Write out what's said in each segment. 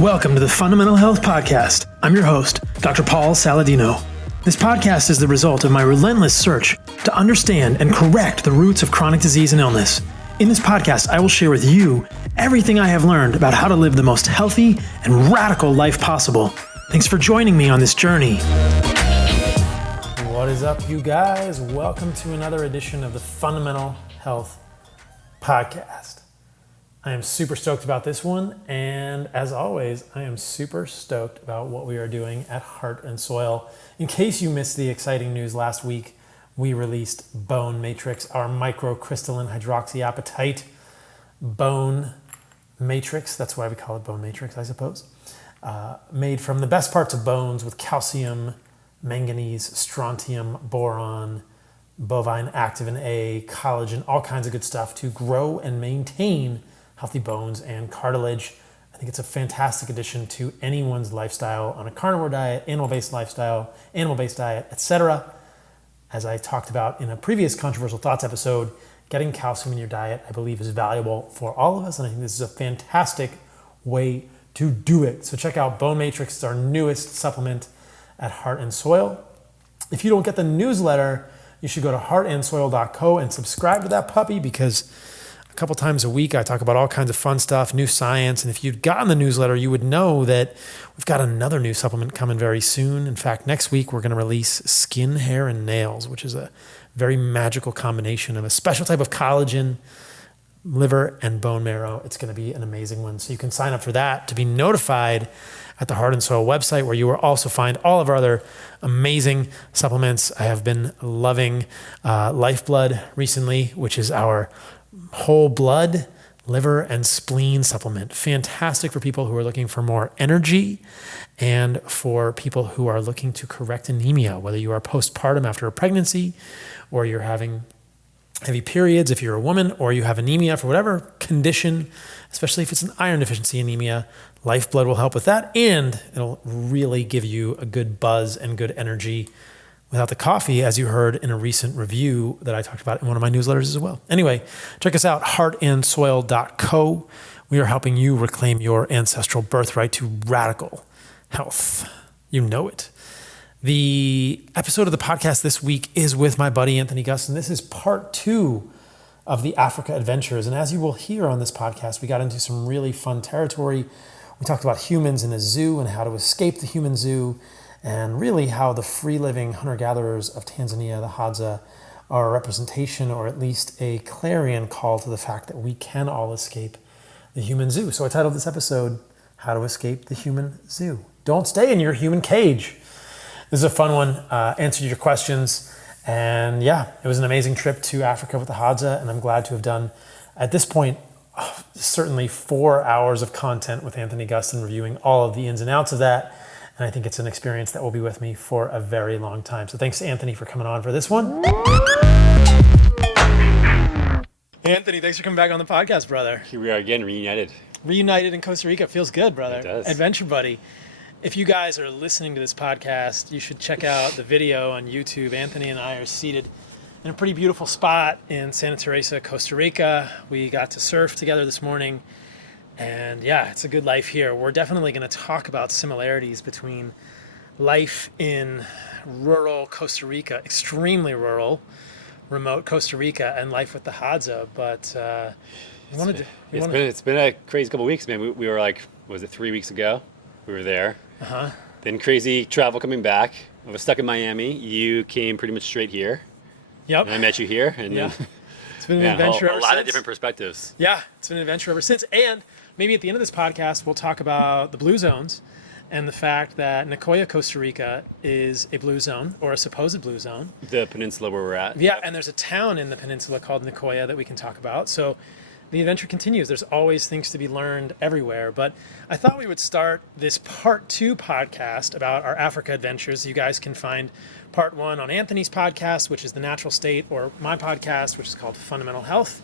Welcome to the Fundamental Health Podcast. I'm your host, Dr. Paul Saladino. This podcast is the result of my relentless search to understand and correct the roots of chronic disease and illness. In this podcast, I will share with you everything I have learned about how to live the most healthy and radical life possible. Thanks for joining me on this journey. What is up, you guys? Welcome to another edition of the Fundamental Health Podcast. I am super stoked about this one, and as always, I am super stoked about what we are doing at Heart and Soil. In case you missed the exciting news last week, we released Bone Matrix, our microcrystalline hydroxyapatite bone matrix. That's why we call it Bone Matrix, I suppose. Made from the best parts of bones with calcium, manganese, strontium, boron, bovine activin A, collagen, all kinds of good stuff to grow and maintain healthy bones and cartilage. I think it's a fantastic addition to anyone's lifestyle on a carnivore diet, animal-based lifestyle, animal-based diet, etc. As I talked about in a previous Controversial Thoughts episode, getting calcium in your diet, I believe, is valuable for all of us, and I think this is a fantastic way to do it. So check out Bone Matrix. It's our newest supplement at Heart and Soil. If you don't get the newsletter, you should go to heartandsoil.co and subscribe to that puppy, because a couple times a week I talk about all kinds of fun stuff, new science, and if you'd gotten the newsletter, you would know that we've got another new supplement coming very soon. In fact, next week we're going to release Skin, Hair, and Nails, which is a very magical combination of a special type of collagen, liver, and bone marrow. It's going to be an amazing one. So you can sign up for that to be notified at the Heart and Soil website, where you will also find all of our other amazing supplements. I have been loving Lifeblood recently, which is our whole blood, liver, and spleen supplement. Fantastic for people who are looking for more energy and for people who are looking to correct anemia, whether you are postpartum after a pregnancy, or you're having heavy periods if you're a woman, or you have anemia for whatever condition, especially if it's an iron deficiency anemia. Lifeblood will help with that, and it'll really give you a good buzz and good energy without the coffee, as you heard in a recent review that I talked about in one of my newsletters as well. Anyway, check us out, heartandsoil.co. We are helping you reclaim your ancestral birthright to radical health. You know it. The episode of the podcast this week is with my buddy Anthony Gustin. This is part 2 of the Africa Adventures. And as you will hear on this podcast, we got into some really fun territory. We talked about humans in a zoo and how to escape the human zoo, and really how the free-living hunter-gatherers of Tanzania, the Hadza, are a representation, or at least a clarion call to the fact that we can all escape the human zoo. So I titled this episode, How to Escape the Human Zoo. Don't stay in your human cage. This is a fun one, answered your questions, and yeah, it was an amazing trip to Africa with the Hadza, and I'm glad to have done, at this point, certainly 4 hours of content with Anthony Gustin, reviewing all of the ins and outs of that. And I think it's an experience that will be with me for a very long time. So thanks to Anthony for coming on for this one. Anthony, thanks for coming back on the podcast, brother. Here we are again, reunited. Reunited in Costa Rica. Feels good, brother. It does. Adventure buddy. If you guys are listening to this podcast, you should check out the video on YouTube. Anthony and I are seated in a pretty beautiful spot in Santa Teresa, Costa Rica. We got to surf together this morning. And yeah, it's a good life here. We're definitely going to talk about similarities between life in rural Costa Rica, extremely rural, remote Costa Rica, and life with the Hadza. But it's been a crazy couple of weeks, man. We were like, was it 3 weeks ago? We were there. Then crazy travel coming back. I was stuck in Miami. You came pretty much straight here. Yep. And I met you here. And yeah. then, It's been an adventure ever since. A lot of different perspectives. Yeah, it's been an adventure ever since. And maybe at the end of this podcast, we'll talk about the blue zones and the fact that Nicoya, Costa Rica is a blue zone, or a supposed blue zone. The peninsula where we're at. Yeah, and there's a town in the peninsula called Nicoya that we can talk about. So the adventure continues. There's always things to be learned everywhere. But I thought we would start this part 2 podcast about our Africa adventures. You guys can find part 1 on Anthony's podcast, which is The Natural State, or my podcast, which is called Fundamental Health.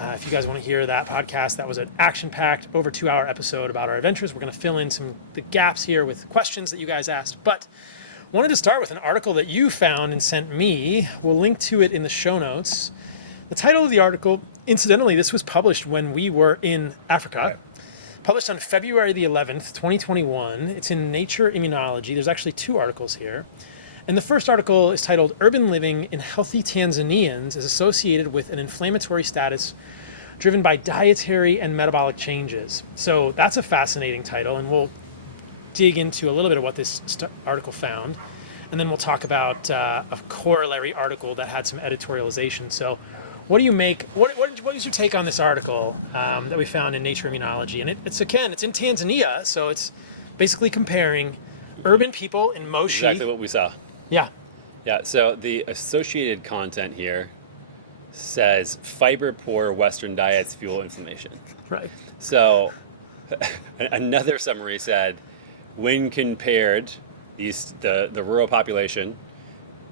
If you guys want to hear that podcast, that was an action-packed, over 2-hour episode about our adventures. We're going to fill in some the gaps here with questions that you guys asked. But wanted to start with an article that you found and sent me. We'll link to it in the show notes. The title of the article, incidentally, this was published when we were in Africa. published on February the 11th, 2021. It's in Nature Immunology. There's actually 2 articles here. And the first article is titled Urban Living in Healthy Tanzanians is Associated with an Inflammatory Status Driven by Dietary and Metabolic Changes. So that's a fascinating title, and we'll dig into a little bit of what this article found. And then we'll talk about a corollary article that had some editorialization. So what do you make, what is your take on this article that we found in Nature Immunology? And it's in Tanzania, so it's basically comparing urban people in Moshi. Exactly what we saw. Yeah. Yeah, so the associated content here says fiber-poor Western diets fuel inflammation. Right. So another summary said, when compared, the rural population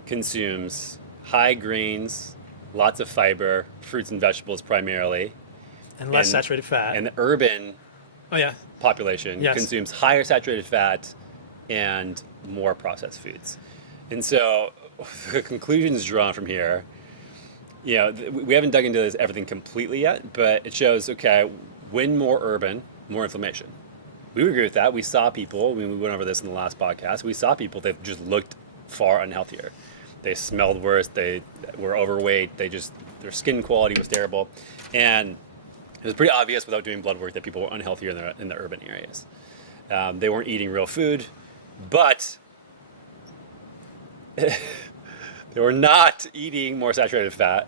consumes high grains, lots of fiber, fruits and vegetables primarily. And less saturated fat. And the urban yeah. population consumes higher saturated fat and more processed foods. And so the conclusions drawn from here, we haven't dug into everything completely yet, but it shows, okay, when more urban, more inflammation. We would agree with that. We saw people, we went over this in the last podcast, we saw people that just looked far unhealthier. They smelled worse, they were overweight, their skin quality was terrible. And it was pretty obvious without doing blood work that people were unhealthier in the urban areas. They weren't eating real food, but they were not eating more saturated fat.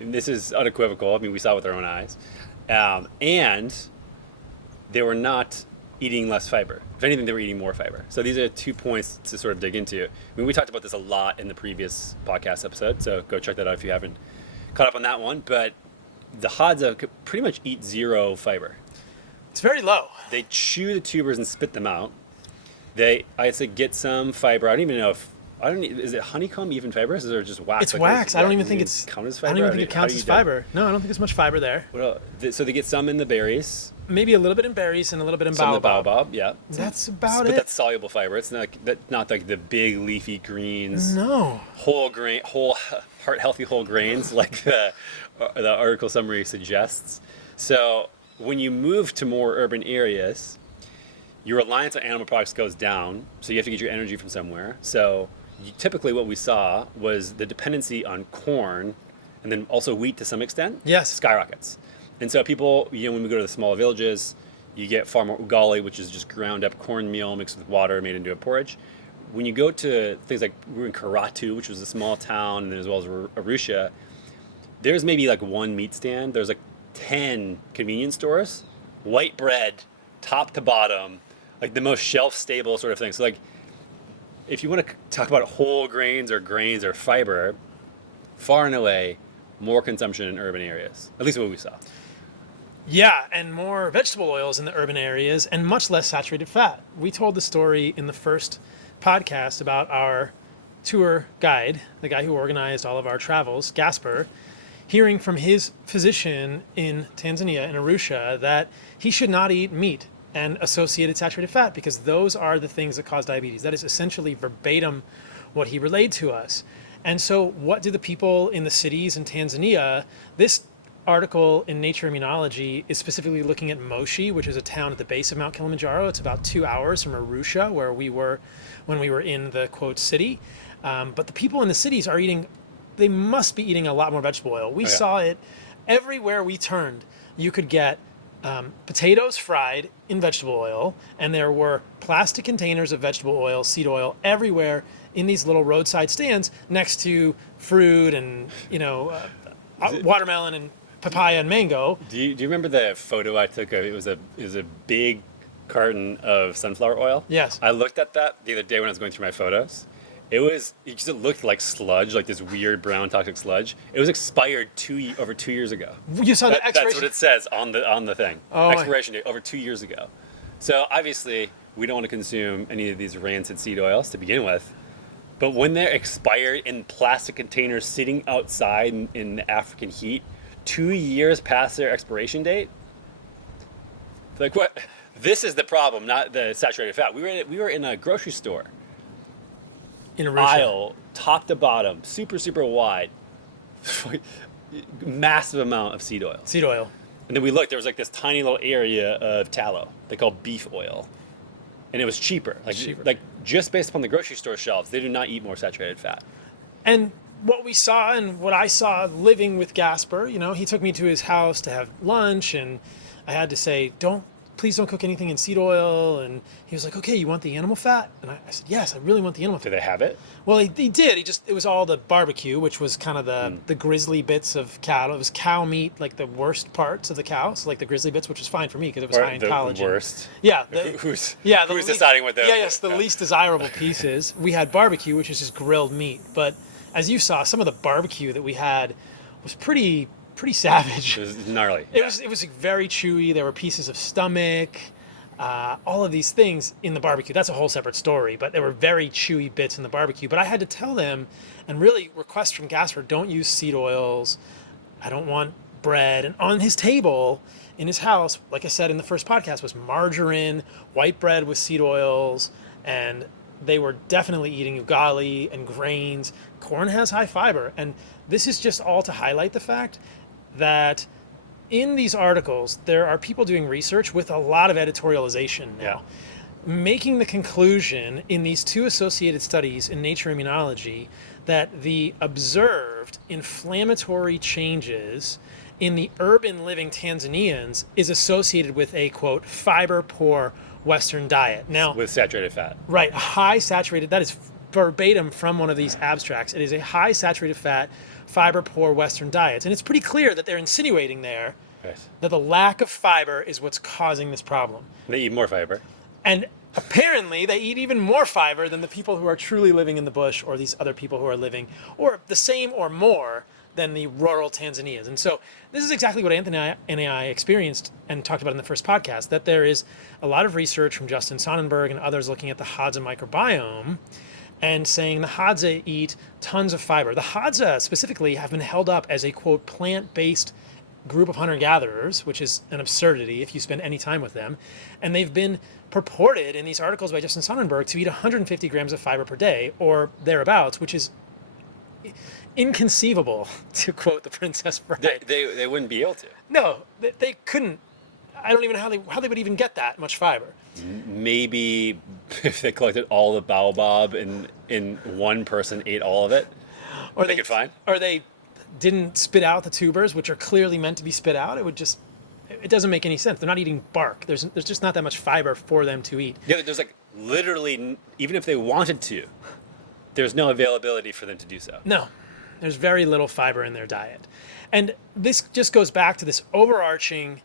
And this is unequivocal. I mean, we saw it with our own eyes. And they were not eating less fiber. If anything, they were eating more fiber. So these are 2 points to sort of dig into. I mean, we talked about this a lot in the previous podcast episode, so go check that out if you haven't caught up on that one. But the Hadza could pretty much eat 0 fiber. It's very low. They chew the tubers and spit them out. I'd say get some fiber. I don't even know if, is it honeycomb even fibrous, or is it just wax? It's wax. I don't even think it's count as fiber. I don't even think it counts as fiber. No, I don't think there's much fiber there. So they get some in the berries. Maybe a little bit in berries and a little bit in Some baobab. in the baobab, yeah. That's about it. But that's soluble fiber. It's not like the big leafy greens. No. Heart-healthy whole grains like the article summary suggests. So when you move to more urban areas, your reliance on animal products goes down. So you have to get your energy from somewhere. So typically what we saw was the dependency on corn and then also wheat to some extent skyrockets. And so people, when we go to the smaller villages, you get far more ugali, which is just ground up cornmeal mixed with water made into a porridge. When you go to things like, we were in Karatu, which was a small town, and then as well as Arusha, there's maybe like 1 meat stand. There's like 10 convenience stores, white bread, top to bottom, like the most shelf-stable sort of thing. So like, if you want to talk about whole grains or fiber, far and away, more consumption in urban areas, at least what we saw. Yeah, and more vegetable oils in the urban areas and much less saturated fat. We told the story in the first podcast about our tour guide, the guy who organized all of our travels, Gasper, hearing from his physician in Tanzania, in Arusha, that he should not eat meat and associated saturated fat because those are the things that cause diabetes. That is essentially verbatim what he relayed to us. And so what do the people in the cities in Tanzania, this article in Nature Immunology is specifically looking at Moshi, which is a town at the base of Mount Kilimanjaro. It's about 2 hours from Arusha, where we were when we were in the quote city. But the people in the cities they must be eating a lot more vegetable oil. We saw it everywhere we turned. You could get potatoes fried in vegetable oil, and there were plastic containers of vegetable oil, seed oil, everywhere in these little roadside stands next to fruit and, watermelon and papaya and mango. Do you remember the photo I took of it? Was a big carton of sunflower oil. Yes. I looked at that the other day when I was going through my photos. It looked like sludge, like this weird brown toxic sludge. It was expired over 2 years ago. You saw the expiration? That's what it says on the thing. Oh, expiration date over 2 years ago. So obviously we don't want to consume any of these rancid seed oils to begin with. But when they're expired in plastic containers sitting outside in the African heat, 2 years past their expiration date, like what? This is the problem, not the saturated fat. We were in a grocery store. In Arusha. Aisle, top to bottom, super, super wide, massive amount of seed oil. Seed oil. And then we looked, there was like this tiny little area of tallow they called beef oil. And it was cheaper. Like just based upon the grocery store shelves, they do not eat more saturated fat. And what we saw and what I saw living with Gasper, he took me to his house to have lunch, and I had to say, please don't cook anything in seed oil. And he was like, okay, you want the animal fat? And I said, yes, I really want the animal fat. Do they have it? Well, he did. It was all the barbecue, which was kind of the grisly bits of cattle. It was cow meat, like the worst parts of the cow. So like the grisly bits, which was fine for me because it was high in collagen. The worst? Yeah. Who's least, deciding what the... the least desirable pieces. We had barbecue, which is just grilled meat. But as you saw, some of the barbecue that we had was pretty savage. It was gnarly. It was very chewy. There were pieces of stomach, all of these things in the barbecue. That's a whole separate story, but there were very chewy bits in the barbecue. But I had to tell them and really request from Gasper, don't use seed oils. I don't want bread. And on his table in his house, like I said in the first podcast, was margarine, white bread with seed oils, and they were definitely eating ugali and grains. Corn has high fiber. And this is just all to highlight the fact that in these articles, there are people doing research with a lot of editorialization now, making the conclusion in these two associated studies in Nature Immunology that the observed inflammatory changes in the urban living Tanzanians is associated with a, quote, fiber-poor Western diet. Now, with saturated fat. Right, high saturated, that is verbatim from one of these abstracts. It is a high saturated fat, fiber-poor Western diets. And it's pretty clear that they're insinuating there that the lack of fiber is what's causing this problem. They eat more fiber. And apparently they eat even more fiber than the people who are truly living in the bush, or these other people who are living, or the same or more than the rural Tanzanians. And so this is exactly what Anthony and I experienced and talked about in the first podcast, that there is a lot of research from Justin Sonnenberg and others looking at the Hadza microbiome and saying the Hadza eat tons of fiber. The Hadza specifically have been held up as a, quote, plant-based group of hunter-gatherers, which is an absurdity if you spend any time with them. And they've been purported in these articles by Justin Sonnenberg to eat 150 grams of fiber per day or thereabouts, which is inconceivable, to quote the Princess Bride. They wouldn't be able to. No, they couldn't. I don't even know how they would even get that much fiber. Maybe if they collected all the baobab and one person ate all of it, or they could find. Or they didn't spit out the tubers, which are clearly meant to be spit out. It doesn't make any sense. They're not eating bark. There's just not that much fiber for them to eat. Yeah, there's like literally, even if they wanted to, there's no availability for them to do so. No, there's very little fiber in their diet. And this just goes back to this overarching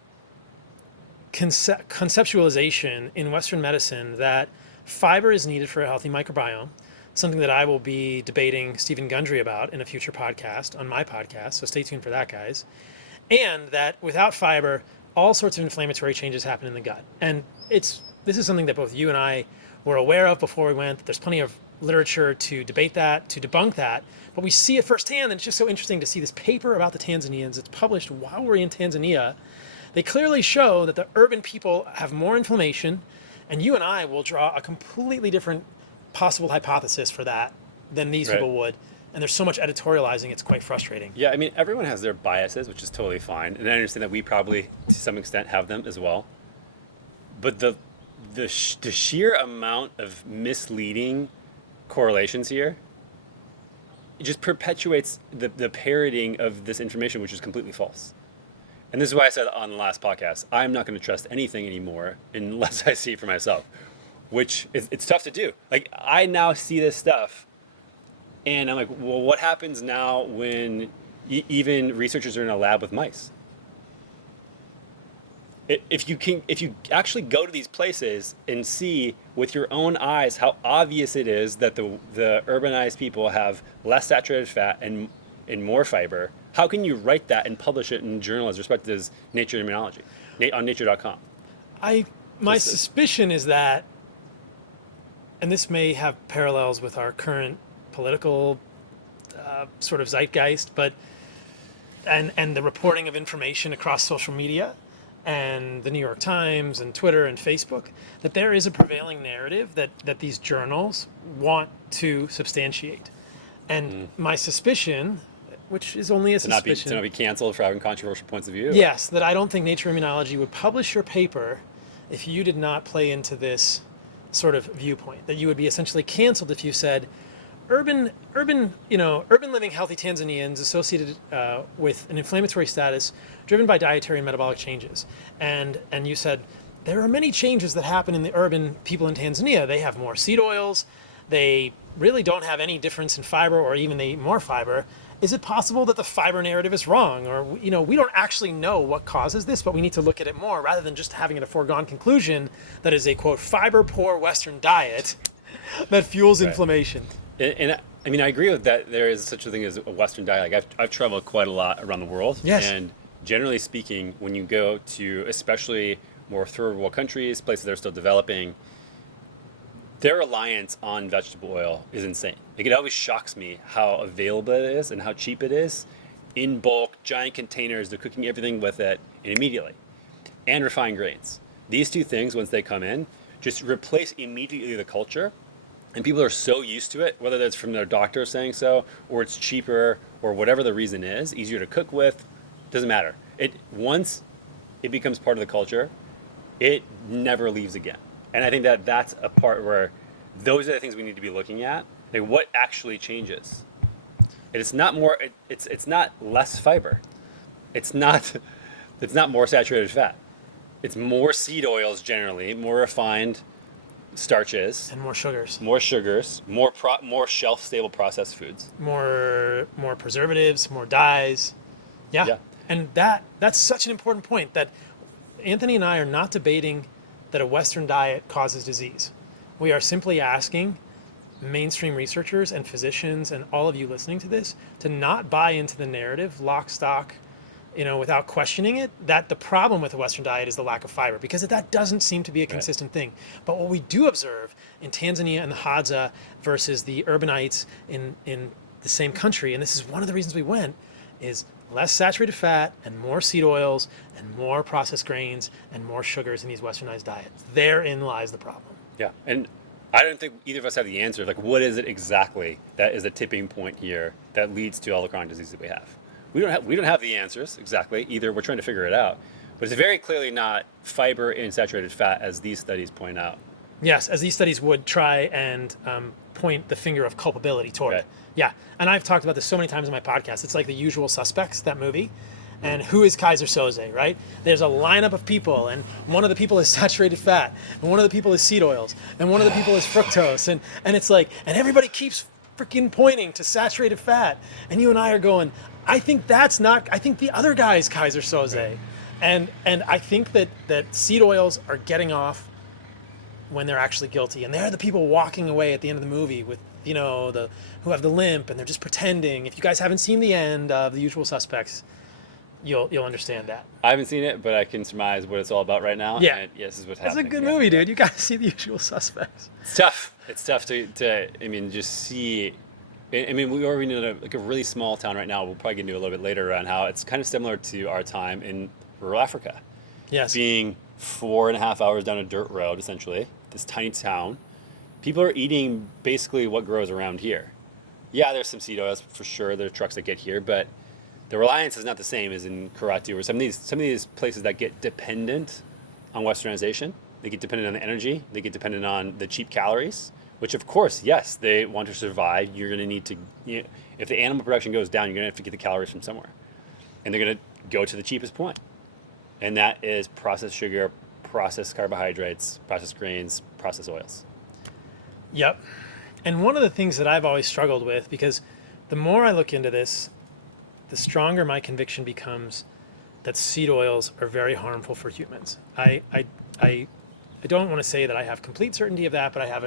conceptualization in Western medicine that fiber is needed for a healthy microbiome, something that I will be debating Stephen Gundry about in a future podcast, on my podcast, so stay tuned for that, guys. And that without fiber, all sorts of inflammatory changes happen in the gut. And this is something that both you and I were aware of before we went. There's plenty of literature to debate that, to debunk that, but we see it firsthand, and it's just so interesting to see this paper about the Tanzanians. It's published while we're in Tanzania. They clearly show that the urban people have more inflammation, and you and I will draw a completely different possible hypothesis for that than these people would. And there's so much editorializing, it's quite frustrating. Yeah, I mean, everyone has their biases, which is totally fine. And I understand that we probably, to some extent, have them as well. But the sheer amount of misleading correlations here, it just perpetuates the parroting of this information, which is completely false. And this is why I said on the last podcast, I'm not going to trust anything anymore unless I see it for myself, which it's tough to do. Like, I now see this stuff, and I'm like, well, what happens now when even researchers are in a lab with mice? If you actually go to these places and see with your own eyes how obvious it is that the urbanized people have less saturated fat and more fiber, how can you write that and publish it in a journal as respected as Nature Immunology on nature.com? My suspicion is that, and this may have parallels with our current political sort of zeitgeist, but and the reporting of information across social media and the New York Times and Twitter and Facebook, that there is a prevailing narrative that these journals want to substantiate. And my suspicion, which is only a To not suspicion. be canceled for having controversial points of view. Yes, that I don't think Nature Immunology would publish your paper if you did not play into this sort of viewpoint. That you would be essentially canceled if you said, urban living healthy Tanzanians associated with an inflammatory status driven by dietary and metabolic changes, and you said there are many changes that happen in the urban people in Tanzania. They have more seed oils. They really don't have any difference in fiber, or even they eat more fiber. Is it possible that the fiber narrative is wrong? Or, we don't actually know what causes this, but we need to look at it more rather than just having it a foregone conclusion that is a, quote, fiber poor Western diet that fuels inflammation. And I mean, I agree with that. There is such a thing as a Western diet. Like I've traveled quite a lot around the world. Yes. And generally speaking, when you go to especially more third world countries, places that are still developing, their reliance on vegetable oil is insane. Like, it always shocks me how available it is and how cheap it is in bulk, giant containers. They're cooking everything with it and immediately. And refined grains. These two things, once they come in, just replace immediately the culture. And people are so used to it, whether that's from their doctor saying so, or it's cheaper, or whatever the reason is, easier to cook with, doesn't matter. Once it becomes part of the culture, it never leaves again. And I think that that's a part where those are the things we need to be looking at. Like, what actually changes? It's not more. It's not less fiber. It's not more saturated fat. It's more seed oils generally, more refined starches, And more sugars. more shelf stable processed foods. More preservatives, more dyes. Yeah. And that's such an important point, that Anthony and I are not debating that a Western diet causes disease. We are simply asking mainstream researchers and physicians and all of you listening to this to not buy into the narrative, lock, stock, without questioning it, that the problem with the Western diet is the lack of fiber, because that doesn't seem to be a consistent thing. But what we do observe in Tanzania and the Hadza versus the urbanites in the same country, and this is one of the reasons we went, is less saturated fat and more seed oils and more processed grains and more sugars in these westernized diets. Therein lies the problem. Yeah, and I don't think either of us have the answer. Like, what is it exactly that is the tipping point here that leads to all the chronic diseases that we have? We don't have the answers exactly either. We're trying to figure it out, but it's very clearly not fiber and saturated fat, as these studies point out. Yes, as these studies would try and point the finger of culpability toward. Right. Yeah, and I've talked about this so many times in my podcast. It's like The Usual Suspects, that movie. And who is Kaiser Soze, right? There's a lineup of people, and one of the people is saturated fat, and one of the people is seed oils, and one of the people is fructose, and it's like, and everybody keeps freaking pointing to saturated fat, and you and I are going, I think the other guy is Kaiser Soze. And I think that seed oils are getting off when they're actually guilty, and they're the people walking away at the end of the movie with who have the limp, and they're just pretending. If you guys haven't seen the end of The Usual Suspects, you'll understand that. I haven't seen it, but I can surmise what it's all about right now. Yeah. And yes, this is what's It's a happening. good Yeah. movie, dude. You gotta see The Usual Suspects. It's tough. It's tough to just see. I mean, we are in a really small town right now. We'll probably get into a little bit later around how it's kind of similar to our time in rural Africa. Yes. Being 4.5 hours down a dirt road, essentially, this tiny town, people are eating basically what grows around here. Yeah, there's some seed oils for sure. There are trucks that get here, but the reliance is not the same as in Karatu or some of these places that get dependent on westernization. They get dependent on the energy. They get dependent on the cheap calories, which of course, yes, they want to survive. You're going to need to, if the animal production goes down, you're going to have to get the calories from somewhere. And they're going to go to the cheapest point. And that is processed sugar, processed carbohydrates, processed grains, processed oils. Yep. And one of the things that I've always struggled with, because the more I look into this, the stronger my conviction becomes that seed oils are very harmful for humans. I don't want to say that I have complete certainty of that, but I have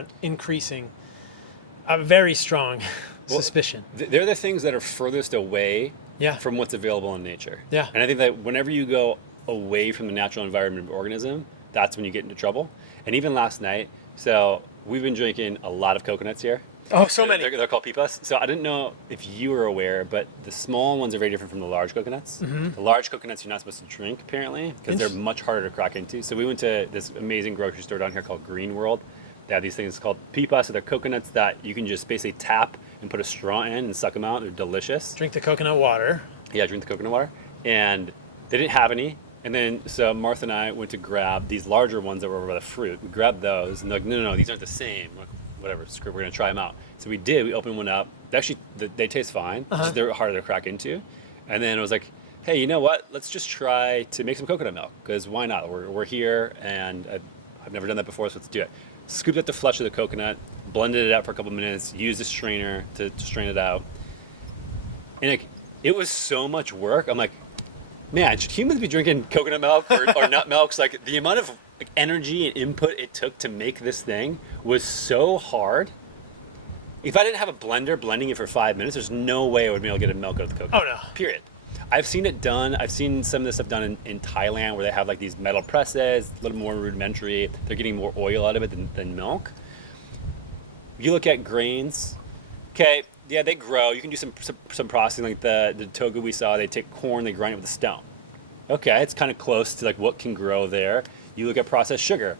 a very strong suspicion. They're the things that are furthest away Yeah. from what's available in nature. Yeah. And I think that whenever you go away from the natural environment of the organism, that's when you get into trouble. And even last night, so we've been drinking a lot of coconuts here. Oh, so many. They're called pipas. So I didn't know if you were aware, but the small ones are very different from the large coconuts. Mm-hmm. The large coconuts you're not supposed to drink, apparently, because they're much harder to crack into. So we went to this amazing grocery store down here called Green World. They have these things called pipas. So they're coconuts that you can just basically tap and put a straw in and suck them out. They're delicious. Drink the coconut water. Yeah, drink the coconut water. And they didn't have any. And then, so Martha and I went to grab these larger ones that were over by the fruit. We grabbed those, and they're like, no, these aren't the same. We're like, whatever, screw it, we're going to try them out. So we did. We opened one up. They taste fine. Just they're harder to crack into. And then it was like, hey, you know what? Let's just try to make some coconut milk, because why not? We're here, and I've never done that before, so let's do it. Scooped out the flesh of the coconut, blended it out for a couple minutes, used a strainer to strain it out. And it was so much work. I'm like, man, should humans be drinking coconut milk or nut milks? Like, the amount of energy and input it took to make this thing was so hard. If I didn't have a blender blending it for 5 minutes, there's no way I would be able to get a milk out of the coconut. Oh, no. Period. I've seen it done. I've seen some of this stuff done in Thailand, where they have like these metal presses, a little more rudimentary. They're getting more oil out of it than milk. You look at grains. Okay, yeah, they grow. You can do some processing, like the togu we saw. They take corn, they grind it with a stone. Okay, it's kind of close to like what can grow there. You look at processed sugar.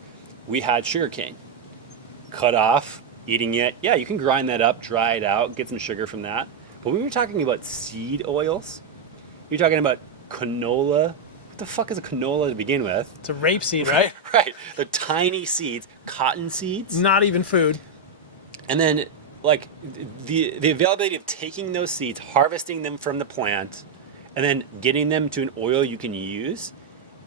We had sugar cane. Cut off, eating it. Yeah, you can grind that up, dry it out, get some sugar from that. But we were talking about seed oils. You're talking about canola. What the fuck is a canola to begin with? It's a rapeseed, right? Right. The tiny seeds, cotton seeds. Not even food. And then, like, the availability of taking those seeds, harvesting them from the plant, and then getting them to an oil you can use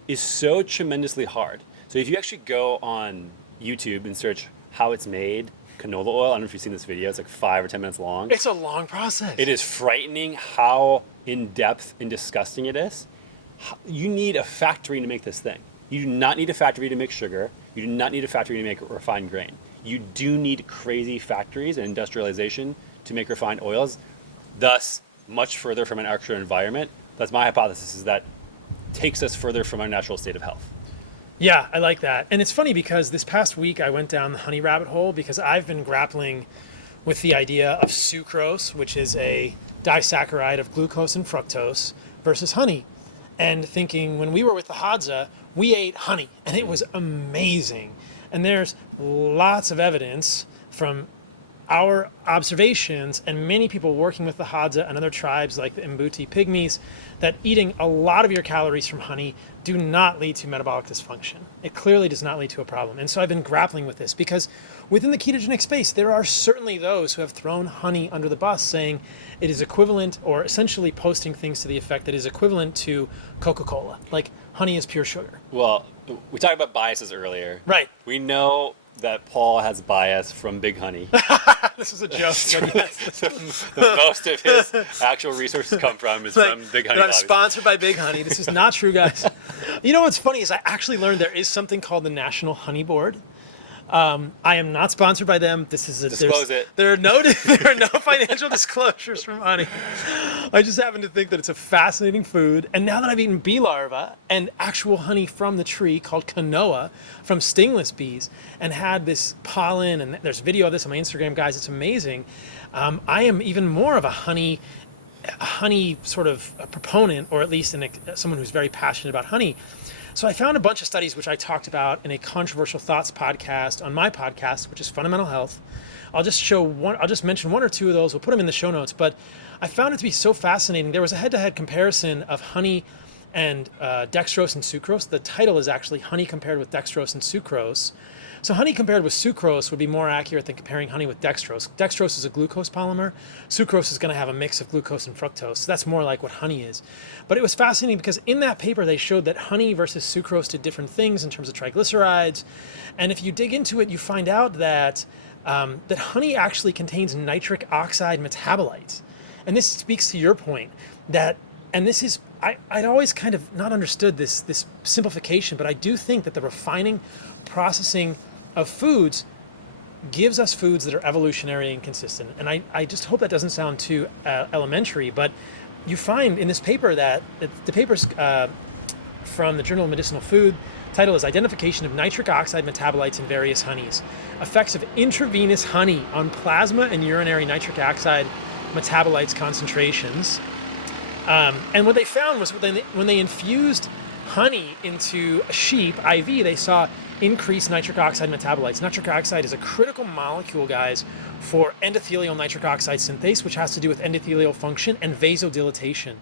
is so tremendously hard. So if you actually go on YouTube and search how it's made, canola oil, I don't know if you've seen this video, it's like 5 or 10 minutes long. It's a long process. It is frightening how in-depth and disgusting it is. You need a factory to make this thing. You do not need a factory to make sugar. You do not need a factory to make refined grain. You do need crazy factories and industrialization to make refined oils, thus much further from an actual environment. That's my hypothesis, is that takes us further from our natural state of health. Yeah, I like that. And it's funny because this past week I went down the honey rabbit hole because I've been grappling with the idea of sucrose, which is a disaccharide of glucose and fructose, versus honey. And thinking, when we were with the Hadza, we ate honey and it was amazing. And there's lots of evidence from our observations and many people working with the Hadza and other tribes like the Mbuti Pygmies that eating a lot of your calories from honey do not lead to metabolic dysfunction. It clearly does not lead to a problem. And so I've been grappling with this because within the ketogenic space, there are certainly those who have thrown honey under the bus saying it is equivalent, or essentially posting things to the effect that is equivalent to Coca-Cola. Like, honey is pure sugar. Well, we talked about biases earlier. Right. We know that Paul has bias from Big Honey. This is a joke. The most of his actual resources come from is from Big Honey. I'm sponsored by Big Honey. This is not true, guys. You know what's funny is I actually learned there is something called the National Honey Board. I am not sponsored by them. This is disclose it. There are no financial disclosures from honey. I just happen to think that it's a fascinating food. And now that I've eaten bee larvae and actual honey from the tree called quinoa from stingless bees and had this pollen, and there's video of this on my Instagram, guys, it's amazing. I am even more of a honey sort of a proponent, or at least someone who's very passionate about honey. So I found a bunch of studies which I talked about in a Controversial Thoughts podcast on my podcast, which is Fundamental Health. I'll just mention one or two of those. We'll put them in the show notes. But I found it to be so fascinating. There was a head-to-head comparison of honey and dextrose and sucrose. The title is actually Honey Compared with Dextrose and Sucrose. So honey compared with sucrose would be more accurate than comparing honey with dextrose. Dextrose is a glucose polymer. Sucrose is going to have a mix of glucose and fructose. So that's more like what honey is. But it was fascinating because in that paper they showed that honey versus sucrose did different things in terms of triglycerides. And if you dig into it, you find out that that honey actually contains nitric oxide metabolites. And this speaks to your point that, and this is, I'd always kind of not understood this simplification, but I do think that the refining, processing of foods gives us foods that are evolutionary and consistent. And I just hope that doesn't sound too elementary, but you find in this paper that the paper's from the Journal of Medicinal Food, title is Identification of Nitric Oxide Metabolites in Various Honeys, Effects of Intravenous Honey on Plasma and Urinary Nitric Oxide Metabolites Concentrations. And what they found was when they infused honey into a sheep, IV, they saw increased nitric oxide metabolites. Nitric oxide is a critical molecule, guys, for endothelial nitric oxide synthase, which has to do with endothelial function and vasodilatation.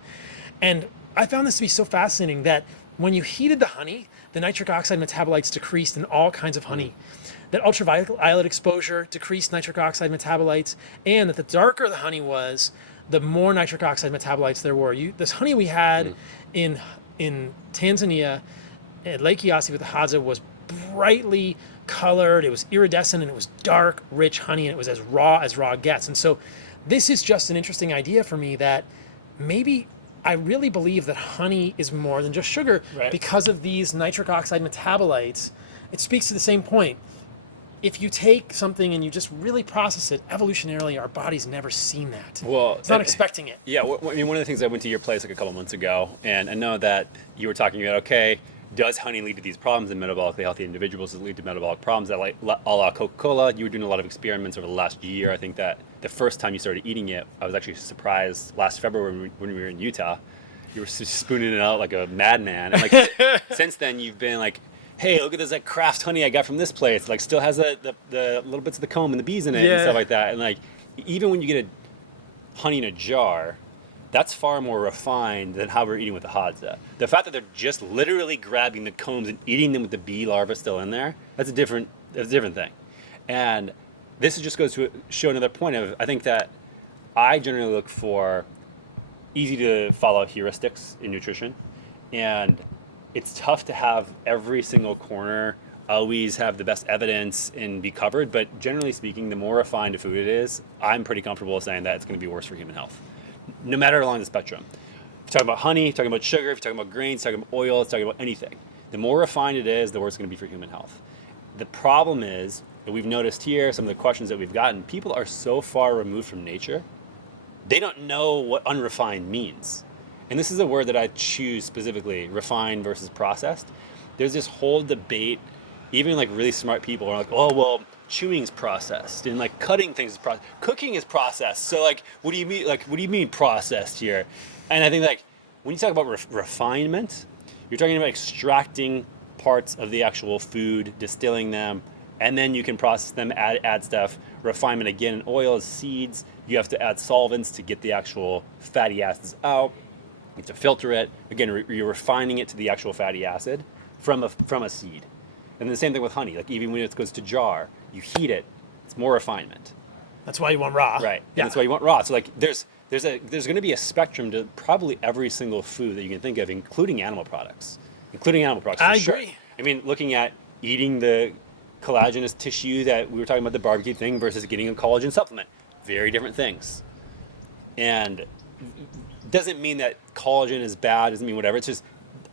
And I found this to be so fascinating that when you heated the honey, the nitric oxide metabolites decreased in all kinds of honey. That ultraviolet exposure decreased nitric oxide metabolites, and that the darker the honey was, the more nitric oxide metabolites there were. This honey we had in Tanzania at Lake Eyasi with the Hadza was brightly colored, it was iridescent, and it was dark, rich honey, and it was as raw gets. And so this is just an interesting idea for me that maybe I really believe that honey is more than just sugar because of these nitric oxide metabolites. It speaks to the same point. If you take something and you just really process it, evolutionarily, our body's never seen that. Well, it's not expecting it. Yeah, I mean, one of the things I went to your place like a couple months ago, and I know that you were talking about, okay, does honey lead to these problems in metabolically healthy individuals? Does it lead to metabolic problems? That like a la Coca-Cola, you were doing a lot of experiments over the last year. I think that the first time you started eating it, I was actually surprised last February when we were in Utah. You were spooning it out like a madman. And like since then, you've been like, hey, look at this like craft honey I got from this place. Like still has the little bits of the comb and the bees in it and stuff like that. And like even when you get a honey in a jar, that's far more refined than how we're eating with the Hadza. The fact that they're just literally grabbing the combs and eating them with the bee larvae still in there, that's a different thing. And this just goes to show another point of, I think that I generally look for easy to follow heuristics in nutrition. And it's tough to have every single corner always have the best evidence and be covered, but generally speaking, the more refined a food it is, I'm pretty comfortable saying that it's going to be worse for human health, no matter along the spectrum. If you're talking about honey, if you're talking about sugar, if you're talking about grains, talking about oil, it's talking about anything. The more refined it is, the worse it's going to be for human health. The problem is that we've noticed here, some of the questions that we've gotten, people are so far removed from nature, they don't know what unrefined means. And this is a word that I choose specifically, refined versus processed. There's this whole debate, even like really smart people are like, oh, well, chewing's processed and like cutting things is processed. Cooking is processed. So like, what do you mean? Like, what do you mean processed here? And I think like, when you talk about refinement, you're talking about extracting parts of the actual food, distilling them, and then you can process them, add stuff. Refinement again, in oil is seeds. You have to add solvents to get the actual fatty acids out. You have to filter it. Again, you're refining it to the actual fatty acid from a seed. And the same thing with honey. Like even when it goes to jar, you heat it. It's more refinement. That's why you want raw. Right. Yeah. And that's why you want raw. So like there's going to be a spectrum to probably every single food that you can think of, including animal products. I agree. I mean, looking at eating the collagenous tissue that we were talking about, the barbecue thing, versus getting a collagen supplement. Very different things. And doesn't mean that collagen is bad, doesn't mean whatever. It's just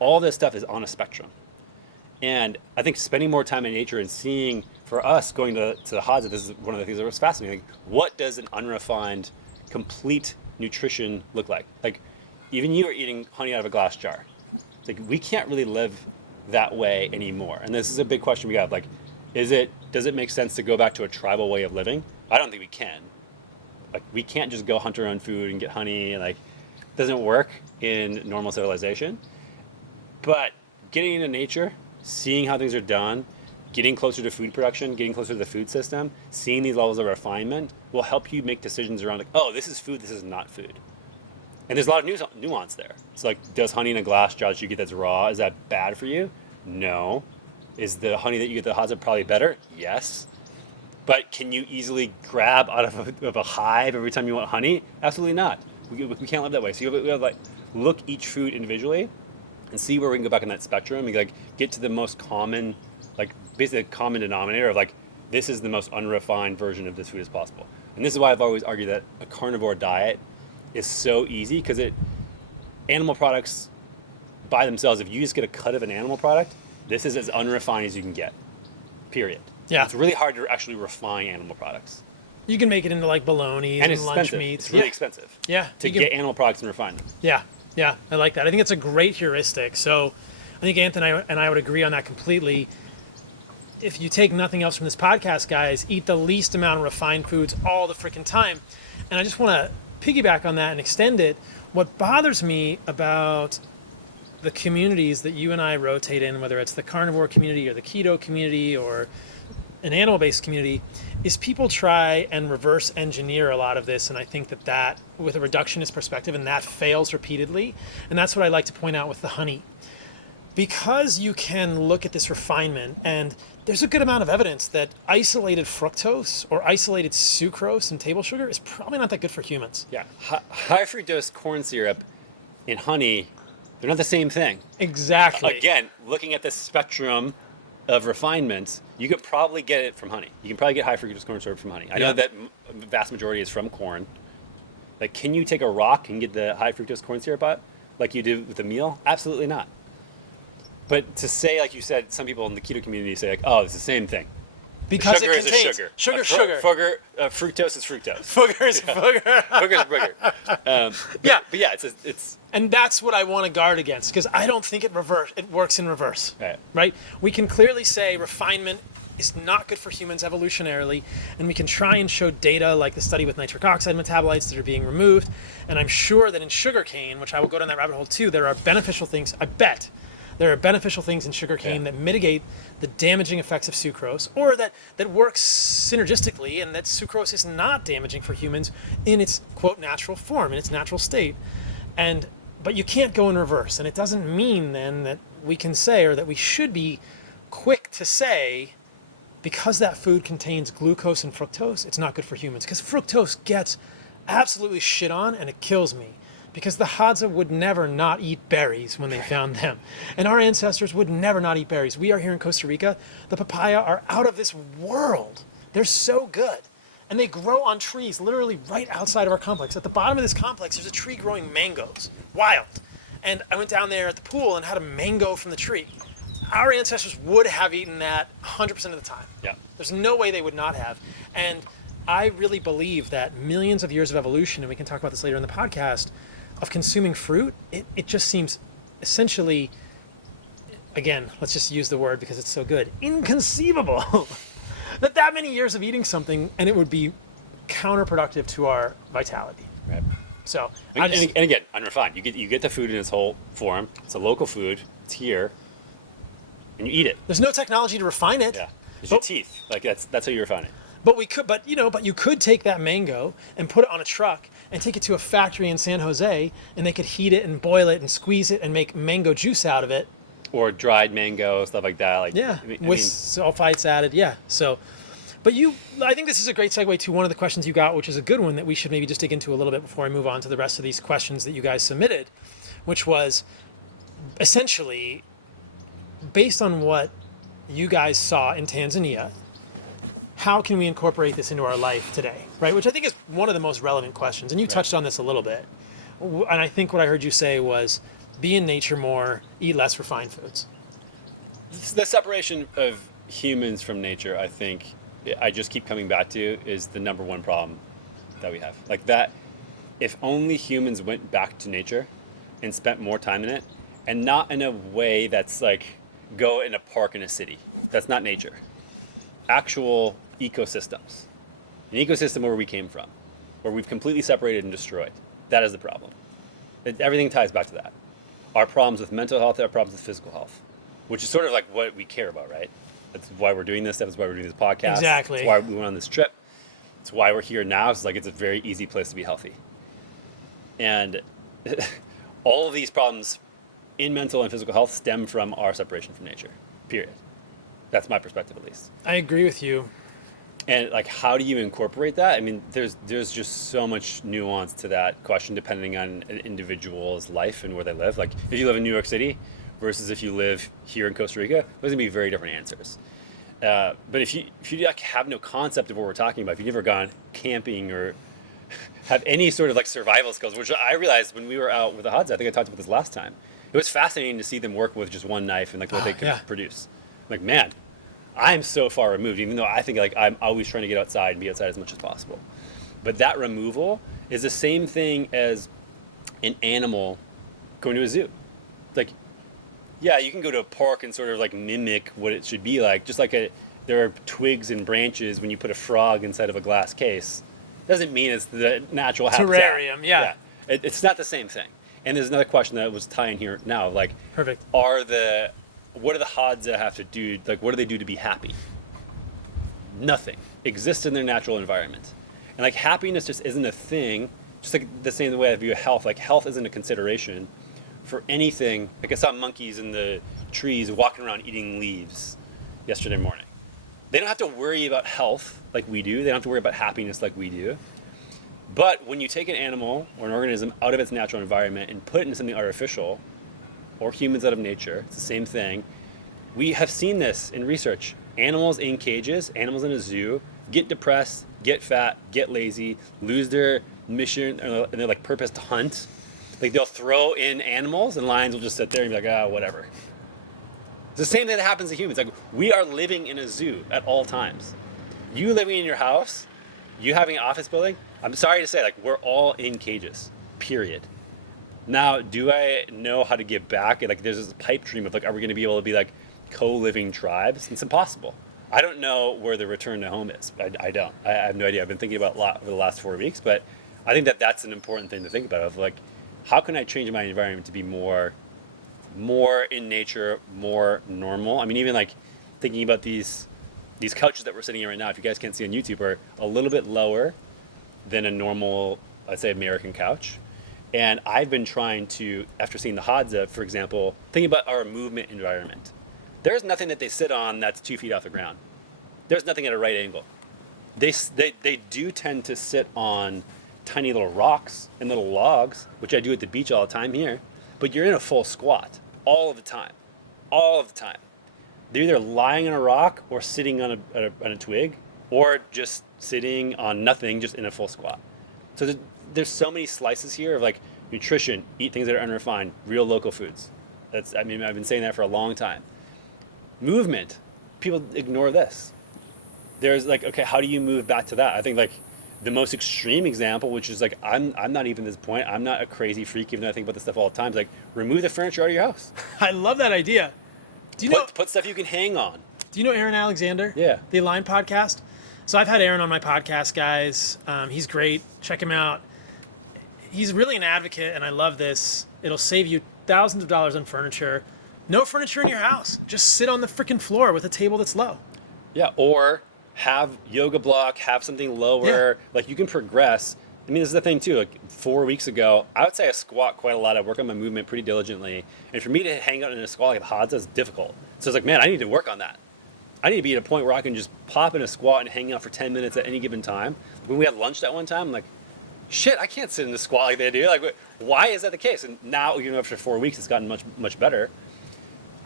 all this stuff is on a spectrum. And I think spending more time in nature and seeing, for us, going to the Hadza, this is one of the things that was fascinating. Like, what does an unrefined, complete nutrition look like? Like, even you are eating honey out of a glass jar. It's like, we can't really live that way anymore. And this is a big question we got. Like, does it make sense to go back to a tribal way of living? I don't think we can. Like, we can't just go hunt our own food and get honey. And like, it doesn't work in normal civilization. But getting into nature, seeing how things are done, getting closer to food production, getting closer to the food system, seeing these levels of refinement will help you make decisions around like, oh, this is food, this is not food. And there's a lot of nuance there. It's like, does honey in a glass jar that you get that's raw, is that bad for you? No. Is the honey that you get at the Hadza probably better? Yes. But can you easily grab out of a hive every time you want honey? Absolutely not. We can't live that way. So we have to like look each food individually and see where we can go back in that spectrum and like get to the most common, like basically a common denominator of like, this is the most unrefined version of this food as possible. And this is why I've always argued that a carnivore diet is so easy, because animal products by themselves, if you just get a cut of an animal product, this is as unrefined as you can get, period. Yeah. It's really hard to actually refine animal products. You can make it into like bologna and lunch meats. It's really expensive. Yeah. To get animal products and refine them. Yeah. Yeah. I like that. I think it's a great heuristic. So I think Anthony and I would agree on that completely. If you take nothing else from this podcast, guys, eat the least amount of refined foods all the freaking time. And I just want to piggyback on that and extend it. What bothers me about the communities that you and I rotate in, whether it's the carnivore community or the keto community or an animal-based community, is people try and reverse engineer a lot of this, and I think that with a reductionist perspective, and that fails repeatedly. And that's what I like to point out with the honey. Because you can look at this refinement, and there's a good amount of evidence that isolated fructose or isolated sucrose and table sugar is probably not that good for humans. Yeah, high fructose corn syrup and honey, they're not the same thing. Exactly. Again, looking at the spectrum of refinements, you could probably get it from honey. You can probably get high fructose corn syrup from honey. I know that the vast majority is from corn. Like, can you take a rock and get the high fructose corn syrup out like you do with a meal? Absolutely not. But to say, like you said, some people in the keto community say, like, oh, it's the same thing. Because sugar it contains is a sugar. sugar. Fructose is fructose. Booger is booger. Booger is booger. But yeah, it's. And that's what I want to guard against, because I don't think it works in reverse. Right. We can clearly say refinement is not good for humans evolutionarily, and we can try and show data like the study with nitric oxide metabolites that are being removed. And I'm sure that in sugarcane, which I will go down that rabbit hole too, there are beneficial things, I bet, there are beneficial things in sugarcane that mitigate the damaging effects of sucrose, or that works synergistically, and that sucrose is not damaging for humans in its, quote, natural form, in its natural state. But you can't go in reverse, and it doesn't mean then that we can say, or that we should be quick to say, because that food contains glucose and fructose, it's not good for humans. Because fructose gets absolutely shit on, and it kills me. Because the Hadza would never not eat berries when they found them. And our ancestors would never not eat berries. We are here in Costa Rica. The papaya are out of this world. They're so good. And they grow on trees literally right outside of our complex. At the bottom of this complex, there's a tree growing mangoes. Wild. And I went down there at the pool and had a mango from the tree. Our ancestors would have eaten that 100% of the time. Yeah. There's no way they would not have. And I really believe that millions of years of evolution, and we can talk about this later in the podcast, of consuming fruit, it just seems essentially, again, let's just use the word because it's so good, inconceivable that many years of eating something and it would be counterproductive to our vitality. Right. So, and again, unrefined. You get the food in its whole form. It's a local food. It's here, and you eat it. There's no technology to refine it. Yeah. It's your teeth. Like that's how you refine it. But you could take that mango and put it on a truck and take it to a factory in San Jose, and they could heat it and boil it and squeeze it and make mango juice out of it. Or dried mango, stuff like that. Like with sulfites added. Yeah. So, but I think this is a great segue to one of the questions you got, which is a good one that we should maybe just dig into a little bit before I move on to the rest of these questions that you guys submitted, which was essentially based on what you guys saw in Tanzania. How can we incorporate this into our life today, right? Which I think is one of the most relevant questions. And you touched on this a little bit. And I think what I heard you say was be in nature more, eat less refined foods. The separation of humans from nature, I think, I just keep coming back to, is the number one problem that we have. Like that, if only humans went back to nature and spent more time in it, and not in a way that's like go in a park in a city. That's not nature. Actual ecosystems. An ecosystem where we came from, where we've completely separated and destroyed. That is the problem. Everything ties back to that. Our problems with mental health, our problems with physical health, which is sort of like what we care about, right? That's why we're doing this. That's why we're doing this podcast. Exactly. That's why we went on this trip. It's why we're here now. It's like it's a very easy place to be healthy. And all of these problems in mental and physical health stem from our separation from nature, period. That's my perspective, at least. I agree with you. And like, how do you incorporate that? I mean, there's just so much nuance to that question, depending on an individual's life and where they live. Like, if you live in New York City versus if you live here in Costa Rica, those are gonna be very different answers. But if you like have no concept of what we're talking about, if you've never gone camping or have any sort of like survival skills, which I realized when we were out with the Hadza, I think I talked about this last time. It was fascinating to see them work with just one knife and like what they could produce. Like, man, I'm so far removed, even though I think like I'm always trying to get outside and be outside as much as possible. But that removal is the same thing as an animal going to a zoo. Like, yeah, you can go to a park and sort of like mimic what it should be like, just like there are twigs and branches when you put a frog inside of a glass case. Doesn't mean it's the natural habitat. Terrarium, yeah. It's not the same thing. And there's another question that was tying here now, like, Perfect. what do the Hadza have to do? Like, what do they do to be happy? Nothing. Exist in their natural environment. And like happiness just isn't a thing, just like the same way I view health. Like health isn't a consideration for anything. Like I saw monkeys in the trees walking around eating leaves yesterday morning. They don't have to worry about health like we do. They don't have to worry about happiness like we do. But when you take an animal or an organism out of its natural environment and put it into something artificial, or humans out of nature, it's the same thing. We have seen this in research. Animals in cages, animals in a zoo, get depressed, get fat, get lazy, lose their mission and their like purpose to hunt. Like they'll throw in animals and lions will just sit there and be like, whatever. It's the same thing that happens to humans. Like we are living in a zoo at all times. You living in your house, you having an office building, I'm sorry to say, like we're all in cages, period. Now, do I know how to give back? Like there's this pipe dream of like, are we going to be able to be like co-living tribes? It's impossible. I don't know where the return to home is. I don't. I have no idea. I've been thinking about a lot over the last 4 weeks, but I think that that's an important thing to think about. Of like, how can I change my environment to be more in nature, more normal? I mean, even like thinking about these couches that we're sitting in right now. If you guys can't see on YouTube, are a little bit lower than a normal, let's say, American couch. And I've been trying to, after seeing the Hadza, for example, thinking about our movement environment. There's nothing that they sit on that's 2 feet off the ground. There's nothing at a right angle. They do tend to sit on tiny little rocks and little logs, which I do at the beach all the time here, but you're in a full squat all of the time. All of the time. They're either lying on a rock or sitting on a twig or just sitting on nothing, just in a full squat. So there's so many slices here of like nutrition, eat things that are unrefined, real local foods. I've been saying that for a long time. Movement, people ignore this. There's like, okay, how do you move back to that? I think like the most extreme example, which is like, I'm not even at this point, I'm not a crazy freak, even though I think about this stuff all the time, is like remove the furniture out of your house. I love that idea. Put stuff you can hang on. Do you know Aaron Alexander? Yeah. The Align podcast? So I've had Aaron on my podcast, guys. He's great. Check him out. He's really an advocate, and I love this. It'll save you thousands of dollars on furniture. No furniture in your house. Just sit on the freaking floor with a table that's low. Yeah, or have yoga block, have something lower. Yeah. Like you can progress. I mean, this is the thing too. Like 4 weeks ago, I would say I squat quite a lot. I work on my movement pretty diligently. And for me to hang out in a squat like the Hadza is difficult. So it's like, man, I need to work on that. I need to be at a point where I can just pop in a squat and hang out for 10 minutes at any given time. When we had lunch that one time, I'm like, shit, I can't sit in the squat like they do. Like, why is that the case? And now, after 4 weeks, it's gotten much, much better.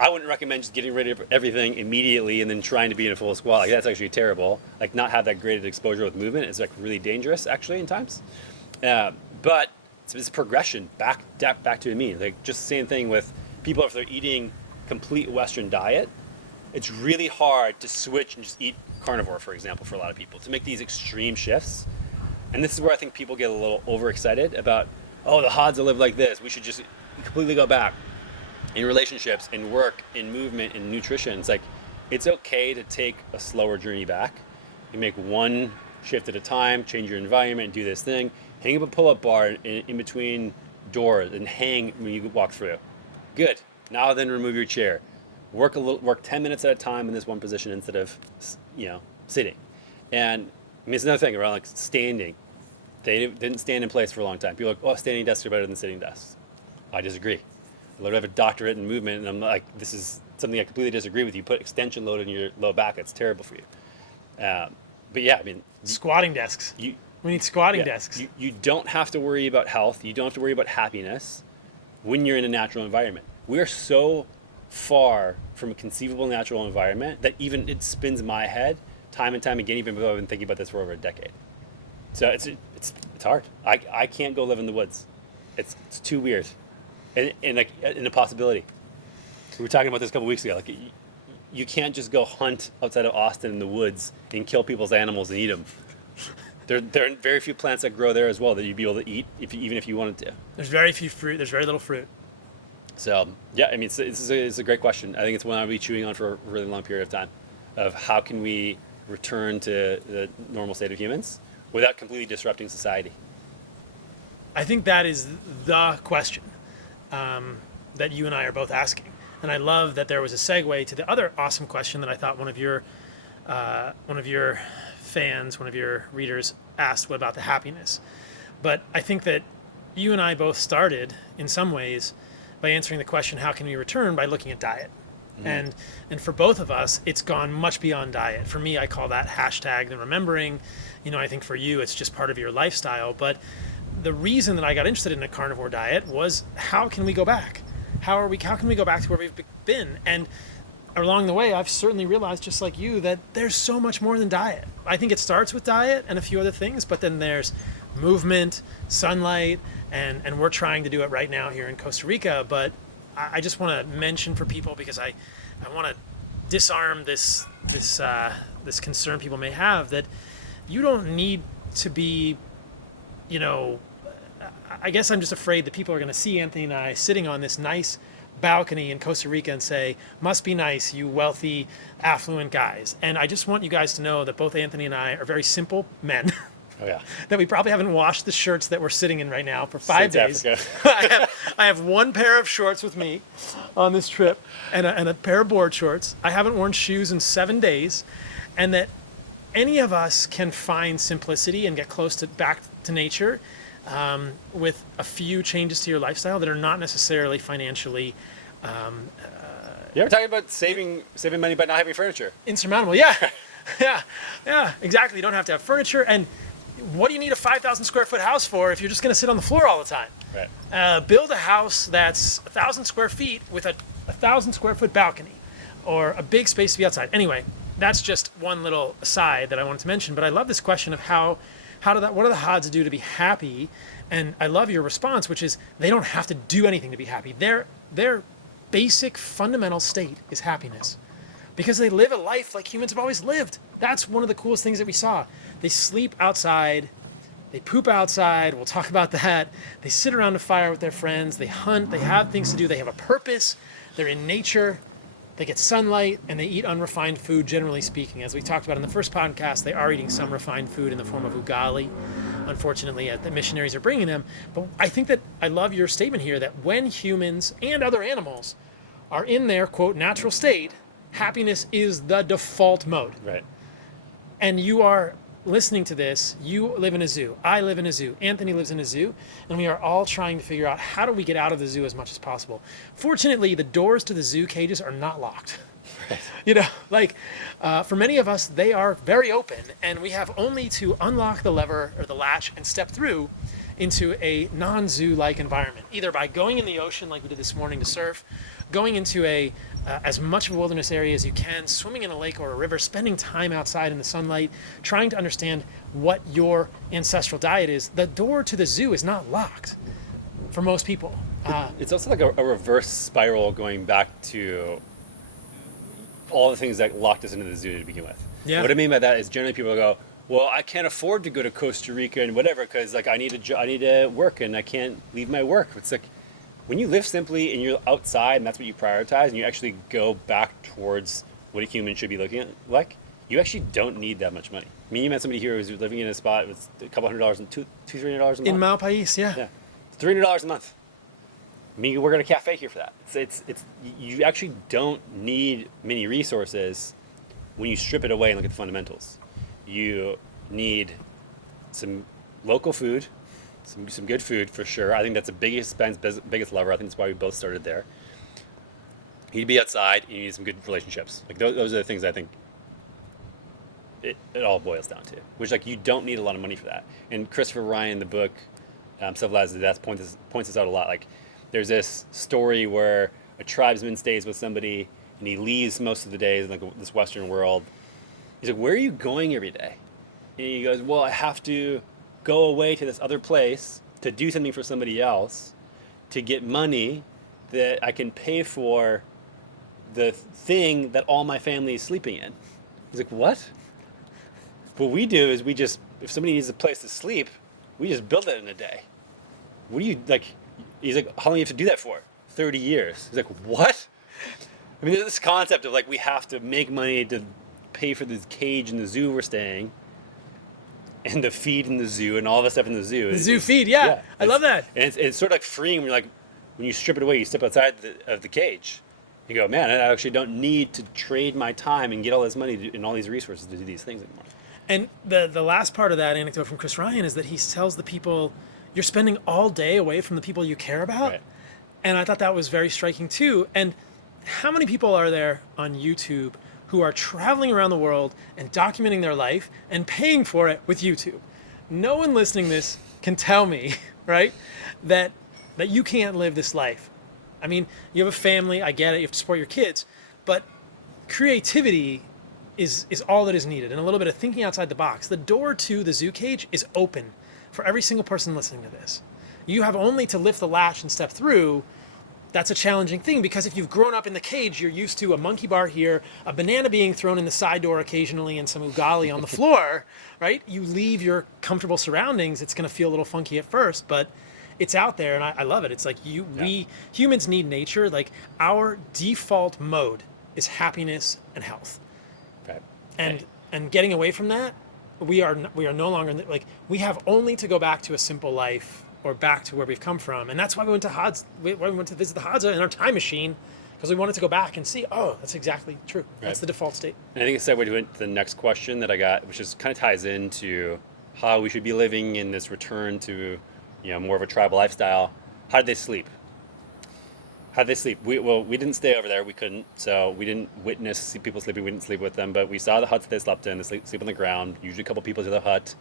I wouldn't recommend just getting rid of everything immediately and then trying to be in a full squat. Like that's actually terrible. Like not have that graded exposure with movement is like really dangerous actually in times. But it's progression back to me. Like just the same thing with people if they're eating complete Western diet. It's really hard to switch and just eat carnivore, for example, for a lot of people, to make these extreme shifts. And this is where I think people get a little overexcited about, the Hadza live like this. We should just completely go back. In relationships, in work, in movement, in nutrition, it's like, it's okay to take a slower journey back and make one shift at a time, change your environment, do this thing, hang up a pull-up bar in between doors and hang when you walk through. Good. Now then remove your chair. Work 10 minutes at a time in this one position instead of, sitting. And it's another thing around like standing. They didn't stand in place for a long time. People are like, standing desks are better than sitting desks. I disagree. I literally have a doctorate in movement, and I'm like, this is something I completely disagree with. You put extension load in your low back, that's terrible for you. But yeah, I mean, squatting desks. We need squatting desks. You don't have to worry about health. You don't have to worry about happiness when you're in a natural environment. We are so far from a conceivable natural environment that even it spins my head time and time again, even though I've been thinking about this for over a decade. So it's hard. I can't go live in the woods. It's too weird. And like an impossibility. We were talking about this a couple weeks ago. Like you can't just go hunt outside of Austin in the woods and kill people's animals and eat them. There are very few plants that grow there as well that you'd be able to eat even if you wanted to. There's very few fruit. There's very little fruit. So yeah, I mean, it's a great question. I think it's one I'll be chewing on for a really long period of time. Of how can we return to the normal state of humans without completely disrupting society? I think that is the question. that you and I are both asking. And I love that there was a segue to the other awesome question that I thought one of your fans, one of your readers asked, what about the happiness? But I think that you and I both started in some ways by answering the question, how can we return, by looking at diet. And for both of us, it's gone much beyond diet. For me, I call that hashtag the remembering. I think for you, it's just part of your lifestyle. But the reason that I got interested in a carnivore diet was, how can we go back? How can we go back to where we've been? And along the way, I've certainly realized, just like you, that there's so much more than diet. I think it starts with diet and a few other things, but then there's movement, sunlight, and we're trying to do it right now here in Costa Rica. But I just want to mention for people, because I want to disarm this concern people may have, that you don't need to be, I guess I'm just afraid that people are going to see Anthony and I sitting on this nice balcony in Costa Rica and say, must be nice, you wealthy, affluent guys. And I just want you guys to know that both Anthony and I are very simple men. Oh, yeah. That we probably haven't washed the shirts that we're sitting in right now for 5 days. Africa. I have one pair of shorts with me on this trip and a pair of board shorts. I haven't worn shoes in 7 days. And that any of us can find simplicity and get back to nature with a few changes to your lifestyle that are not necessarily financially You ever talking about saving money by not having furniture? insurmountable. Yeah. Yeah, exactly. You don't have to have furniture. And what do you need a 5,000 square foot house for if you're just going to sit on the floor all the time? Right. Build a house that's 1,000 square feet with a 1,000 square foot balcony or a big space to be outside. Anyway, that's just one little aside that I wanted to mention. But I love this question of what do the Hads do to be happy? And I love your response, which is they don't have to do anything to be happy. Their basic fundamental state is happiness, because they live a life like humans have always lived. That's one of the coolest things that we saw. They sleep outside, they poop outside, we'll talk about that. They sit around a fire with their friends, they hunt, they have things to do, they have a purpose, they're in nature, they get sunlight, and they eat unrefined food, generally speaking. As we talked about in the first podcast, they are eating some refined food in the form of ugali, unfortunately, the missionaries are bringing them. But I think that I love your statement here that when humans and other animals are in their, quote, natural state, happiness is the default mode. Right. And you are listening to this, you live in a zoo, I live in a zoo, Anthony lives in a zoo, and we are all trying to figure out how do we get out of the zoo as much as possible. Fortunately, the doors to the zoo cages are not locked. Right. For many of us, they are very open, and we have only to unlock the lever or the latch and step through into a non-zoo-like environment, either by going in the ocean like we did this morning to surf, going into as much of a wilderness area as you can, swimming in a lake or a river, spending time outside in the sunlight, trying to understand what your ancestral diet is. The door to the zoo is not locked for most people. It's also like a reverse spiral going back to all the things that locked us into the zoo to begin with. Yeah. What I mean by that is generally people go, well, I can't afford to go to Costa Rica and whatever because I need to work and I can't leave my work. It's like when you live simply and you're outside and that's what you prioritize and you actually go back towards what a human should be looking like, you actually don't need that much money. I mean, you met somebody here who's living in a spot with a couple $100 and $200-$300 a month. In Malpais, yeah. Yeah, it's $300 a month. I mean, you work at a cafe here for that. It's you actually don't need many resources when you strip it away and look at the fundamentals. You need some local food, some good food for sure. I think that's the biggest lever. I think that's why we both started there. You need to be outside. You need some good relationships. Like those are the things I think it all boils down to. Which like you don't need a lot of money for that. And Christopher Ryan, the book Civilized to Death, points this out a lot. Like there's this story where a tribesman stays with somebody and he leaves most of the days in like this Western world. He's like, where are you going every day? And he goes, well, I have to go away to this other place to do something for somebody else to get money that I can pay for the thing that all my family is sleeping in. He's like, what? What we do is if somebody needs a place to sleep, we just build it in a day. What do you, like, he's like, how long do you have to do that for? 30 years. He's like, what? I mean, this concept of like, we have to make money to pay for this cage in the zoo we're staying and the feed in the zoo and all the stuff in the zoo. The zoo feed, yeah. I love that. And it's sort of like freeing. We're like, when you strip it away, you step outside of the cage. You go, man, I actually don't need to trade my time and get all this money and all these resources to do these things anymore. And the last part of that anecdote from Chris Ryan is that he tells the people, you're spending all day away from the people you care about. Right. And I thought that was very striking too. And how many people are there on YouTube who are traveling around the world and documenting their life and paying for it with YouTube? No one listening to this can tell me, right, that you can't live this life. I mean, you have a family, I get it, you have to support your kids, but creativity is all that is needed, and a little bit of thinking outside the box. The door to the zoo cage is open for every single person listening to this. You have only to lift the latch and step through. That's a challenging thing, because if you've grown up in the cage, you're used to a monkey bar here, a banana being thrown in the side door occasionally, and some ugali on the floor, right? You leave your comfortable surroundings, it's going to feel a little funky at first, but it's out there, and I love it. It's like we humans need nature. Like, our default mode is happiness and health. Right. And getting away from that, we are no longer like, we have only to go back to a simple life or back to where we've come from, and that's why we went to visit the Hadza in our time machine, because we wanted to go back and see. Oh, that's exactly true. That's the default state. And I think it's a segue to the next question that I got, which is kind of ties into how we should be living in this return to, more of a tribal lifestyle. How did they sleep? We didn't stay over there. We couldn't. So we didn't witness people sleeping. We didn't sleep with them. But we saw the huts that they slept in. They sleep on the ground. Usually a couple people to the hut.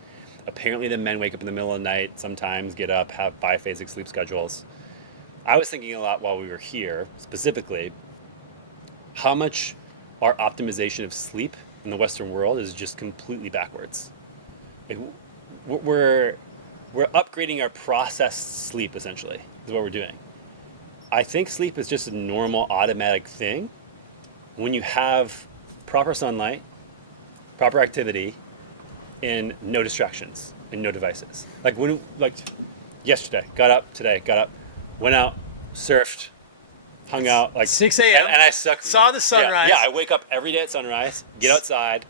Apparently the men wake up in the middle of the night, sometimes get up, have biphasic sleep schedules. I was thinking a lot while we were here, specifically, how much our optimization of sleep in the Western world is just completely backwards. We're upgrading our processed sleep, essentially, is what we're doing. I think sleep is just a normal automatic thing when you have proper sunlight, proper activity, and no distractions and no devices. Like yesterday, got up, went out, surfed, hung out, 6 a.m. and I saw the sunrise. Yeah, I wake up every day at sunrise, get outside,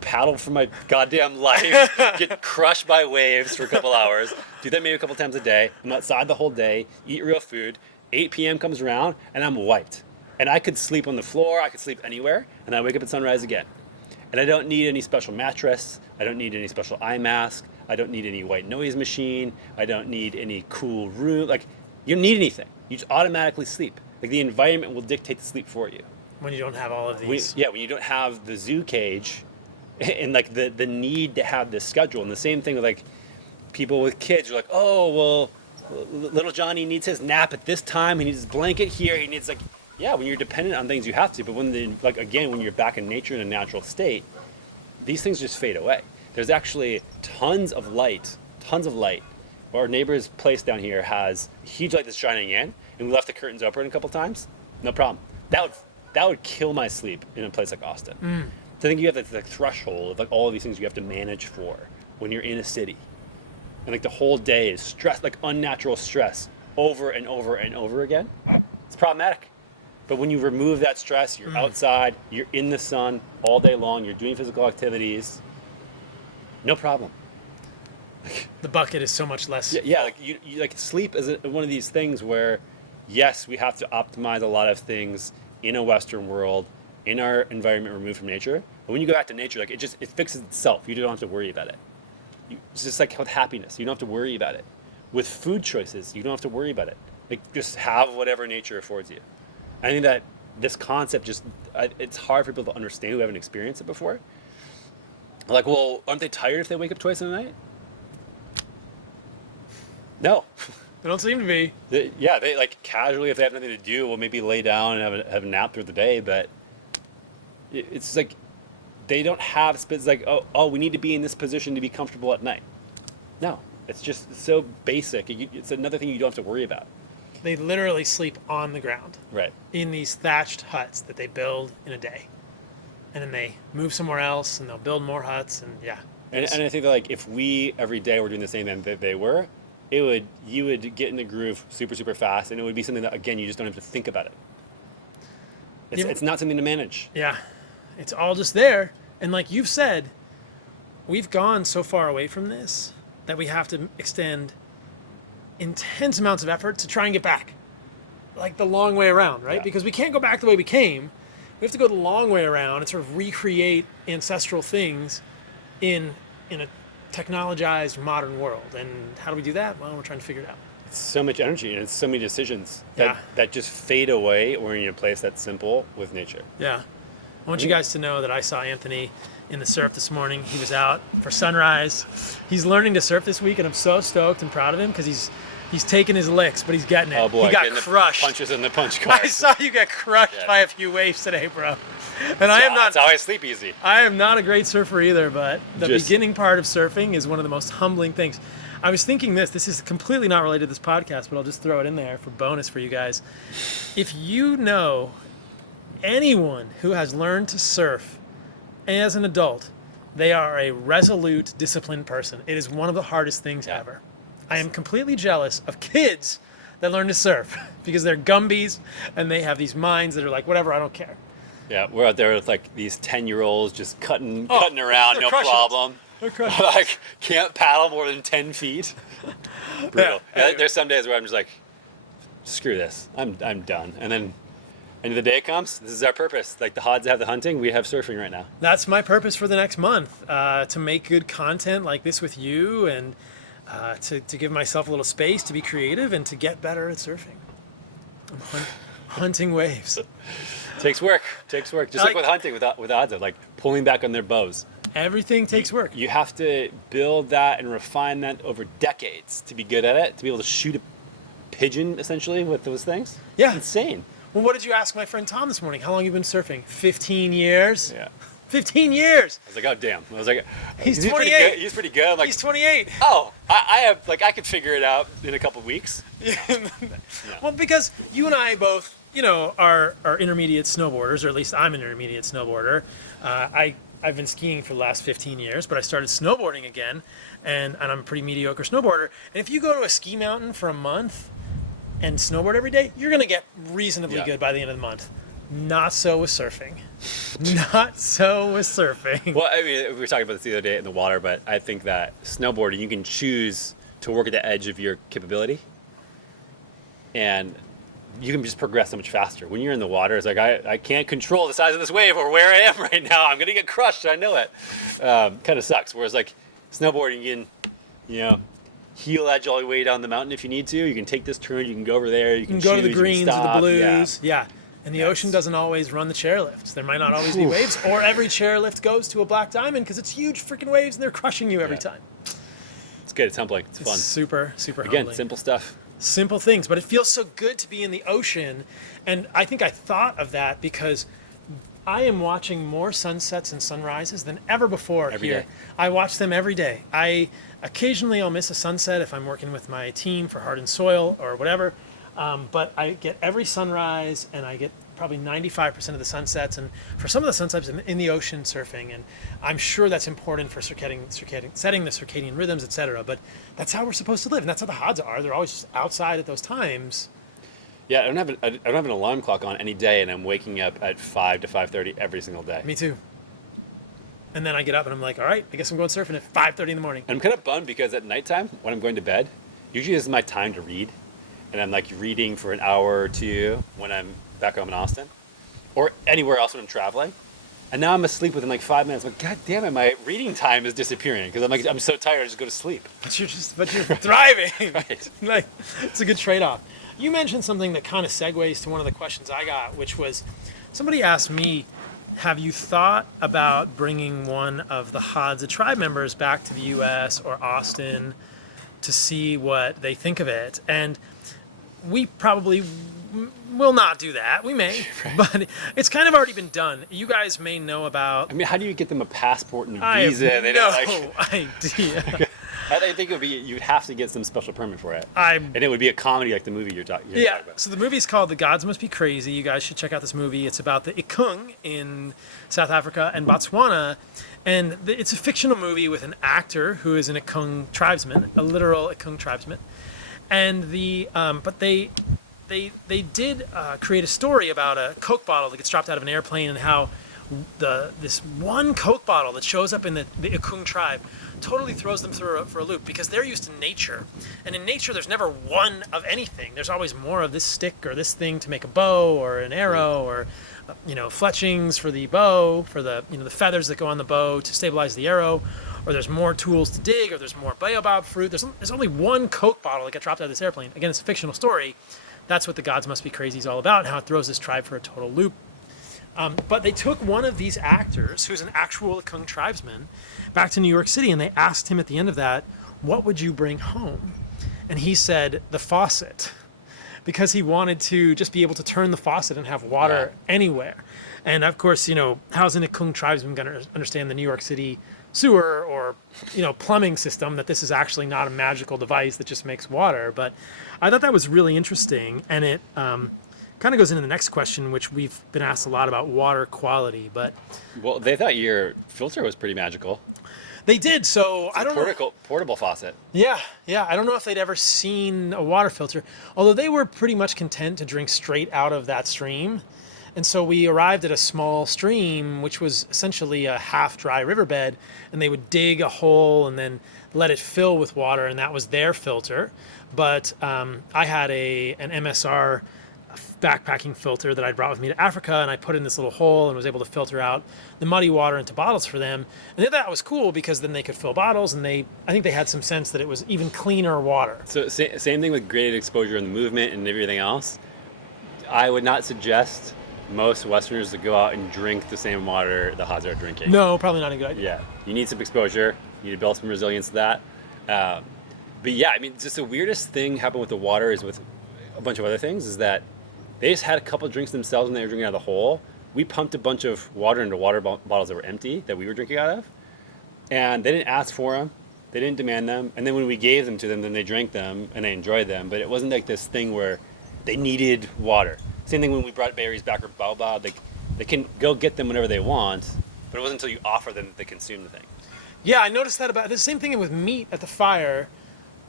paddle for my goddamn life, get crushed by waves for a couple hours, do that maybe a couple times a day. I'm outside the whole day, eat real food. 8 p.m. comes around and I'm wiped. And I could sleep on the floor, I could sleep anywhere, and I wake up at sunrise again. And I don't need any special mattress, I don't need any special eye mask, I don't need any white noise machine, I don't need any cool room. Like, you don't need anything. You just automatically sleep. Like, the environment will dictate the sleep for you. When you don't have all of these. When you don't have the zoo cage and like the need to have this schedule. And the same thing with like people with kids are like, oh, well, little Johnny needs his nap at this time, he needs his blanket here, he needs when you're dependent on things you have to, but when when you're back in nature in a natural state, these things just fade away. There's actually tons of light. Our neighbor's place down here has a huge light that's shining in, and we left the curtains open a couple times, no problem. That would kill my sleep in a place like Austin. So I think you have the threshold of like all of these things you have to manage for when you're in a city. And like the whole day is stress, like unnatural stress over and over and over again. It's problematic. But when you remove that stress, you're outside, you're in the sun all day long, you're doing physical activities, no problem. The bucket is so much less. Yeah, like you like sleep is one of these things where, yes, we have to optimize a lot of things in a Western world, in our environment removed from nature. But when you go back to nature, like it fixes itself. You don't have to worry about it. It's just like with happiness, you don't have to worry about it. With food choices, you don't have to worry about it. Like, just have whatever nature affords you. I think that this concept it's hard for people to understand who haven't experienced it before. Like, well, aren't they tired if they wake up twice in the night? No. They don't seem to be. They like casually, if they have nothing to do, will maybe lay down and have a nap through the day, but it's like they don't have it's like, oh, we need to be in this position to be comfortable at night. No, it's just so basic. It's another thing you don't have to worry about. They literally sleep on the ground. Right. In these thatched huts that they build in a day. And then they move somewhere else and they'll build more huts and And I think that like if we every day were doing the same thing that they were, you would get in the groove super, super fast, and it would be something that, again, you just don't have to think about it. It's not something to manage. Yeah. It's all just there. And like you've said, we've gone so far away from this that we have to extend intense amounts of effort to try and get back. like the long way around, right? Yeah. Because we can't go back the way we came. We have to go the long way around and sort of recreate ancestral things in a technologized modern world. And how do we do that? Well, we're trying to figure it out. It's so much energy and it's so many decisions Yeah. that just fade away when you're in a place that's simple with nature. Yeah. I want you guys to know that I saw Anthony in the surf this morning. He was out for sunrise. He's learning to surf this week, and I'm so stoked and proud of him because he's taking his licks, but he's getting it. Oh boy, he got getting the crushed. punches in the punch card. I saw you get crushed Yeah. by a few waves today, bro. And I am not. That's how I sleep easy. I am not a great surfer either, but the Just- beginning part of surfing is one of the most humbling things. I was thinking this is completely not related to this podcast, but I'll just throw it in there for bonus for you guys. If you know anyone who has learned to surf as an adult, they are a resolute, disciplined person. It is one of the hardest things Yeah. ever. I am completely jealous of kids that learn to surf because they're Gumbies and they have these minds that are like, whatever, I don't care. Yeah, we're out there with like these 10-year-olds just cutting Oh, around, they're no crushing us. problem. They're crushing Like can't paddle more than 10 feet. Brutal. Yeah. Yeah, there's some days where I'm just like, screw this, I'm done. And then end of the day comes. This is our purpose. Like the Hods have the hunting, we have surfing right now. That's my purpose for the next month, to make good content like this with you and to give myself a little space to be creative and to get better at surfing. I'm hunting waves. Takes work. Just like with hunting with odds, like pulling back on their bows. Everything takes work. You have to build that and refine that over decades to be good at it, to be able to shoot a pigeon essentially with those things. Yeah. It's insane. Well, what did you ask my friend Tom this morning? How long you been surfing? 15 years? Yeah. 15 years! I was like, oh damn. I was like, He's pretty 28. good. He's pretty good. I'm like, He's 28. oh, I have like I could figure it out in a couple weeks. Well, because you and I both, are intermediate snowboarders, or at least I'm an intermediate snowboarder. I've been skiing for the last 15 years, but I started snowboarding again, and I'm a pretty mediocre snowboarder. And if you go to a ski mountain for a month and snowboard every day, you're going to get reasonably Yeah. good by the end of the month. Not so with surfing. Not so with surfing. Well, I mean, we were talking about this the other day in the water, but I think that snowboarding, you can choose to work at the edge of your capability, and you can just progress so much faster. When you're in the water, it's like, I can't control the size of this wave or where I am right now. I'm going to get crushed. I know it. Kind of sucks. Whereas like snowboarding, you can, heel edge all the way down the mountain if you need to. You can take this turn. You can go over there. You You can can go to the choose, you can greens or the stop. blues. Yeah. And the ocean doesn't always run the chairlifts. There might not always be waves, or every chairlift goes to a black diamond because it's huge freaking waves and they're crushing you every Yeah. time. It's good. It's humbling. It's fun. It's super, super Again, humbling. simple stuff. Simple things, but it feels so good to be in the ocean. And I think I thought of that because I am watching more sunsets and sunrises than ever before Every here. day. I watch them every day. Occasionally I'll miss a sunset if I'm working with my team for Heart and Soil or whatever. But I get every sunrise and I get probably 95% of the sunsets, and for some of the sunsets in the ocean surfing, and I'm sure that's important for setting the circadian rhythms, etc. But that's how we're supposed to live, and that's how the Hods are. They're always just outside at those times. Yeah, I don't have an alarm clock on any day, and I'm waking up at 5 to 5:30 every single day. Me too. And then I get up and I'm like, all right, I guess I'm going surfing at 5:30 in the morning. And I'm kind of bummed because at nighttime, when I'm going to bed, usually this is my time to read. And I'm like reading for an hour or two when I'm back home in Austin or anywhere else when I'm traveling. And now I'm asleep within like 5 minutes. I'm like, God damn it, my reading time is disappearing because I'm so tired, I just go to sleep. But you're thriving. Right. Like, it's a good trade-off. You mentioned something that kind of segues to one of the questions I got, which was somebody asked me, have you thought about bringing one of the Hadza tribe members back to the US or Austin to see what they think of it? And we probably will not do that. We may, but it's kind of already been done. You guys may know about. I mean, how do you get them a passport and a I visa? have They no don't, like, idea. I think it would be, you'd have to get some special permit for it. I'm And it would be a comedy like the movie you're talking Yeah, about. so the movie's called The Gods Must Be Crazy. You guys should check out this movie. It's about the Ikung in South Africa and Botswana. And it's a fictional movie with an actor who is an Ikung tribesman, a literal Ikung tribesman. And but they did create a story about a Coke bottle that gets dropped out of an airplane and how this one Coke bottle that shows up in the Ikung tribe totally throws them for a loop, because they're used to nature. And in nature, there's never one of anything. There's always more of this stick or this thing to make a bow or an arrow, or fletchings for the bow, for the the feathers that go on the bow to stabilize the arrow, or there's more tools to dig, or there's more baobab fruit. There's only one Coke bottle that got dropped out of this airplane. Again, it's a fictional story. That's what The Gods Must Be Crazy is all about, and how it throws this tribe for a total loop. But they took one of these actors, who's an actual Ikung tribesman, back to New York City, and they asked him at the end of that, what would you bring home? And he said, the faucet, because he wanted to just be able to turn the faucet and have water anywhere. And of course, how's an Ikung tribesman going to understand the New York City sewer or plumbing system, that this is actually not a magical device that just makes water? But I thought that was really interesting, and it kind of goes into the next question, which we've been asked a lot about water quality. But Well, they thought your filter was pretty magical. they did. So I don't know. Portable faucet. Yeah. I don't know if they'd ever seen a water filter, although they were pretty much content to drink straight out of that stream. And so we arrived at a small stream, which was essentially a half-dry riverbed, and they would dig a hole and then let it fill with water, and that was their filter. But I had an MSR backpacking filter that I brought with me to Africa, and I put in this little hole and was able to filter out the muddy water into bottles for them. And that was cool, because then they could fill bottles, and I think they had some sense that it was even cleaner water. So same thing with graded exposure and the movement and everything else. I would not suggest most Westerners to go out and drink the same water the Hadza are drinking. No, probably not a good idea. Yeah, you need some exposure. You need to build some resilience to that. But yeah, I mean, just the weirdest thing happened with the water is with a bunch of other things, is that they just had a couple of drinks themselves when they were drinking out of the hole. We pumped a bunch of water into water bottles that were empty that we were drinking out of. And they didn't ask for them. They didn't demand them. And then when we gave them to them, then they drank them and they enjoyed them. But it wasn't like this thing where they needed water. Same thing when we brought berries back or baobab. They can go get them whenever they want, but it wasn't until you offer them that they consume the thing. Yeah, I noticed that about the same thing with meat at the fire.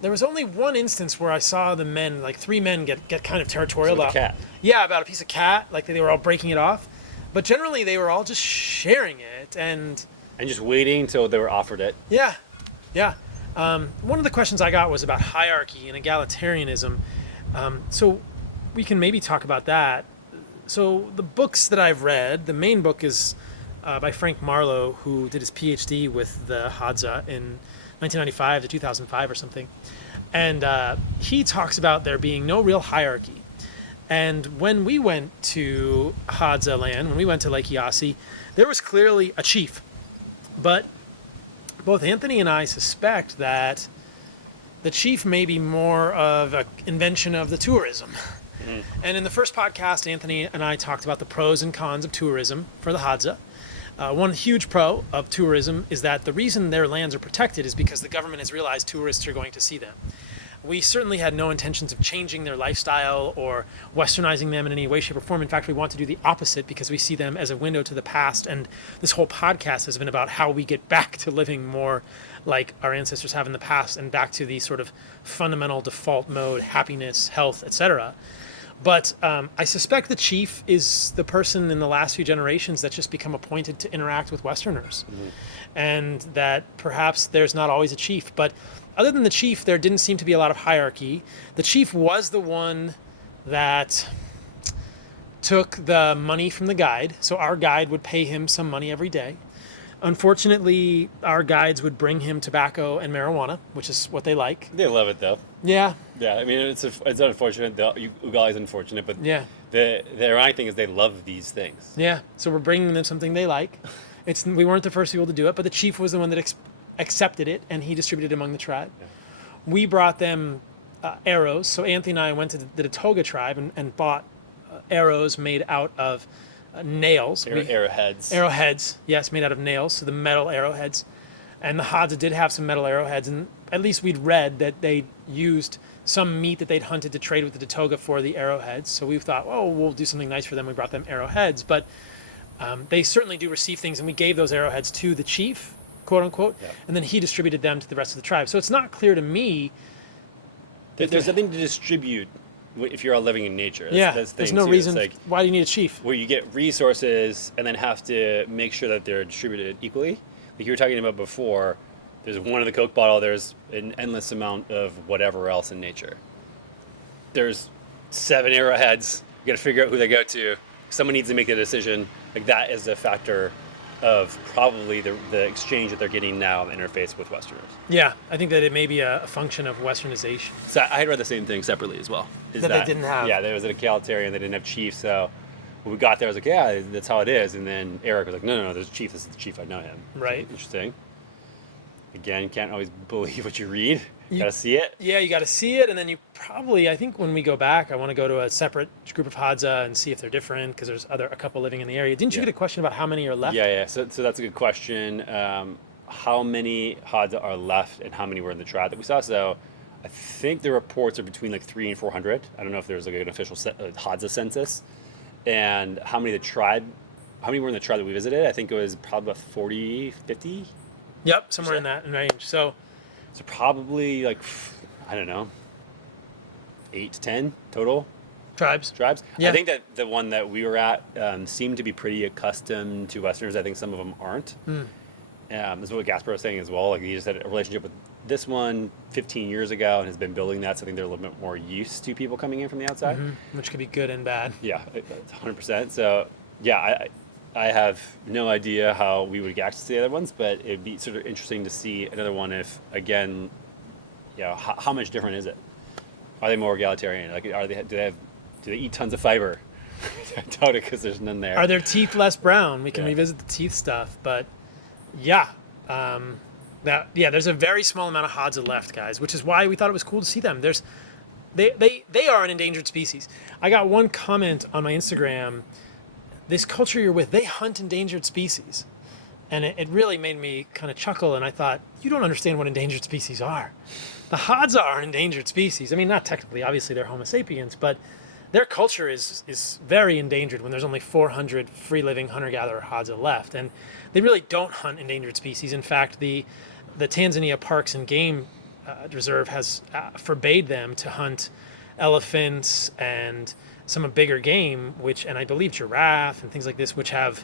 There was only one instance where I saw the men, like 3 men, get kind of territorial So with about the cat. Yeah, about a piece of cat, like they were all breaking it off. But generally, they were all just sharing it, and just waiting until they were offered it. yeah. One of the questions I got was about hierarchy and egalitarianism. So we can maybe talk about that. So the books that I've read, the main book is by Frank Marlowe, who did his PhD with the Hadza in 1995 to 2005 or something. And he talks about there being no real hierarchy. And when we went to Hadza land, when we went to Lake Eyasi, there was clearly a chief. But both Anthony and I suspect that the chief may be more of an invention of the tourism. And in the first podcast, Anthony and I talked about the pros and cons of tourism for the Hadza. One huge pro of tourism is that the reason their lands are protected is because the government has realized tourists are going to see them. We certainly had no intentions of changing their lifestyle or westernizing them in any way, shape, or form. In fact, we want to do the opposite, because we see them as a window to the past. And this whole podcast has been about how we get back to living more like our ancestors have in the past, and back to the sort of fundamental default mode, happiness, health, etc. But I suspect the chief is the person in the last few generations that's just become appointed to interact with Westerners. And that perhaps there's not always a chief. But other than the chief, there didn't seem to be a lot of hierarchy. The chief was the one that took the money from the guide. So our guide would pay him some money every day. Unfortunately, our guides would bring him tobacco and marijuana, which is what they like. They love it though. Yeah. Yeah, I mean, it's unfortunate. Ugali is unfortunate, but Yeah. the ironic thing is they love these things. Yeah. So we're bringing them something they like. We weren't the first people to do it, but the chief was the one that accepted it, and he distributed it among the tribe. Yeah. We brought them arrows. So Anthony and I went to the Datoga tribe and bought arrows made out of nails. Arrowheads. Arrowheads, yes, made out of nails, so the metal arrowheads. And the Hadza did have some metal arrowheads, and at least we'd read that they used some meat that they'd hunted to trade with the Datoga for the arrowheads. So we thought, oh, we'll do something nice for them. We brought them arrowheads. But they certainly do receive things, and we gave those arrowheads to the chief, quote unquote, and then he distributed them to the rest of the tribe. So it's not clear to me that there's nothing to distribute if you're all living in nature. That's the there's thing, no too. reason. It's like Why do you need a chief? where you get resources and then have to make sure that they're distributed equally. Like you were talking about before, there's one in the Coke bottle, there's an endless amount of whatever else in nature. There's 7 arrowheads, you gotta figure out who they go to. Someone needs to make the decision. Like that is a factor of probably the exchange that they're getting now in the interface with Westerners. Yeah, I think that it may be a function of Westernization. So I had read the same thing separately as well. That they didn't have. Yeah, there was an egalitarian, they didn't have chief, so when we got there, I was like, yeah, that's how it is. And then Eric was like, no, there's a chief, this is the chief, I know him. Right. Interesting. Again, you can't always believe what you read. You gotta see it. Yeah, you got to see it, and then you probably, I think when we go back, I want to go to a separate group of Hadza and see if they're different, because there's a couple living in the area. Didn't you Yeah. get a question about how many are left? Yeah. So that's a good question. How many Hadza are left and how many were in the tribe that we saw? So I think the reports are between like 300 and 400. I don't know if there's like an official Hadza census. And how many were in the tribe that we visited? I think it was probably about 40, 50. Yep, somewhere in that range. So Probably like, I don't know, 8 to 10 total tribes. I think that the one that we were at seemed to be pretty accustomed to Westerners. I think some of them aren't. That's what Gasper was saying as well. Like he just had a relationship with this one 15 years ago and has been building that. So I think they're a little bit more used to people coming in from the outside. Which could be good and bad. Yeah, 100%. So yeah, I have no idea how we would get access to the other ones, but it'd be sort of interesting to see another one if, again, how much different is it? Are they more egalitarian? Like, do they eat tons of fiber? I doubt it because there's none there. Are their teeth less brown? We can revisit the teeth stuff, but yeah, there's a very small amount of Hadza left, guys, which is why we thought it was cool to see them. They are an endangered species. I got one comment on my Instagram. This culture you're with, they hunt endangered species. And it really made me kind of chuckle, and I thought, you don't understand what endangered species are. The Hadza are an endangered species. I mean, not technically, obviously they're Homo sapiens, but their culture is very endangered when there's only 400 free-living hunter-gatherer Hadza left. And they really don't hunt endangered species. In fact, the Tanzania Parks and Game Reserve has forbade them to hunt elephants and some bigger game, and I believe giraffe and things like this, which have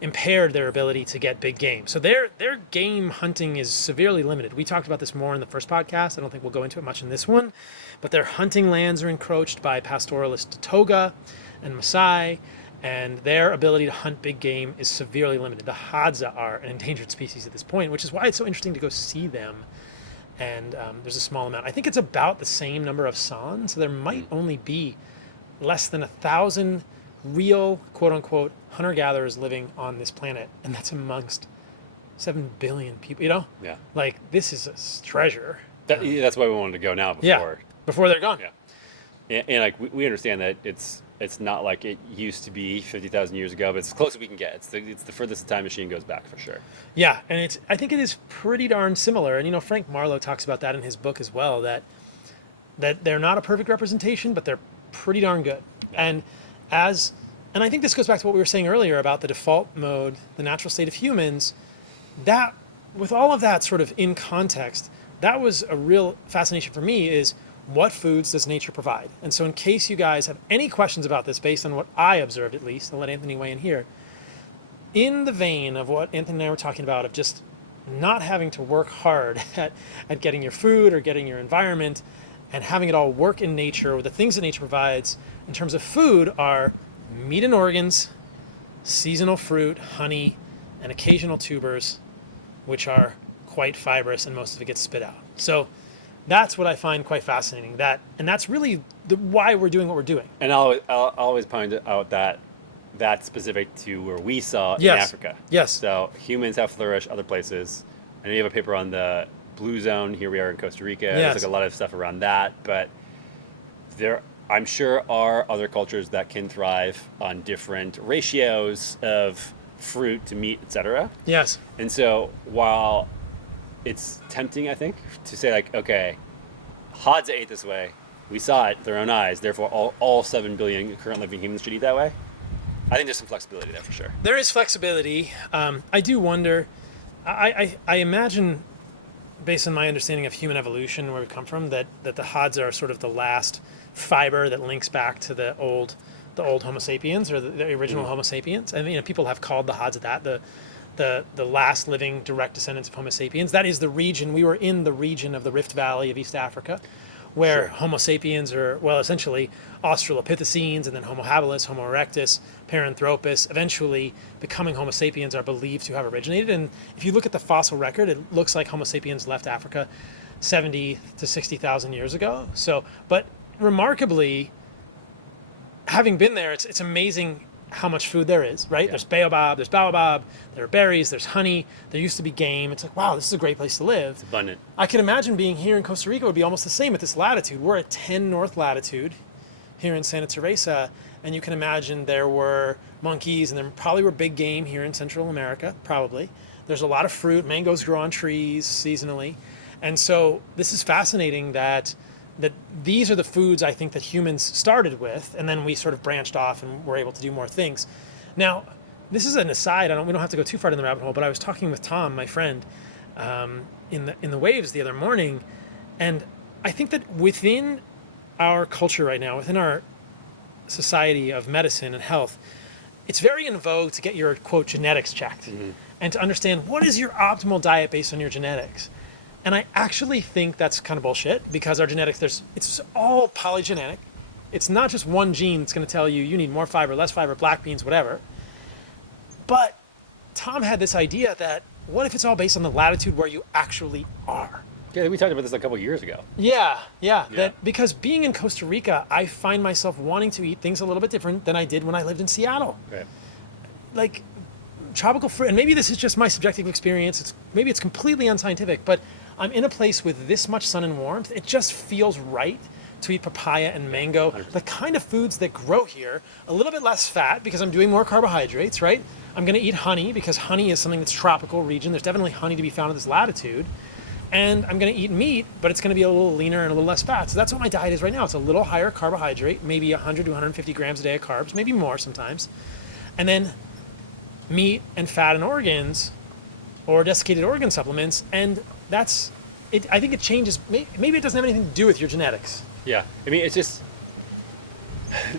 impaired their ability to get big game. So their game hunting is severely limited. We talked about this more in the first podcast. I don't think we'll go into it much in this one, but their hunting lands are encroached by pastoralist Toga and Maasai, and their ability to hunt big game is severely limited. The Hadza are an endangered species at this point, which is why it's so interesting to go see them. And there's a small amount. I think it's about the same number of San, so there might only be less than 1,000 real, quote-unquote, hunter-gatherers living on this planet, and that's amongst 7 billion people, Yeah. Like, this is a treasure. That's why we wanted to go now before. Yeah, before they're gone. Yeah. And like, we understand that it's not like it used to be 50,000 years ago, but it's as close as we can get. It's the furthest the time machine goes back, for sure. Yeah, and I think it is pretty darn similar, and Frank Marlowe talks about that in his book as well, that they're not a perfect representation, but they're pretty darn good. And I think this goes back to what we were saying earlier about the default mode, the natural state of humans, that with all of that sort of in context, that was a real fascination for me, is what foods does nature provide? And so in case you guys have any questions about this, based on what I observed at least, I'll let Anthony weigh in here, in the vein of what Anthony and I were talking about, of just not having to work hard at getting your food or getting your environment, and having it all work in nature, or the things that nature provides in terms of food are meat and organs, seasonal fruit, honey, and occasional tubers, which are quite fibrous, and most of it gets spit out. So that's what I find quite fascinating. And that's really why we're doing what we're doing. And I'll always point out that that's specific to where we saw in Africa. Yes. So humans have flourished other places. I know you have a paper on the blue zone. Here we are in Costa Rica. Yes. There's like a lot of stuff around that, but there, I'm sure, are other cultures that can thrive on different ratios of fruit to meat, etc. Yes. And so while it's tempting, I think, to say like, okay, Hadza ate this way. We saw it with our own eyes. Therefore, all 7 billion current living humans should eat that way. I think there's some flexibility there for sure. There is flexibility. I do wonder, I imagine based on my understanding of human evolution, where we come from, that the Hods are sort of the last fiber that links back to the old Homo sapiens, or the original Homo sapiens. And people have called the Hods that the last living direct descendants of Homo sapiens. That is the region. We were in the region of the Rift Valley of East Africa, where Sure. Homo sapiens are, well, essentially Australopithecines, and then Homo habilis, Homo erectus, Paranthropus, eventually becoming Homo sapiens, are believed to have originated. And if you look at the fossil record, it looks like Homo sapiens left Africa 70 to 60,000 years ago. So, but remarkably, having been there, it's amazing how much food there is, right? Yeah. There's baobab, there are berries, there's honey, there used to be game. It's like, wow, this is a great place to live. Abundant. I can imagine being here in Costa Rica would be almost the same at this latitude. We're at 10 north latitude here in Santa Teresa, and you can imagine there were monkeys, and there probably were big game here in Central America, probably. There's a lot of fruit. Mangoes grow on trees seasonally. And so this is fascinating that these are the foods I think that humans started with, and then we sort of branched off and were able to do more things. Now, this is an aside. We don't have to go too far down the rabbit hole, but I was talking with Tom, my friend, in the waves the other morning, and I think that within our culture right now, within our society of medicine and health, it's very in vogue to get your, quote, genetics checked, and to understand what is your optimal diet based on your genetics. And I actually think that's kind of bullshit, because our genetics, it's all polygenetic. It's not just one gene that's going to tell you need more fiber, less fiber, black beans, whatever. But Tom had this idea that what if it's all based on the latitude where you actually are? Yeah, we talked about this a couple years ago. Yeah. That because being in Costa Rica, I find myself wanting to eat things a little bit different than I did when I lived in Seattle. Right. Like tropical fruit, and maybe this is just my subjective experience. Maybe it's completely unscientific, but I'm in a place with this much sun and warmth. It just feels right to eat papaya and mango, 100%. the kind of foods that grow here. A little bit less fat because I'm doing more carbohydrates, right? I'm going to eat honey because honey is something that's tropical region. There's definitely honey to be found at this latitude. And I'm going to eat meat, but it's going to be a little leaner and a little less fat. So that's what my diet is right now. It's a little higher carbohydrate, maybe 100 to 150 grams a day of carbs, maybe more sometimes. And then meat and fat and organs, or desiccated organ supplements, and that's it. I think it changes. Maybe it doesn't have anything to do with your genetics. Yeah. I mean, it's just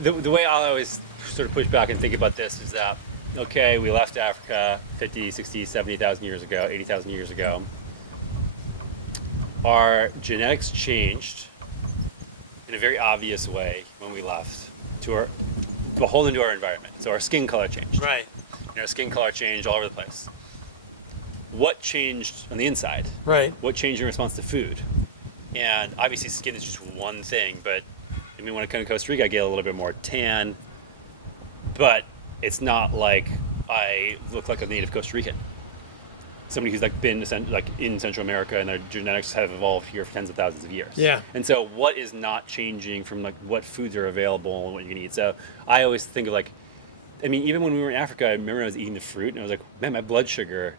the way I always sort of push back and think about this is that, okay, we left Africa 50, 60, 70,000 years ago, 80,000 years ago. Our genetics changed in a very obvious way when we left, beholden to our environment. So our skin color changed. Right. Our skin color changed all over the place. What changed on the inside? Right. What changed in response to food? And obviously skin is just one thing, but I mean, when I come to Costa Rica, I get a little bit more tan, but it's not like I look like a native Costa Rican. Somebody who's been in Central America, and their genetics have evolved here for tens of thousands of years. Yeah. And so what is not changing from what foods are available and what you can eat? So I always think of even when we were in Africa, I remember I was eating the fruit and I was like, man, my blood sugar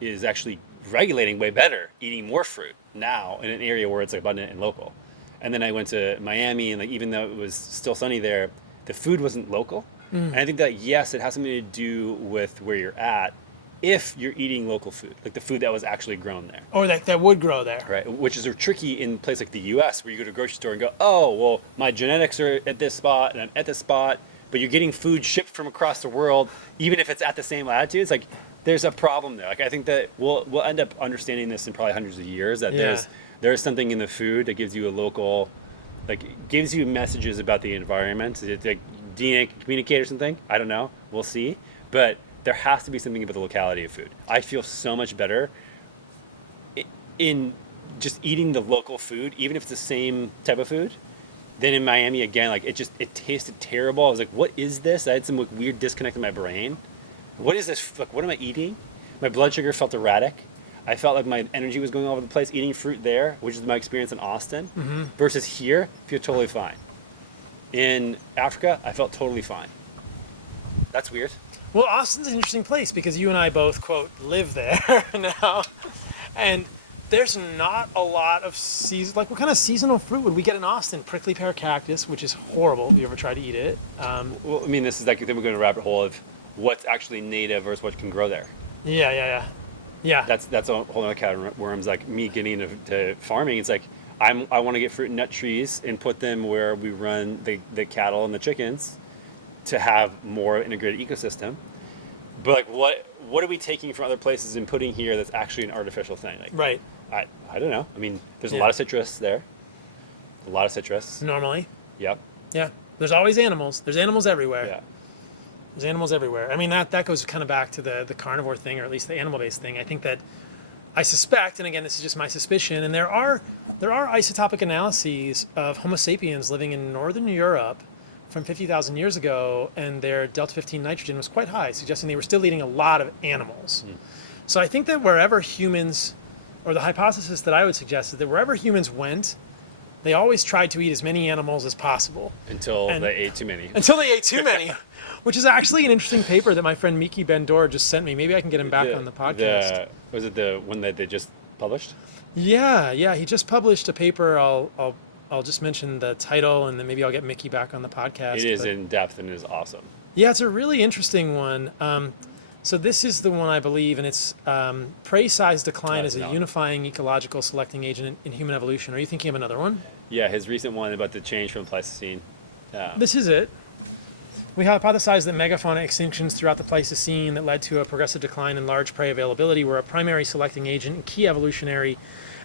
is actually regulating way better eating more fruit now in an area where it's abundant and local. And then I went to Miami, and even though it was still sunny there, the food wasn't local. And I think that, yes, it has something to do with where you're at if you're eating local food, like the food that was actually grown there. Or that would grow there. Right, which is tricky in a place like the US, where you go to a grocery store and go, oh, well, my genetics are at this spot and I'm at this spot, but you're getting food shipped from across the world, even if it's at the same latitudes. There's a problem there. I think that we'll end up understanding this in probably hundreds of years, that there's something in the food that gives you a local, gives you messages about the environment. Is it DNA communicator or something? I don't know. We'll see. But there has to be something about the locality of food. I feel so much better in just eating the local food, even if it's the same type of food, than in Miami. Again, it tasted terrible. I was like, what is this? I had some weird disconnect in my brain. What is this? What am I eating? My blood sugar felt erratic. I felt like my energy was going all over the place eating fruit there, which is my experience in Austin, versus here, I feel totally fine. In Africa, I felt totally fine. That's weird. Well, Austin's an interesting place because you and I both, quote, live there now. And there's not a lot of what kind of seasonal fruit would we get in Austin? Prickly pear cactus, which is horrible. Have you ever tried to eat it? Well, this is then we're going to rabbit hole of what's actually native versus what can grow there. Yeah. Yeah. That's a whole other can of worms. Like me getting into farming, it's like I want to get fruit and nut trees and put them where we run the cattle and the chickens to have more integrated ecosystem. But like what are we taking from other places and putting here that's actually an artificial thing? Like Right. I don't know. I mean, there's a Yeah. lot of citrus there. A lot of citrus. Normally. Yep. Yeah. There's always animals. There's animals everywhere. Yeah. There's animals everywhere. I mean, that goes kind of back to the carnivore thing, or at least the animal-based thing. I think that I suspect, and again, this is just my suspicion, and there are isotopic analyses of Homo sapiens living in northern Europe from 50,000 years ago, and their delta 15 nitrogen was quite high, suggesting they were still eating a lot of animals. So I think that wherever humans, or the hypothesis that I would suggest is that wherever humans went, they always tried to eat as many animals as possible Until And- they ate too many. until they ate too many, which is actually an interesting paper that my friend Miki Ben-Dor just sent me. Maybe I can get him back on the podcast. Was it the one that they just published? Yeah, he just published a paper. I'll just mention the title, and then maybe I'll get Mickey back on the podcast. It is but- in depth and it is awesome. Yeah, it's a really interesting one. So this is the one I believe, and it's prey size decline as a No. unifying ecological selecting agent in human evolution. Are you thinking of another one? Yeah, his recent one about the change from Pleistocene. This is it. We hypothesized that megafauna extinctions throughout the Pleistocene that led to a progressive decline in large prey availability were a primary selecting agent in key evolutionary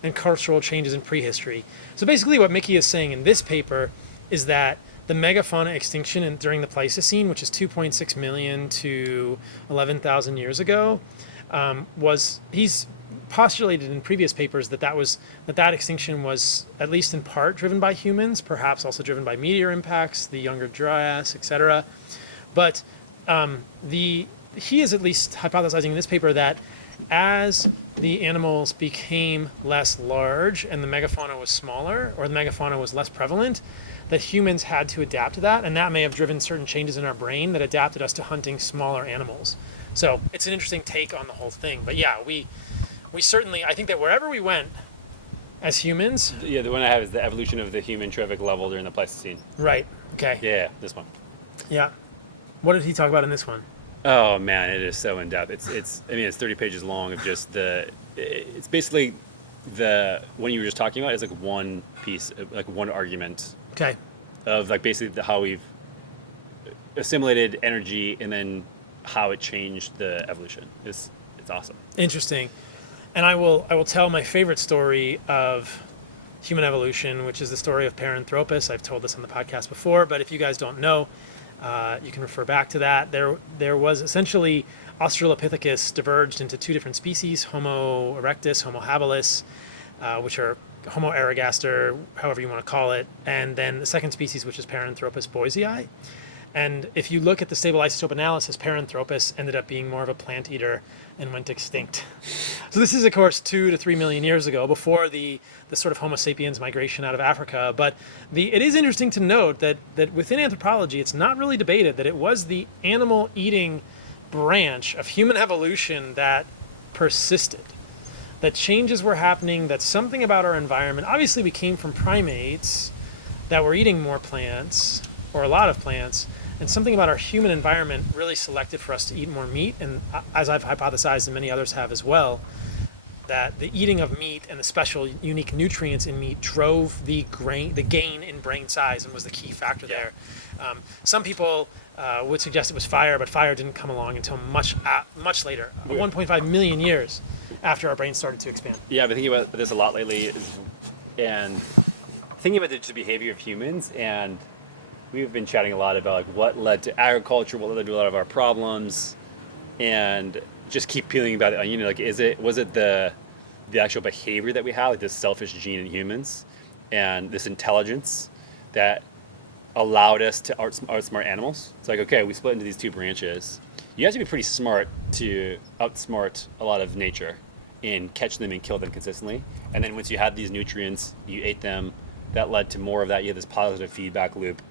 and cultural changes in prehistory. So basically what Mickey is saying in this paper is that the megafauna extinction during the Pleistocene, which is 2.6 million to 11,000 years ago, he's postulated in previous papers that extinction was at least in part driven by humans, perhaps also driven by meteor impacts, the Younger Dryas, etc. But he is at least hypothesizing in this paper that as the animals became less large and the megafauna was smaller, or the megafauna was less prevalent, that humans had to adapt to that, and that may have driven certain changes in our brain that adapted us to hunting smaller animals. So it's an interesting take on the whole thing. But yeah, we certainly, I think that wherever we went as humans, Yeah, the one I have is the evolution of the human trophic level during the Pleistocene. right? Okay. Yeah, this one. Yeah. What did he talk about in this one? Oh man, it is so in depth. It's 30 pages long of just it's basically what you were just talking about is like one piece, like one argument Okay. of like basically how we've assimilated energy and then how it changed the evolution. It's awesome. Interesting. And I will tell my favorite story of human evolution, which is the story of Paranthropus. I've told this on the podcast before, but if you guys don't know, you can refer back to that. There was essentially Australopithecus diverged into two different species, Homo erectus, Homo habilis, which are Homo ergaster, however you want to call it, and then the second species, which is Paranthropus boisei. And if you look at the stable isotope analysis, Paranthropus ended up being more of a plant eater and went extinct. So this is, of course, 2 to 3 million years ago, before the sort of Homo sapiens migration out of Africa. But it is interesting to note that within anthropology, it's not really debated that it was the animal-eating branch of human evolution that persisted. That changes were happening, that something about our environment, obviously we came from primates that were eating more plants, or a lot of plants, and something about our human environment really selected for us to eat more meat. And as I've hypothesized, and many others have as well, that the eating of meat and the special unique nutrients in meat drove the gain in brain size and was the key factor there. Some people would suggest it was fire, but fire didn't come along until much later, 1.5 million years after our brains started to expand. Yeah, I've been thinking about this a lot lately, and thinking about the behavior of humans, and we've been chatting a lot about like what led to agriculture, what led to a lot of our problems, and just keep peeling about it. Like, was it the actual behavior that we have, like this selfish gene in humans, and this intelligence that allowed us to outsmart animals? It's like, okay, we split into these two branches. You have to be pretty smart to outsmart a lot of nature and catch them and kill them consistently. And then once you had these nutrients, you ate them. That led to more of that. You had this positive feedback loop.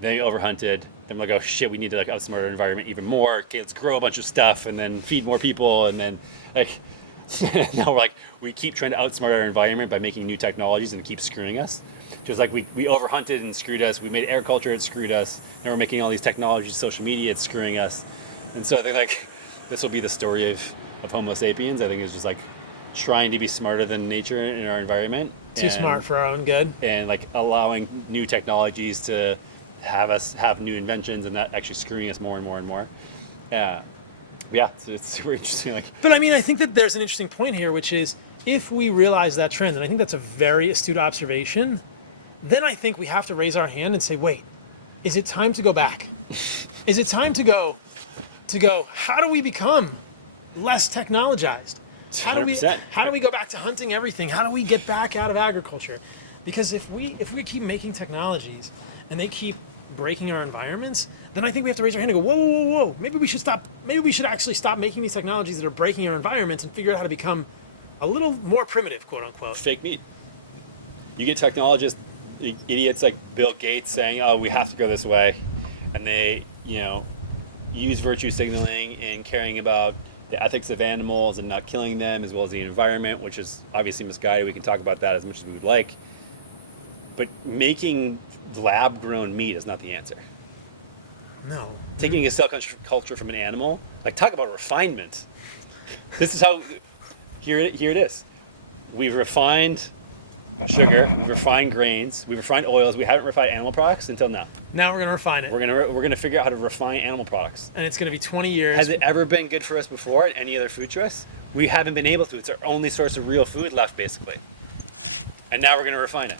Then you overhunted. Then we're like, oh shit, we need to like outsmart our environment even more. Okay, let's grow a bunch of stuff and then feed more people. And then like now we're like, we keep trying to outsmart our environment by making new technologies and it keeps screwing us. Just like we overhunted and screwed us. We made agriculture, it screwed us. Now we're making all these technologies, social media, it's screwing us. And so they're like, this will be the story of of Homo sapiens. I think is just like trying to be smarter than nature in our environment. Too smart for our own good. And like allowing new technologies to have us have new inventions, and that actually screwing us more and more and more. Yeah, it's super interesting. Like, But I mean, I think that there's an interesting point here, which is if we realize that trend, and I think that's a very astute observation, then I think we have to raise our hand and say, wait, is it time to go back? Is it time to go, how do we become less technologized? How do we 100%. go back to hunting everything? How do we get back out of agriculture? Because if we keep making technologies and they keep breaking our environments, then I think we have to raise our hand and go, whoa, whoa, whoa, whoa. Maybe we should stop. Maybe we should actually stop making these technologies that are breaking our environments and figure out how to become a little more primitive, quote unquote. fake meat. You get technologists, idiots like Bill Gates saying, "Oh, we have to go this way," and they, use virtue signaling and caring about the ethics of animals and not killing them, as well as the environment, which is obviously misguided. We can talk about that as much as we would like, but making lab-grown meat is not the answer. No. Taking a cell culture from an animal, like talk about refinement. This is how. Here it is. We've refined sugar, we've refined grains, we've refined oils. We haven't refined animal products until now. Now we're going to refine it. We're gonna figure out how to refine animal products. And it's going to be 20 years. Has it ever been good for us before at any other food choice? We haven't been able to. It's our only source of real food left, basically. And now we're gonna refine it.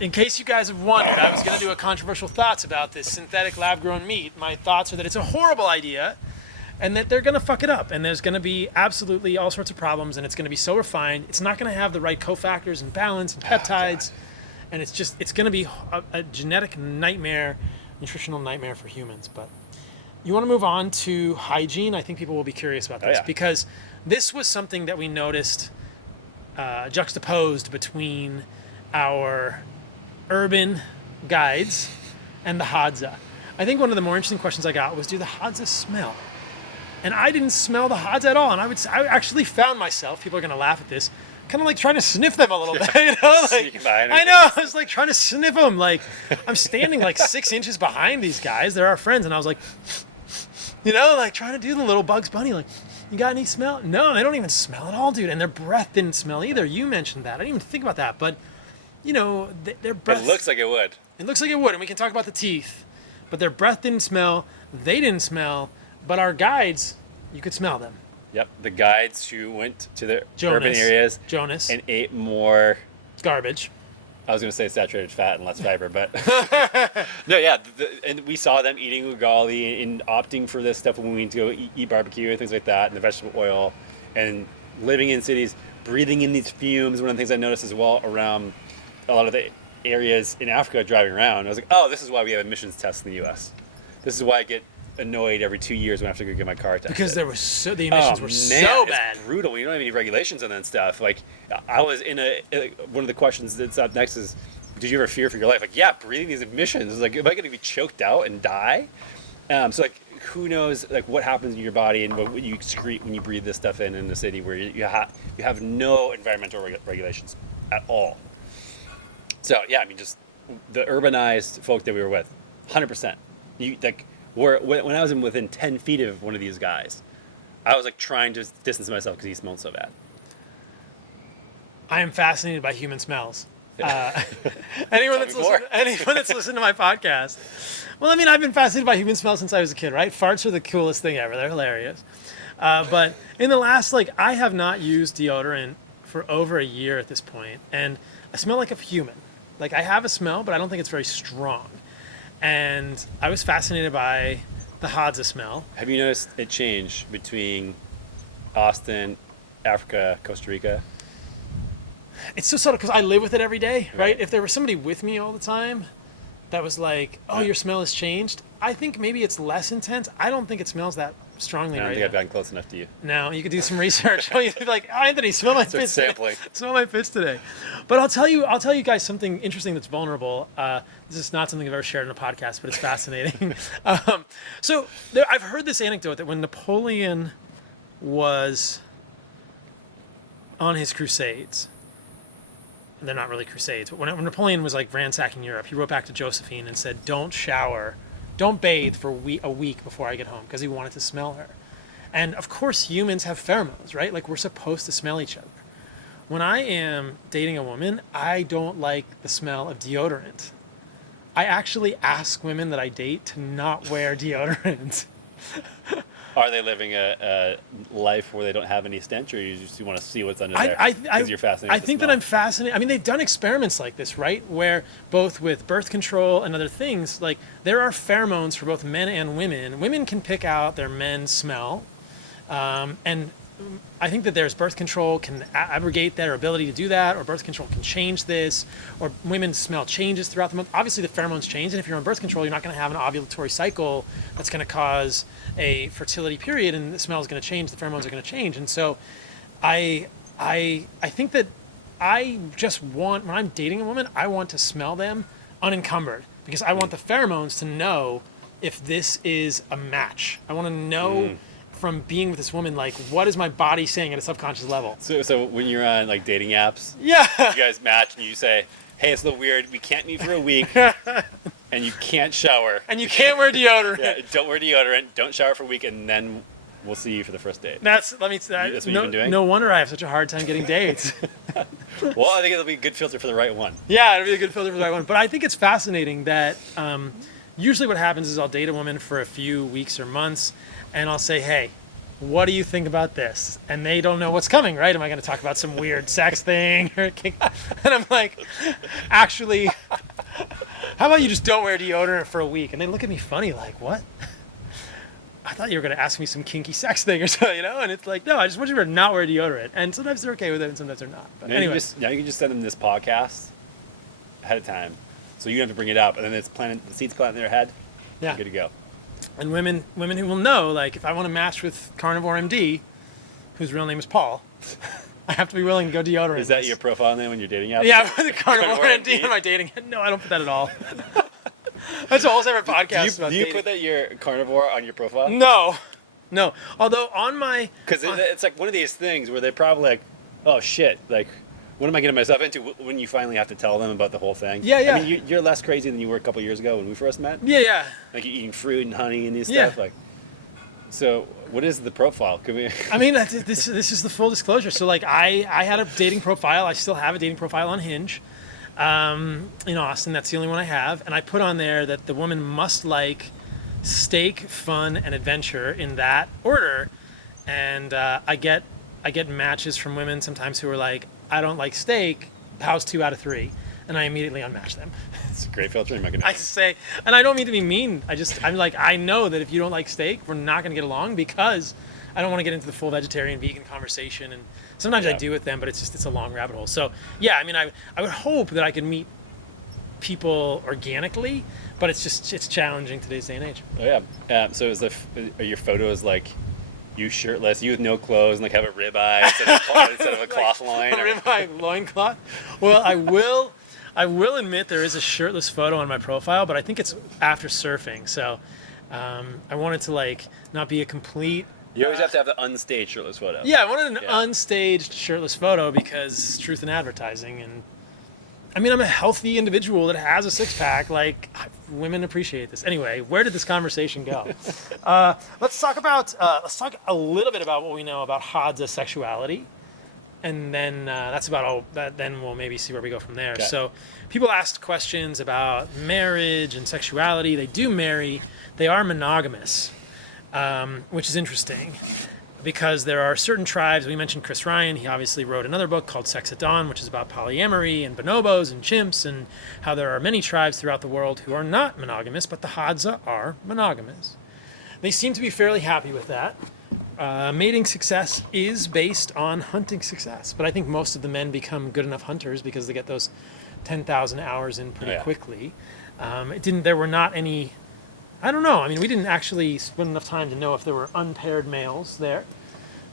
In case you guys have wondered, I was going to do a controversial thoughts about this synthetic lab-grown meat. My thoughts are that it's a horrible idea and that they're going to fuck it up. And there's going to be absolutely all sorts of problems, and it's going to be so refined. It's not going to have the right cofactors and balance and peptides. And it's going to be a genetic nightmare, nutritional nightmare for humans. But you want to move on to hygiene? I think people will be curious about this because this was something that we noticed juxtaposed between our urban guides and the Hadza. I think one of the more interesting questions I got was, do the Hadza smell? And I didn't smell the Hadza at all. And I actually found myself, people are going to laugh at this, kind of like trying to sniff them a little bit. I know, I was like trying to sniff them. Like I'm standing like 6 inches behind these guys. They're our friends. And I was like, like trying to do the little Bugs Bunny, like, you got any smell? No, they don't even smell at all, dude. And their breath didn't smell either. You mentioned that. I didn't even think about that. But their breath. It looks like it would. It looks like it would, and we can talk about the teeth. But their breath didn't smell. They didn't smell. But our guides, you could smell them. Yep, the guides who went to the urban areas and ate more garbage. I was going to say saturated fat and less fiber, but no, yeah. And we saw them eating ugali and opting for this stuff when we went to go eat barbecue and things like that, and the vegetable oil, and living in cities, breathing in these fumes. One of the things I noticed as well around a lot of the areas in Africa driving around, I was like, oh, this is why we have emissions tests in the U.S. This is why I get annoyed every 2 years when I have to go get my car tested. Because the emissions were so bad. It's brutal. You don't have any regulations on that stuff. Like, I was in one of the questions that's up next is, did you ever fear for your life? Like, yeah, breathing these emissions. It's like, am I going to be choked out and die? So like, who knows like what happens in your body and what you excrete when you breathe this stuff in a city where you have no environmental regulations at all. So yeah, I mean, just the urbanized folk that we were with, 100%. When I was within 10 feet of one of these guys, I was like trying to distance myself because he smelled so bad. I am fascinated by human smells. Anyone that's listened to my podcast. Well, I mean, I've been fascinated by human smells since I was a kid, right? Farts are the coolest thing ever. They're hilarious. But in the last, I have not used deodorant for over a year at this point, and I smell like a human. Like, I have a smell, but I don't think it's very strong. And I was fascinated by the Hadza smell. Have you noticed it change between Austin, Africa, Costa Rica? It's so subtle because I live with it every day, right? If there was somebody with me all the time that was like, oh, your smell has changed, I think maybe it's less intense. I don't think it smells that strongly right now. I don't think I've gotten close enough to you. No, you could do some research. You'd be like, oh, Anthony, smell my fits today. Smell my fits today. But I'll tell you guys something interesting that's vulnerable. This is not something I've ever shared in a podcast, but it's fascinating. I've heard this anecdote that when Napoleon was on his crusades, they're not really crusades, but when Napoleon was like ransacking Europe, he wrote back to Josephine and said, don't bathe for a week before I get home, because he wanted to smell her. And of course, humans have pheromones, right? Like we're supposed to smell each other. When I am dating a woman, I don't like the smell of deodorant. I actually ask women that I date to not wear deodorant. Are they living a life where they don't have any stench, or you just want to see what's under there? Because you're fascinated. I with the think that smell? I'm fascinated. I mean, they've done experiments like this, right? Where both with birth control and other things, like there are pheromones for both men and women. Women can pick out their men's smell, and I think that there's birth control can abrogate their ability to do that, or birth control can change this, or women's smell changes throughout the month. Obviously, the pheromones change, and if you're on birth control, you're not going to have an ovulatory cycle that's going to cause a fertility period, and the smell is going to change. The pheromones are going to change, and so I think that I just want, when I'm dating a woman, I want to smell them unencumbered because I want the pheromones to know if this is a match. I want to know. From being with this woman, like, what is my body saying at a subconscious level? So when you're on like dating apps, Yeah. you guys match and you say, "Hey, it's a little weird. We can't meet for a week, and you can't shower, And you can't wear deodorant. yeah, don't wear deodorant, don't shower for a week, and then we'll see you for the first date." That's what That's what you've been doing? No wonder I have such a hard time getting dates. Well, I think it'll be a good filter for the right one. Yeah, it'll be a good filter for the right one. But I think it's fascinating that usually what happens is I'll date a woman for a few weeks or months, and I'll say, "Hey, what do you think about this?" And they don't know what's coming, right? Am I going to talk about some weird sex thing? And I'm like, actually, how about you just don't wear deodorant for a week? And they look at me funny, like, what? I thought you were going to ask me some kinky sex thing or so, you know? And it's like, no, I just want you to not wear deodorant. And sometimes they're okay with it, and sometimes they're not. But anyway. Now you can just send them this podcast ahead of time, so you don't have to bring it up, and then the seeds planted in their head. Yeah. You're good to go. And women who will know, like, if I want to match with Carnivore MD, whose real name is Paul, I have to be willing to go deodorant. Is that your profile name when you're dating apps? Yeah, I put the Carnivore Carnivore MD MD? in my dating. No, I don't put that at all. That's a whole separate podcast about Do you dating. put that you're carnivore on your profile? No. Although on my... Because it's like one of these things where they're probably like, "Oh shit, like, what am I getting myself into?" When you finally have to tell them about the whole thing. Yeah. I mean, you're less crazy than you were a couple years ago when we first met. Yeah. Like you're eating fruit and honey and these Yeah. stuff. Like, so what is the profile? Could we? I mean, this is the full disclosure. So, like, I had a dating profile. I still have a dating profile on Hinge. In Austin, that's the only one I have. And I put on there that the woman must like steak, fun, and adventure in that order. And I get matches from women sometimes who are like, "I don't like steak. How's 2 out of 3?" And I immediately unmatch them. It's a great filter. I'm not gonna. I say, and I don't mean to be mean. I'm like, I know that if you don't like steak, we're not going to get along because I don't want to get into the full vegetarian vegan conversation. And sometimes I Yeah. do with them, but it's a long rabbit hole. So yeah, I mean, I would hope that I could meet people organically, but it's challenging today's day and age. Oh yeah. So are your photos like you shirtless, you with no clothes, and like have a ribeye instead of a cloth loin? Or... Ribeye loincloth. Well, I will admit there is a shirtless photo on my profile, but I think it's after surfing. So I wanted to like not be a complete. You always have to have the unstaged shirtless photo. Yeah, I wanted an Yeah. shirtless photo because truth in advertising. And I mean, I'm a healthy individual that has a six pack. Like, women appreciate this. Anyway, where did this conversation go? Let's talk a little bit about what we know about Hadza sexuality. And then that's about all that. Then we'll maybe see where we go from there. Okay. So people asked questions about marriage and sexuality. They do marry. They are monogamous, which is interesting because there are certain tribes. We mentioned Chris Ryan. He obviously wrote another book called Sex at Dawn, which is about polyamory and bonobos and chimps and how there are many tribes throughout the world who are not monogamous, but the Hadza are monogamous. They seem to be fairly happy with that. Mating success is based on hunting success, but I think most of the men become good enough hunters because they get those 10,000 hours in pretty Oh, yeah. quickly. There were not any, I don't know. I mean, we didn't actually spend enough time to know if there were unpaired males there,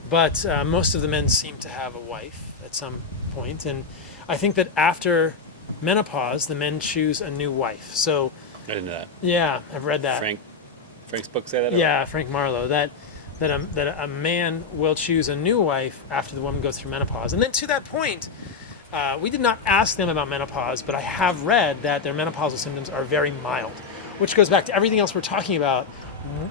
but most of the men seem to have a wife at some point, and I think that after menopause, the men choose a new wife. So, I didn't know that. yeah, I've read that. Frank's book say that? Yeah, Frank Marlowe. That a man will choose a new wife after the woman goes through menopause. And then to that point, we did not ask them about menopause, but I have read that their menopausal symptoms are very mild, which goes back to everything else we're talking about.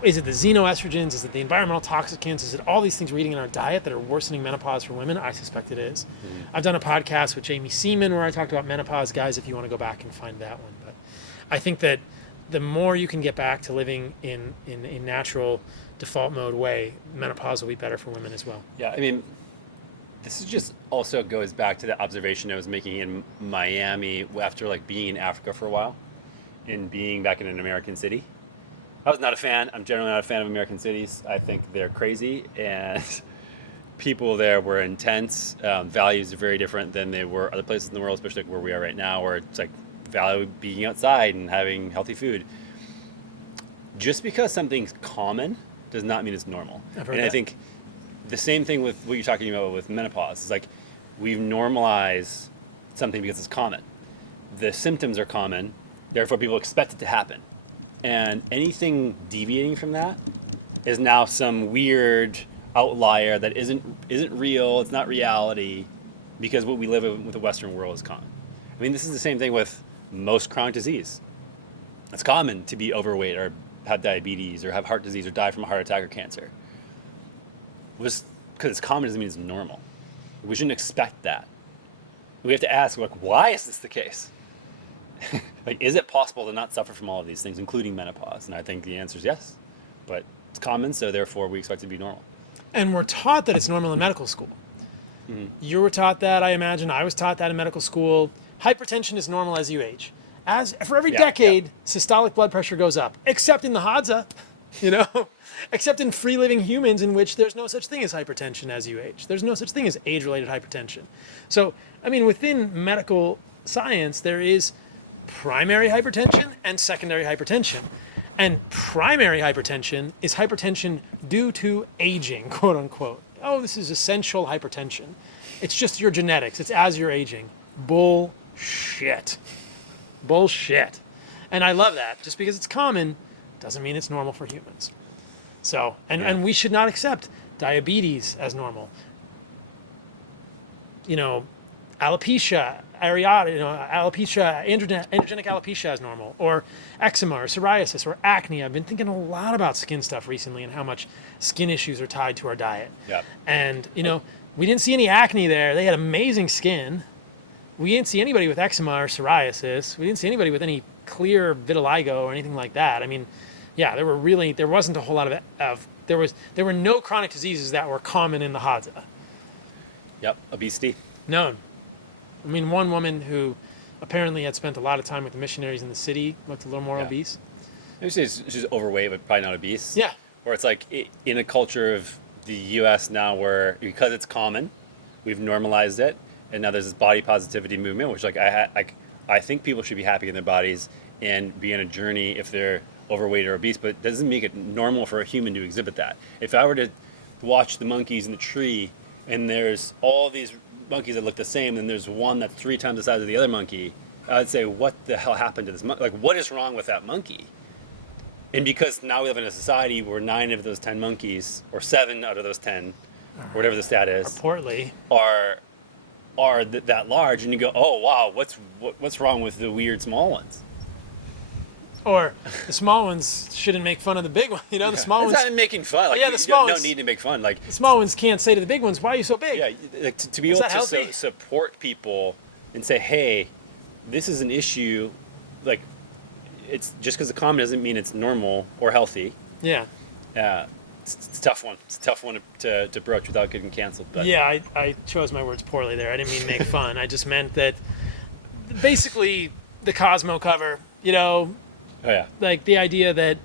Is it the xenoestrogens? Is it the environmental toxicants? Is it all these things we're eating in our diet that are worsening menopause for women? I suspect it is. I've done a podcast with Jamie Seaman where I talked about menopause, guys, if you want to go back and find that one. But I think that the more you can get back to living in a natural default mode way, menopause will be better for women as well. Yeah, I mean, this is just also goes back to the observation I was making in Miami after like being in Africa for a while and being back in an American city. I was not a fan. I'm generally not a fan of American cities. I think they're crazy and people there were intense. Values are very different than they were other places in the world, especially like where we are right now, where it's like value being outside and having healthy food. Just because something's common does not mean it's normal. I've heard And I that. think the same thing with what you're talking about with menopause. It's like we've normalized something because it's common. The symptoms are common, therefore people expect it to happen. And anything deviating from that is now some weird outlier that isn't real, it's not reality, because what we live in with the Western world is common. I mean, this is the same thing with most chronic disease. It's common to be overweight or have diabetes or have heart disease or die from a heart attack or cancer. Just because it's common doesn't mean it's normal. We shouldn't expect that. We have to ask, like, why is this the case? Like, is it possible to not suffer from all of these things, including menopause? And I think the answer is yes. But it's common, so therefore we expect it to be normal. And we're taught that it's normal in medical school. You were taught that, I imagine. I was taught that in medical school. Hypertension is normal as you age. As for every Yeah, decade, yeah. systolic blood pressure goes up, except in the Hadza, except in free living humans in which there's no such thing as hypertension as you age. There's no such thing as age-related hypertension. So, I mean, within medical science, there is primary hypertension and secondary hypertension. And primary hypertension is hypertension due to aging, quote unquote. Oh, this is essential hypertension. It's just your genetics. It's as you're aging. Bullshit. Bullshit. And I love that. Just because it's common doesn't mean it's normal for humans. So, and we should not accept diabetes as normal. Alopecia areata, alopecia, androgenic alopecia as normal, or eczema or psoriasis or acne. I've been thinking a lot about skin stuff recently and how much skin issues are tied to our diet. Yeah. And, we didn't see any acne there. They had amazing skin. We didn't see anybody with eczema or psoriasis. We didn't see anybody with any clear vitiligo or anything like that. I mean, yeah, there wasn't a whole lot there were no chronic diseases that were common in the Hadza. Yep, obesity. None. I mean, one woman who apparently had spent a lot of time with the missionaries in the city looked a little more Yeah. obese. Maybe she's overweight, but probably not obese. Yeah. Or it's like in a culture of the U.S. now where, because it's common, we've normalized it, and now there's this body positivity movement, which I think people should be happy in their bodies and be on a journey if they're overweight or obese, but it doesn't make it normal for a human to exhibit that. If I were to watch the monkeys in the tree and there's all these monkeys that look the same, and there's one that's 3 times the size of the other monkey, I'd say, what the hell happened to this monkey? Like, what is wrong with that monkey? And because now we live in a society where 9 of those 10 monkeys, or 7 out of those 10, or whatever the stat is, Portly. are that large, and you go, oh wow, what's wrong with the weird small ones? Or the small ones shouldn't make fun of the big one. The small It's ones. not making fun. Like, Yeah, the you small don't ones- need to make fun. Like, The small ones can't say to the big ones, "Why are you so big?" yeah, like to be Is able that to healthy? support people and say, hey, this is an issue. Like, it's just because it's common doesn't mean it's normal or healthy. Yeah. It's a tough one. It's a tough one to broach without getting canceled. But Yeah, I chose my words poorly there. I didn't mean make fun. I just meant that basically the Cosmo cover, oh yeah, like the idea that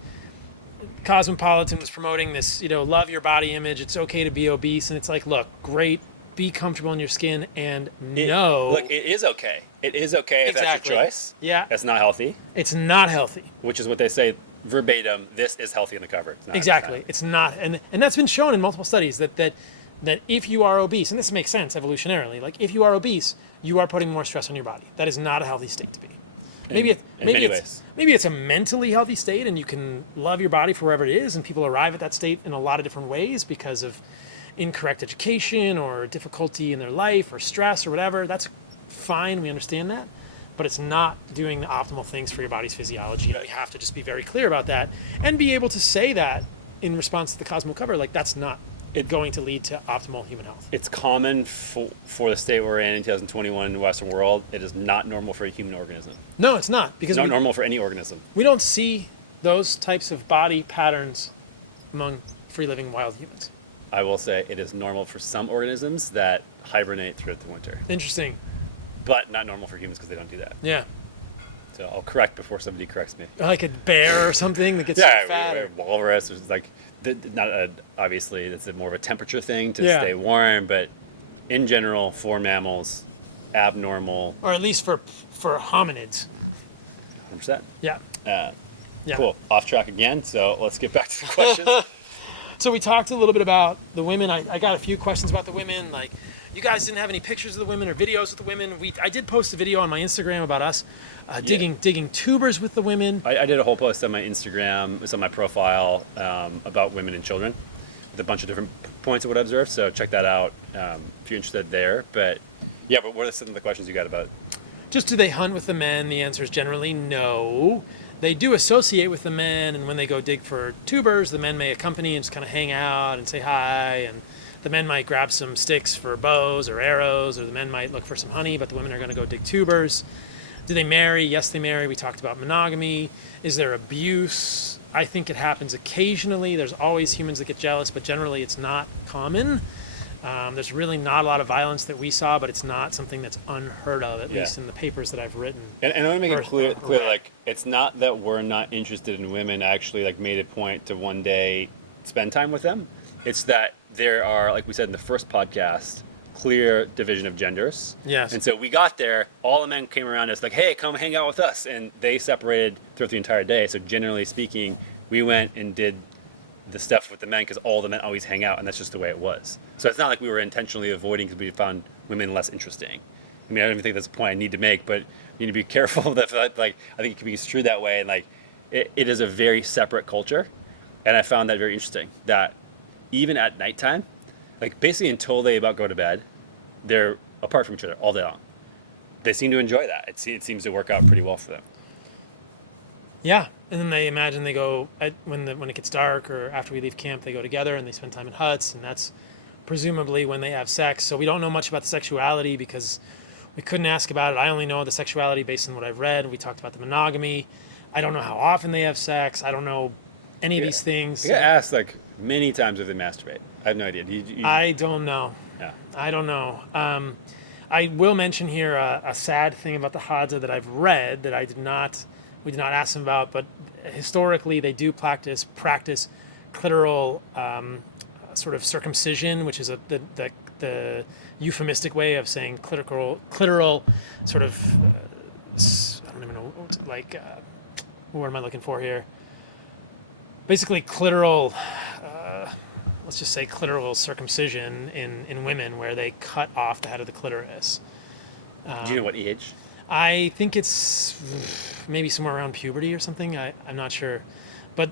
Cosmopolitan was promoting this, love your body image. It's okay to be obese. And it's like, look, great. Be comfortable in your skin and Look, it is okay. It is okay if that's your choice. Yeah. That's not healthy, It's not healthy. which is what they say verbatim. This is healthy on the cover. It's not, Exactly. It's not. And that's been shown in multiple studies that if you are obese, and this makes sense evolutionarily, like if you are obese, you are putting more stress on your body. That is not a healthy state to be. In many ways. Maybe it's a mentally healthy state and you can love your body for wherever it is, and people arrive at that state in a lot of different ways because of incorrect education or difficulty in their life or stress or whatever. That's fine. We understand that. but it's not doing the optimal things for your body's physiology. You have to just be very clear about that and be able to say that in response to the Cosmo cover, like that's not going to lead to optimal human health. It's common for the state we're in 2021 in the Western world. It is not normal for a human organism. No, it's not, because It's not normal for any organism. we don't see those types of body patterns among free living wild humans. I will say it is normal for some organisms that hibernate throughout the winter, Interesting. but not normal for humans because they don't do that. Yeah. So I'll correct before somebody corrects me. Like a bear or something that gets so fat. Yeah, walrus is like obviously it's more of a temperature thing to Yeah. stay warm, but in general for mammals, abnormal. Or at least for hominids. 100%. Yeah. Uh, Yeah. Cool. Off track again. So let's get back to the questions. So we talked a little bit about the women. I got a few questions about the women. Like, you guys didn't have any pictures of the women or videos with the women. I did post a video on my Instagram about us digging tubers with the women. I did a whole post on my Instagram, it's on my profile, about women and children with a bunch of different points of what I observed. So check that out if you're interested there. But yeah, but what are some of the questions you got about? Just, do they hunt with the men? The answer is generally no. They do associate with the men, and when they go dig for tubers, the men may accompany and just kind of hang out and say hi, and the men might grab some sticks for bows or arrows, or the men might look for some honey, but the women are going to go dig tubers. Do they marry? Yes, they marry. We talked about monogamy. Is there abuse? I think it happens occasionally. There's always humans that get jealous, but generally it's not common. There's really not a lot of violence that we saw, but it's not something that's unheard of, at least in the papers that I've written. And I want to make it Or- clear, like, it's not that we're not interested in women. I actually, like, made a point to one day spend time with them. It's that there are, like we said in the first podcast, clear division of genders. Yes. And so we got there, all the men came around us like, hey, come hang out with us. And they separated throughout the entire day. So generally speaking, we went and did the stuff with the men because all the men always hang out, and that's just the way it was. So it's not like we were intentionally avoiding because we found women less interesting. I mean, I don't even think that's a point I need to make, but you need to be careful that, like, I think it can be construed that way. And like, it is a very separate culture, and I found that very interesting. That even at nighttime, like basically until they about go to bed, they're apart from each other all day long. They seem to enjoy that. It seems to work out pretty well for them. Yeah, and then they imagine they go when it gets dark or after we leave camp, they go together and they spend time in huts, and that's presumably when they have sex. So we don't know much about the sexuality because we couldn't ask about it. I only know the sexuality based on what I've read. We talked about the monogamy. I don't know how often they have sex. I don't know any of these things. I got asked like many times if they masturbate. I have no idea. I don't know. Yeah. I don't know. I will mention here a sad thing about the Hadza that I've read that we did not ask them about, but historically they do practice clitoral sort of circumcision, which is the euphemistic way of saying clitoral sort of I don't even know, like what am I looking for here? Basically clitoral let's just say clitoral circumcision in women, where they cut off the head of the clitoris. Do you know what age? I think it's maybe somewhere around puberty or something. I'm not sure. But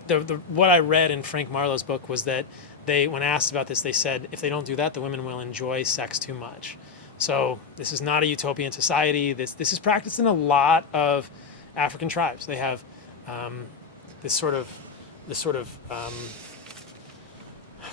what I read in Frank Marlowe's book was that when asked about this, they said if they don't do that, the women will enjoy sex too much. So this is not a utopian society. This is practiced in a lot of African tribes. They have this sort of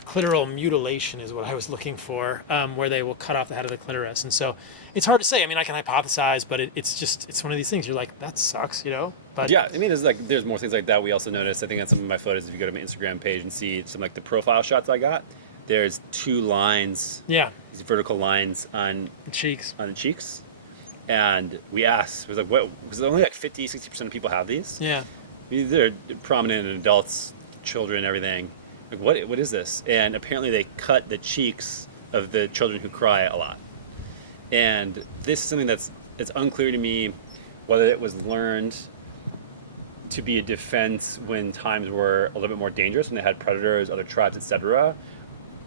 clitoral mutilation is what I was looking for, where they will cut off the head of the clitoris. And so it's hard to say. I mean, I can hypothesize, but it's one of these things. You're like, that sucks, you know? But Yeah, I mean, there's more things like that. We also noticed, I think on some of my photos, if you go to my Instagram page and see some like the profile shots I got, there's two lines, yeah, these vertical lines on cheeks. the cheeks. And we asked, it was like, what? Because only like 50-60% of people have these. Yeah. I mean, they're prominent in adults, children, everything. Like, what is this? And apparently they cut the cheeks of the children who cry a lot. And this is something it's unclear to me whether it was learned to be a defense when times were a little bit more dangerous, when they had predators, other tribes, etc.,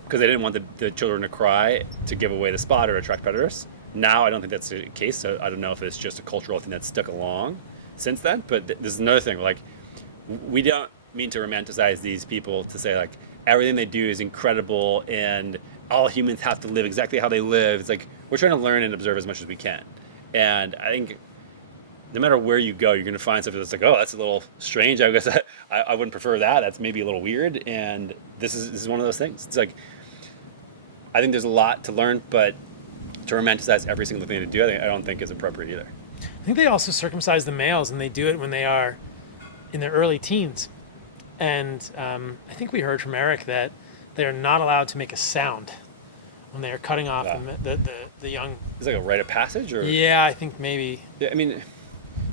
because they didn't want the children to cry to give away the spot or attract predators. Now I don't think that's the case, so I don't know if it's just a cultural thing that's stuck along since then. But this is another thing, like, we don't mean to romanticize these people to say like everything they do is incredible and all humans have to live exactly how they live. It's like we're trying to learn and observe as much as we can. And I think no matter where you go, you're going to find something that's like, oh, that's a little strange. I guess I wouldn't prefer that. That's maybe a little weird. And this is one of those things. It's like, I think there's a lot to learn, but to romanticize every single thing to do, I don't think is appropriate either. I think they also circumcise the males, and they do it when they are in their early teens. And I think we heard from Eric that they are not allowed to make a sound when they are cutting off the young. Is it like a rite of passage, or? Yeah, I think maybe. Yeah, I mean,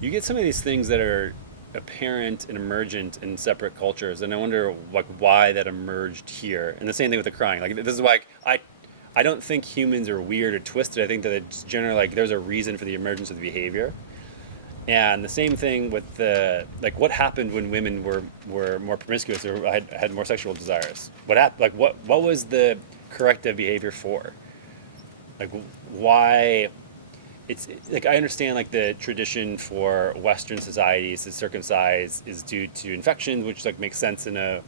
you get some of these things that are apparent and emergent in separate cultures, and I wonder like why that emerged here. And the same thing with the crying. Like this is why I don't think humans are weird or twisted. I think that it's generally like there's a reason for the emergence of the behavior. And the same thing with the like what happened when women were more promiscuous or had more sexual desires. What happened? Like what was the corrective behavior for? Like why? It's like I understand like the tradition for Western societies to circumcise is due to infections, which like makes sense in a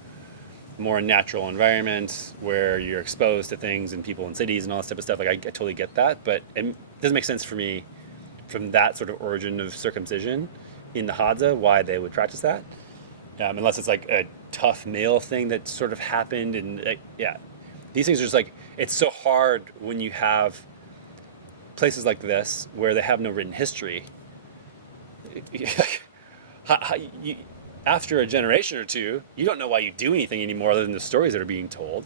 more natural environment where you're exposed to things and people in cities and all this type of stuff. Like I totally get that, but it doesn't make sense for me from that sort of origin of circumcision in the Hadza why they would practice that, unless it's like a tough male thing that sort of happened. And yeah, these things are just like it's so hard when you have places like this where they have no written history. After a generation or two, you don't know why you do anything anymore other than the stories that are being told.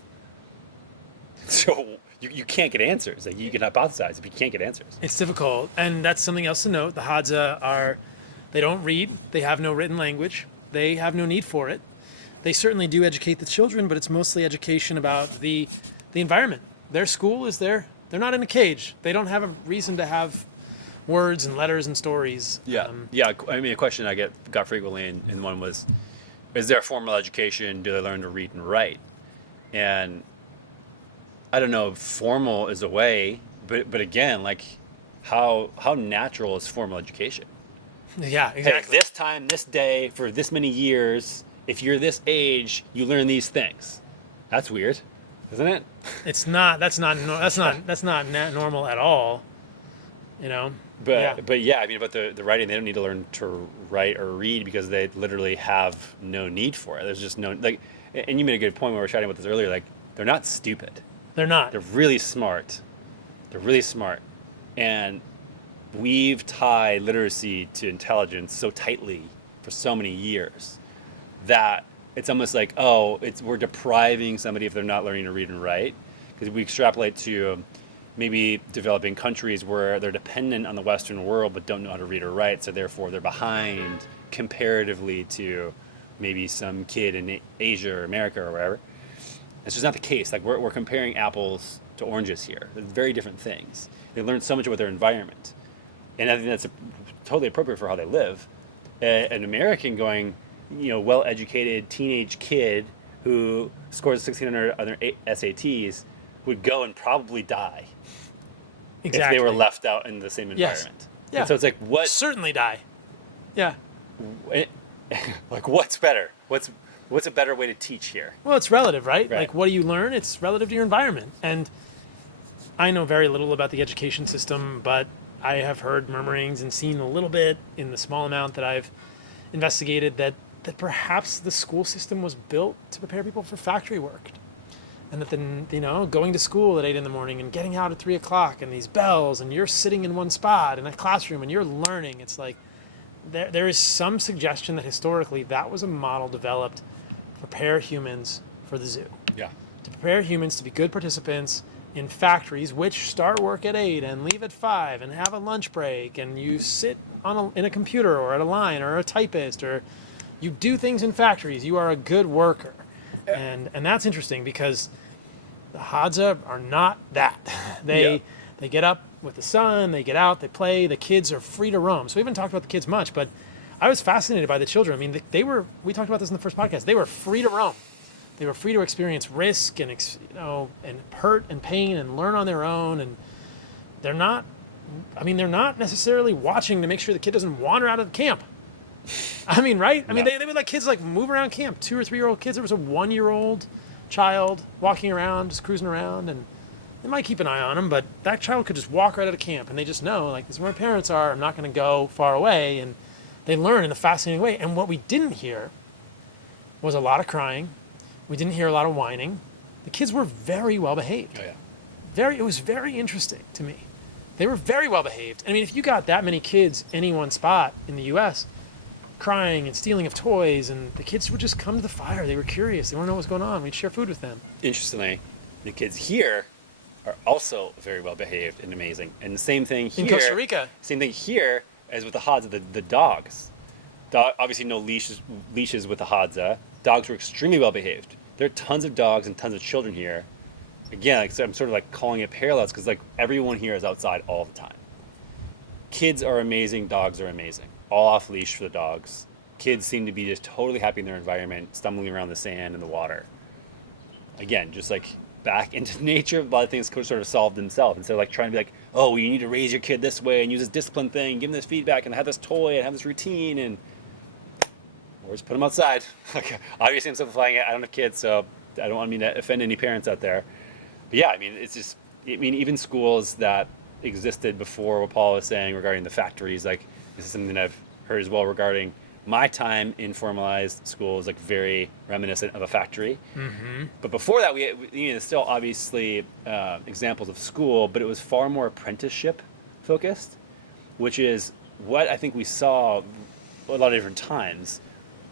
So you can't get answers. Like you can hypothesize if you can't get answers. It's difficult, and that's something else to note. The Hadza they don't read. They have no written language. They have no need for it. They certainly do educate the children, but it's mostly education about the environment. Their school is they're not in a cage. They don't have a reason to have words and letters and stories. Yeah, I mean, a question I got frequently, and one was, is there a formal education? Do they learn to read and write? And I don't know if formal is a way, but again, like how natural is formal education? Yeah, exactly. Hey, this time, this day, for this many years, if you're this age, you learn these things. That's weird, isn't it? It's not. That's not normal at all. You know. But yeah, I mean, about the writing, they don't need to learn to write or read because they literally have no need for it. There's just no like, and you made a good point when we were chatting about this earlier. Like, they're not stupid. They're not. They're really smart. And we've tied literacy to intelligence so tightly for so many years that it's almost like, we're depriving somebody if they're not learning to read and write. Because we extrapolate to maybe developing countries where they're dependent on the Western world but don't know how to read or write, so therefore they're behind comparatively to maybe some kid in Asia or America or wherever. It's just not the case. Like we're comparing apples to oranges here. They're very different things. They learn so much about their environment. And I think that's totally appropriate for how they live. An American going, well-educated teenage kid who scores 1,600 on their SATs would go and probably die. Exactly. If they were left out in the same environment. Yes. Yeah. And so it's like, what? Certainly die. Yeah. Like, what's better? What's a better way to teach here? Well, it's relative, right? Right. Like, what do you learn? It's relative to your environment. And I know very little about the education system, but I have heard murmurings and seen a little bit in the small amount that I've investigated that perhaps the school system was built to prepare people for factory work. And that then, going to school at 8 a.m. and getting out at 3 o'clock and these bells and you're sitting in one spot in a classroom and you're learning. It's like there is some suggestion that historically that was a model developed to prepare humans for the zoo. Yeah. To prepare humans to be good participants in factories which start work at 8 and leave at 5 and have a lunch break and you sit in a computer or at a line or a typist or you do things in factories. You are a good worker. And that's interesting because the Hadza are not that. They get up with the sun, they get out, they play, the kids are free to roam. So we haven't talked about the kids much, but I was fascinated by the children. I mean, we talked about this in the first podcast, they were free to roam. They were free to experience risk and and hurt and pain and learn on their own. And they're not necessarily watching to make sure the kid doesn't wander out of the camp. I mean, right? I mean, they would let kids like move around camp, 2 or 3 year old kids. There was a 1-year-old child walking around, just cruising around. And they might keep an eye on them, but that child could just walk right out of camp, and they just know, like, this is where my parents are. I'm not going to go far away, and they learn in a fascinating way. And what we didn't hear was a lot of crying. We didn't hear a lot of whining. The kids were very well behaved. Oh, yeah. It was very interesting to me. They were very well behaved. I mean, if you got that many kids in any one spot in the U.S. crying and stealing of toys, and the kids would just come to the fire. They were curious. They want to know what's going on. We'd share food with them. Interestingly, the kids here are also very well behaved and amazing. And the same thing here. In Costa Rica. Same thing here as with the Hadza, the dogs. Obviously no leashes with the Hadza. Dogs were extremely well behaved. There are tons of dogs and tons of children here. Again, like, so I'm sort of like calling it parallels because like everyone here is outside all the time. Kids are amazing, dogs are amazing. All off leash for the dogs. Kids seem to be just totally happy in their environment, stumbling around the sand and the water. Again, just like back into nature, a lot of things could sort of solve themselves. Instead of like trying to be like, oh, well, you need to raise your kid this way and use this discipline thing, give them this feedback and have this toy and have this routine, and or just put them outside. Like, obviously I'm simplifying it. I don't have kids, so I don't want me to offend any parents out there. But yeah, I mean, it's just, I mean, even schools that existed before what Paul was saying regarding the factories, like this is something that I've heard as well regarding my time in formalized schools, like very reminiscent of a factory. Mm-hmm. But before that, there's still obviously examples of school, but it was far more apprenticeship focused, which is what I think we saw a lot of different times.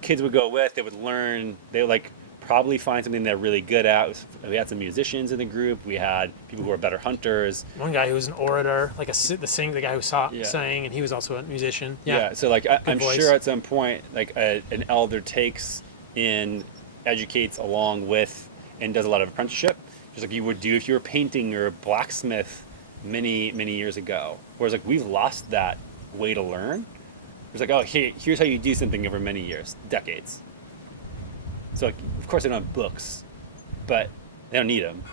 Kids would go with, they would learn, they would like probably find something they're really good at. We had some musicians in the group. We had people who were better hunters. One guy who was an orator, like the guy who sang, and he was also a musician. Yeah. So like I'm sure at some point, like an elder takes in, educates along with, and does a lot of apprenticeship, just like you would do if you were painting or a blacksmith many years ago. Whereas like we've lost that way to learn. It's like, oh, here's how you do something over many years, decades. So, like, of course, they don't have books, but they don't need them.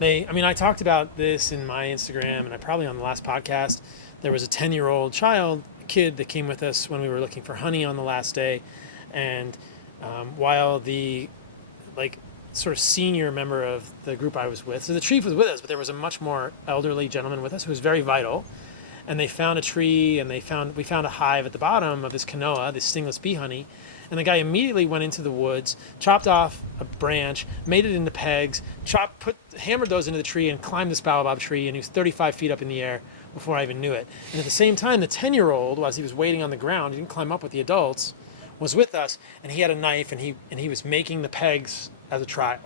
I talked about this in my Instagram, and I probably on the last podcast. There was a 10-year-old kid that came with us when we were looking for honey on the last day, and while the sort of senior member of the group I was with, so the chief was with us, but there was a much more elderly gentleman with us who was very vital. And they found a tree, and we found a hive at the bottom of this canoa, this stingless bee honey. And the guy immediately went into the woods, chopped off a branch, made it into pegs, hammered those into the tree, and climbed this baobab tree. And he was 35 feet up in the air before I even knew it. And at the same time, the 10-year-old, as he was waiting on the ground, he didn't climb up with the adults, was with us, and he had a knife, and he was making the pegs as a trial.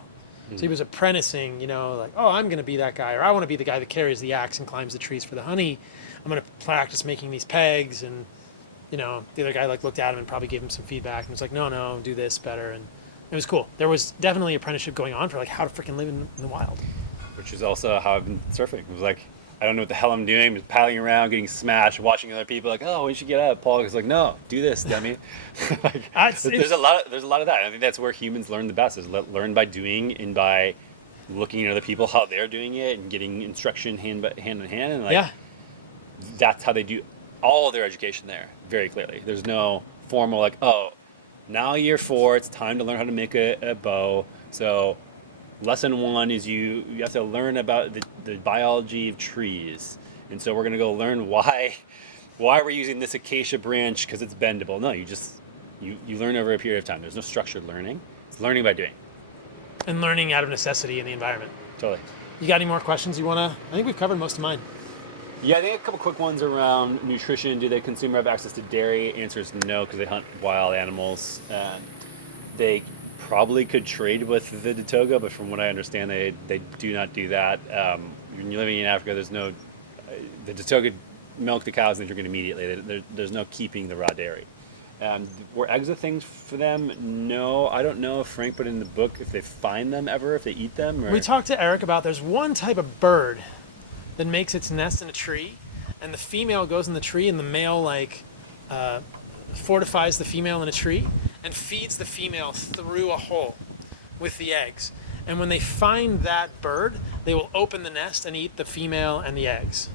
So he was apprenticing, like, oh, I'm going to be that guy, or I want to be the guy that carries the axe and climbs the trees for the honey. I'm going to practice making these pegs. And, the other guy looked at him and probably gave him some feedback and was like, no, do this better. And it was cool. There was definitely apprenticeship going on for how to freaking live in the wild. Which is also how I've been surfing. It was like, I don't know what the hell I'm doing. I'm just paddling around, getting smashed, watching other people like, oh, we should get up. Paul was like, no, do this, dummy. There's a lot of that. I think that's where humans learn the best, is learn by doing and by looking at other people, how they're doing it, and getting instruction hand in hand. And that's how they do all of their education there, very clearly. There's no formal oh, now year 4, it's time to learn how to make a bow. So lesson 1 is you have to learn about the biology of trees. And so we're going to go learn why we're using this acacia branch because it's bendable. No, you learn over a period of time. There's no structured learning. It's learning by doing. And learning out of necessity in the environment. Totally. You got any more questions you want to? I think we've covered most of mine. Yeah, I think a couple quick ones around nutrition. Do they consume or have access to dairy? Answer is no, because they hunt wild animals. They probably could trade with the Datoga, but from what I understand, they do not do that. When you're living in Africa, there's no... the Datoga milk the cows and they drink it immediately. There's no keeping the raw dairy. Were eggs a thing for them? No. I don't know if Frank put in the book if they find them ever, if they eat them. Or... We talked to Eric about there's one type of bird that makes its nest in a tree, and the female goes in the tree, and the male fortifies the female in a tree and feeds the female through a hole with the eggs. And when they find that bird, they will open the nest and eat the female and the eggs.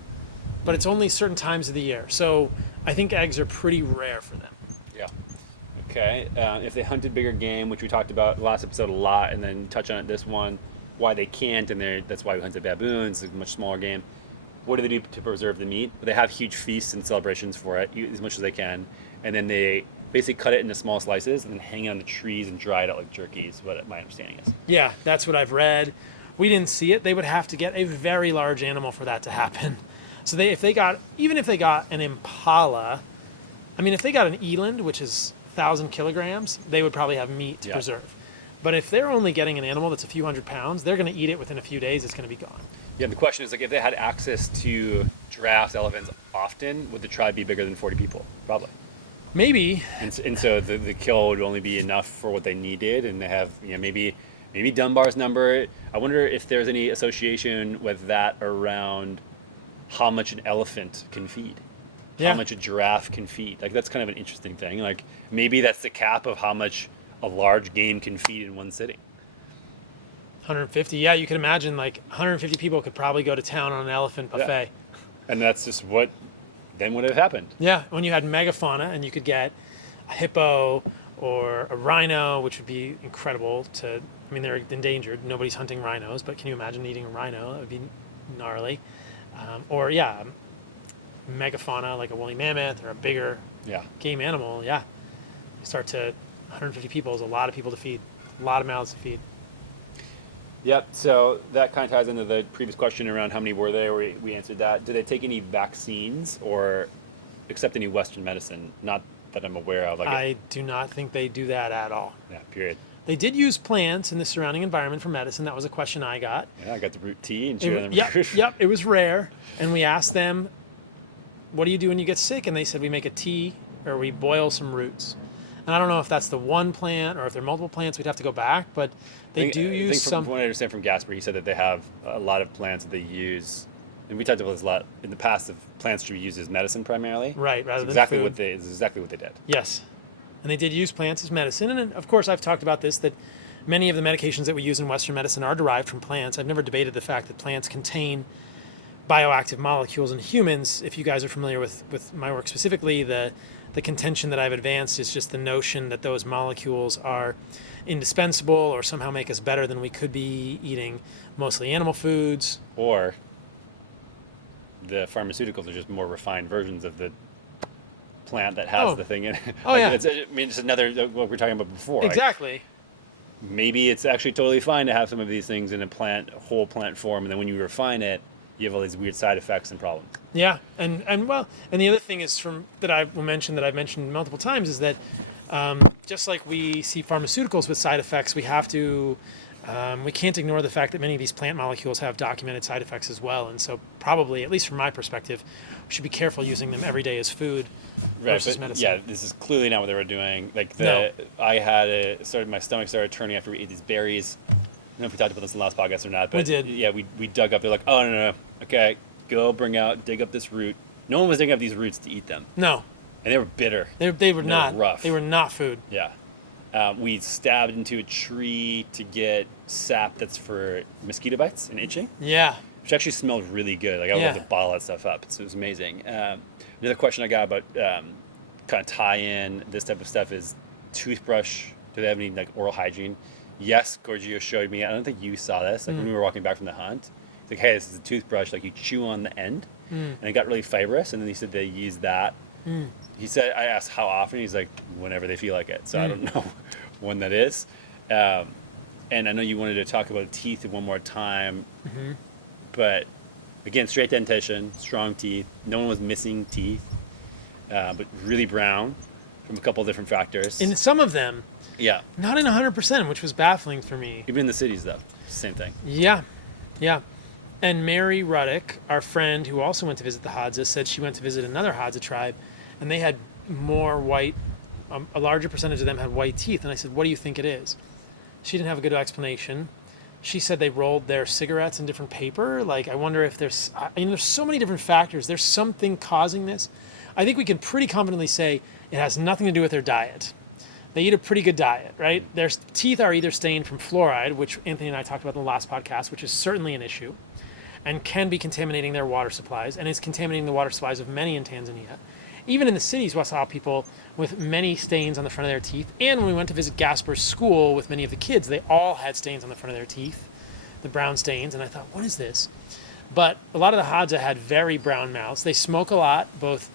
But it's only certain times of the year. So I think eggs are pretty rare for them. Yeah. Okay. If they hunted bigger game, which we talked about last episode a lot, and then touch on it this one, why they can't, and that's why we hunt the baboons, a much smaller game. What do they do to preserve the meat? They have huge feasts and celebrations for it, eat as much as they can, and then they basically cut it into small slices and then hang it on the trees and dry it out like jerky is what my understanding is. Yeah, that's what I've read. We didn't see it. They would have to get a very large animal for that to happen. So even if they got an impala, I mean, if they got an eland, which is 1,000 kilograms, they would probably have meat to preserve. But if they're only getting an animal that's a few hundred pounds, they're going to eat it within a few days. It's going to be gone. Yeah, the question is, like, if they had access to giraffes, elephants often, would the tribe be bigger than 40 people? Probably. Maybe. And so the kill would only be enough for what they needed, and they have, maybe Dunbar's number. I wonder if there's any association with that around how much an elephant can feed, how much a giraffe can feed. Like, that's kind of an interesting thing. Like, maybe that's the cap of how much a large game can feed in one sitting. 150. Yeah, you can imagine, like, 150 people could probably go to town on an elephant buffet. Yeah. And that's just what then would have happened. Yeah, when you had megafauna and you could get a hippo or a rhino, which would be incredible they're endangered. Nobody's hunting rhinos, but can you imagine eating a rhino? That would be gnarly. Megafauna like a woolly mammoth or a bigger game animal. Yeah, you start to 150 people is a lot of people to feed, a lot of mouths to feed. Yep. So that kind of ties into the previous question around how many were there. We answered that. Did they take any vaccines or accept any Western medicine? Not that I'm aware of. I do not think they do that at all. Yeah. Period. They did use plants in the surrounding environment for medicine. That was a question I got. Yeah, I got the root tea and chewed on the root. Yep. It was rare, and we asked them, "What do you do when you get sick?" And they said, "We make a tea or we boil some roots." And I don't know if that's the one plant or if there are multiple plants. We'd have to go back, but they do use some. From what I understand from Gasper, he said that they have a lot of plants that they use, and we talked about this a lot in the past. Of plants should be used as medicine primarily, right? Rather than exactly food. It's exactly what they did. Yes, and they did use plants as medicine. And of course, I've talked about this, that many of the medications that we use in Western medicine are derived from plants. I've never debated the fact that plants contain bioactive molecules in humans. If you guys are familiar with my work specifically, the contention that I've advanced is just the notion that those molecules are indispensable or somehow make us better than we could be eating mostly animal foods. Or the pharmaceuticals are just more refined versions of the plant that has the thing in it. It's another, what we were talking about before. Exactly. Like, maybe it's actually totally fine to have some of these things in a whole plant form, and then when you refine it, you have all these weird side effects and problems. Yeah, and the other thing is I've mentioned multiple times is that just like we see pharmaceuticals with side effects, we can't ignore the fact that many of these plant molecules have documented side effects as well, and so probably, at least from my perspective, we should be careful using them every day as food versus medicine. Yeah, this is clearly not what they were doing. Like my stomach started turning after we ate these berries. I don't know if we talked about this in the last podcast or not, but we did. Yeah, we dug up. They're like, oh no, okay, go dig up this root. No one was digging up these roots to eat them. No. And they were bitter. They were not rough. They were not food. Yeah. We stabbed into a tree to get sap that's for mosquito bites and itching. Yeah. Which actually smelled really good. Like I would love to bottle that stuff up. It was amazing. Another question I got about kind of tie in this type of stuff is toothbrush. Do they have any like oral hygiene? Yes, Gorgio showed me. I don't think you saw this. Like when we were walking back from the hunt, he's like, "Hey, this is a toothbrush. Like you chew on the end, and it got really fibrous." And then he said they use that. He said, I asked how often. He's like, whenever they feel like it. So I don't know when that is. And I know you wanted to talk about teeth one more time, but again, straight dentition, strong teeth. No one was missing teeth, but really brown from a couple of different factors. In some of them. Yeah. Not in 100%, which was baffling for me. Even in the cities, though, same thing. Yeah. And Mary Ruddick, our friend who also went to visit the Hadza, said she went to visit another Hadza tribe, and they had more white, a larger percentage of them had white teeth. And I said, what do you think it is? She didn't have a good explanation. She said they rolled their cigarettes in different paper. Like, I wonder if there's so many different factors. There's something causing this. I think we can pretty confidently say it has nothing to do with their diet. They eat a pretty good diet, right? Their teeth are either stained from fluoride, which Anthony and I talked about in the last podcast, which is certainly an issue, and can be contaminating their water supplies, and is contaminating the water supplies of many in Tanzania. Even in the cities, we saw people with many stains on the front of their teeth. And when we went to visit Gasper's school with many of the kids, they all had stains on the front of their teeth the brown stains, and I thought, what is this? But a lot of the Hadza had very brown mouths. They smoke a lot, both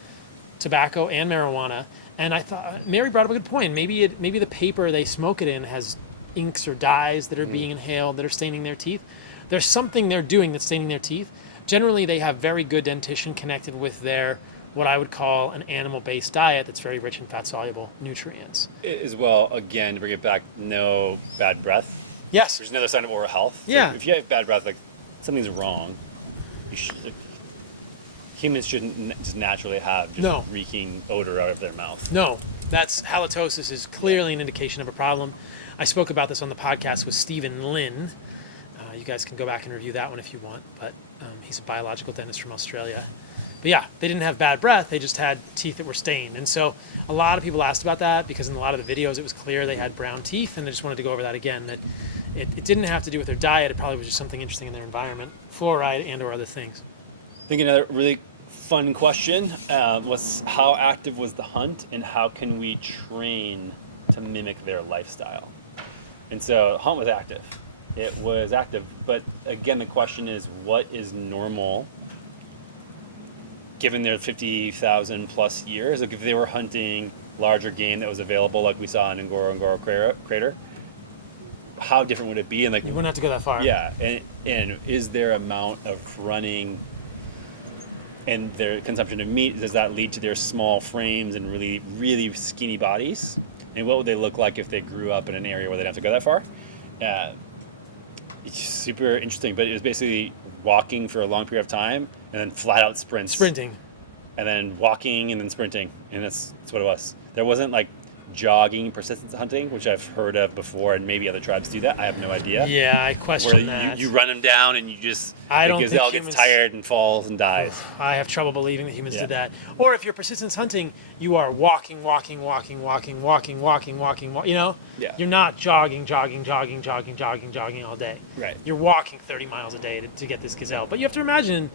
tobacco and marijuana. And I thought Mary brought up a good point. Maybe the paper they smoke it in has inks or dyes that are being inhaled that are staining their teeth. There's something they're doing that's staining their teeth. Generally, they have very good dentition connected with their what I would call an animal-based diet that's very rich in fat-soluble nutrients. As well, again, to bring it back, no bad breath. Yes. There's another sign of oral health. Yeah. Like, if you have bad breath, like something's wrong. Humans shouldn't just naturally have just reeking odor out of their mouth. No, that's halitosis is clearly an indication of a problem. I spoke about this on the podcast with Stephen Lynn. You guys can go back and review that one if you want, but he's a biological dentist from Australia. But yeah, they didn't have bad breath, they just had teeth that were stained. And so a lot of people asked about that because in a lot of the videos it was clear they had brown teeth, and I just wanted to go over that again, that it didn't have to do with their diet, it probably was just something interesting in their environment, fluoride and or other things. I think another really fun question was how active was the hunt and how can we train to mimic their lifestyle? And so the hunt was active. It was active, but again, the question is, what is normal given their 50,000 plus years? Like if they were hunting larger game that was available, like we saw in Ngorongoro Crater, how different would it be? And like you wouldn't have to go that far. Yeah, and is there amount of running and their consumption of meat, does that lead to their small frames and really, really skinny bodies? And what would they look like if they grew up in an area where they didn't have to go that far? It's super interesting, but it was basically walking for a long period of time and then flat out sprints. Sprinting. And then walking and then sprinting. And that's what it was. There wasn't like jogging persistence hunting, which I've heard of before, and maybe other tribes do that. I have no idea. Yeah, I question where that. You run them down and you just, I don't the gazelle think gets tired and falls and dies. I have trouble believing that humans did that. Or if you're persistence hunting, you are walking, you know? Yeah. You're not jogging all day. Right. You're walking 30 miles a day to get this gazelle. But you have to imagine,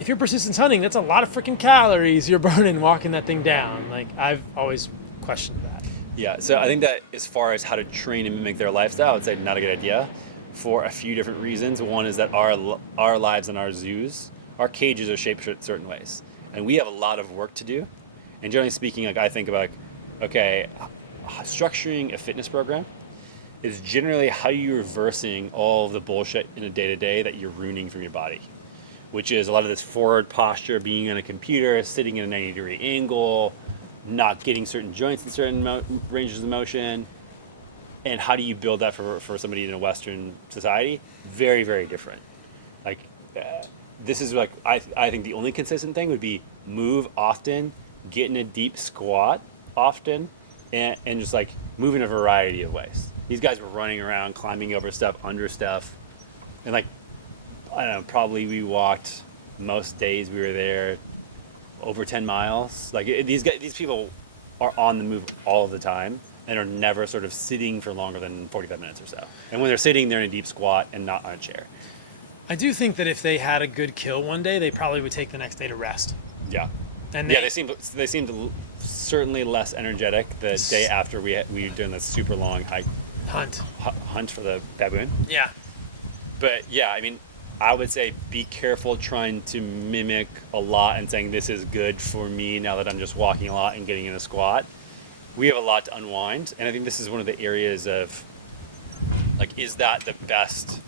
if you're persistence hunting, that's a lot of freaking calories you're burning walking that thing down. Like, I've always questioned that. Yeah, so I think that as far as how to train and mimic their lifestyle, I'd say not a good idea for a few different reasons. One is that our lives in our zoos, our cages are shaped certain ways. And we have a lot of work to do. And generally speaking, like I think about, okay, structuring a fitness program is generally how you're reversing all of the bullshit in a day-to-day that you're ruining from your body, which is a lot of this forward posture, being on a computer, sitting in a 90-degree angle, not getting certain joints in certain ranges of motion. And how do you build that for somebody in a Western society? Very, very different. Like, this is like, I think the only consistent thing would be move often, get in a deep squat often, and just like move in a variety of ways. These guys were running around, climbing over stuff, under stuff. And like, I don't know, probably we walked most days we were there over 10 miles. Like these people are on the move all the time and are never sort of sitting for longer than 45 minutes or so. And when they're sitting, they're in a deep squat and not on a chair. I do think that if they had a good kill one day, they probably would take the next day to rest. Yeah. And they seemed certainly less energetic the day after we were doing this super long hunt for the baboon. Yeah. But yeah, I mean, I would say be careful trying to mimic a lot and saying this is good for me now that I'm just walking a lot and getting in a squat. We have a lot to unwind, and I think this is one of the areas of, like, is that the best?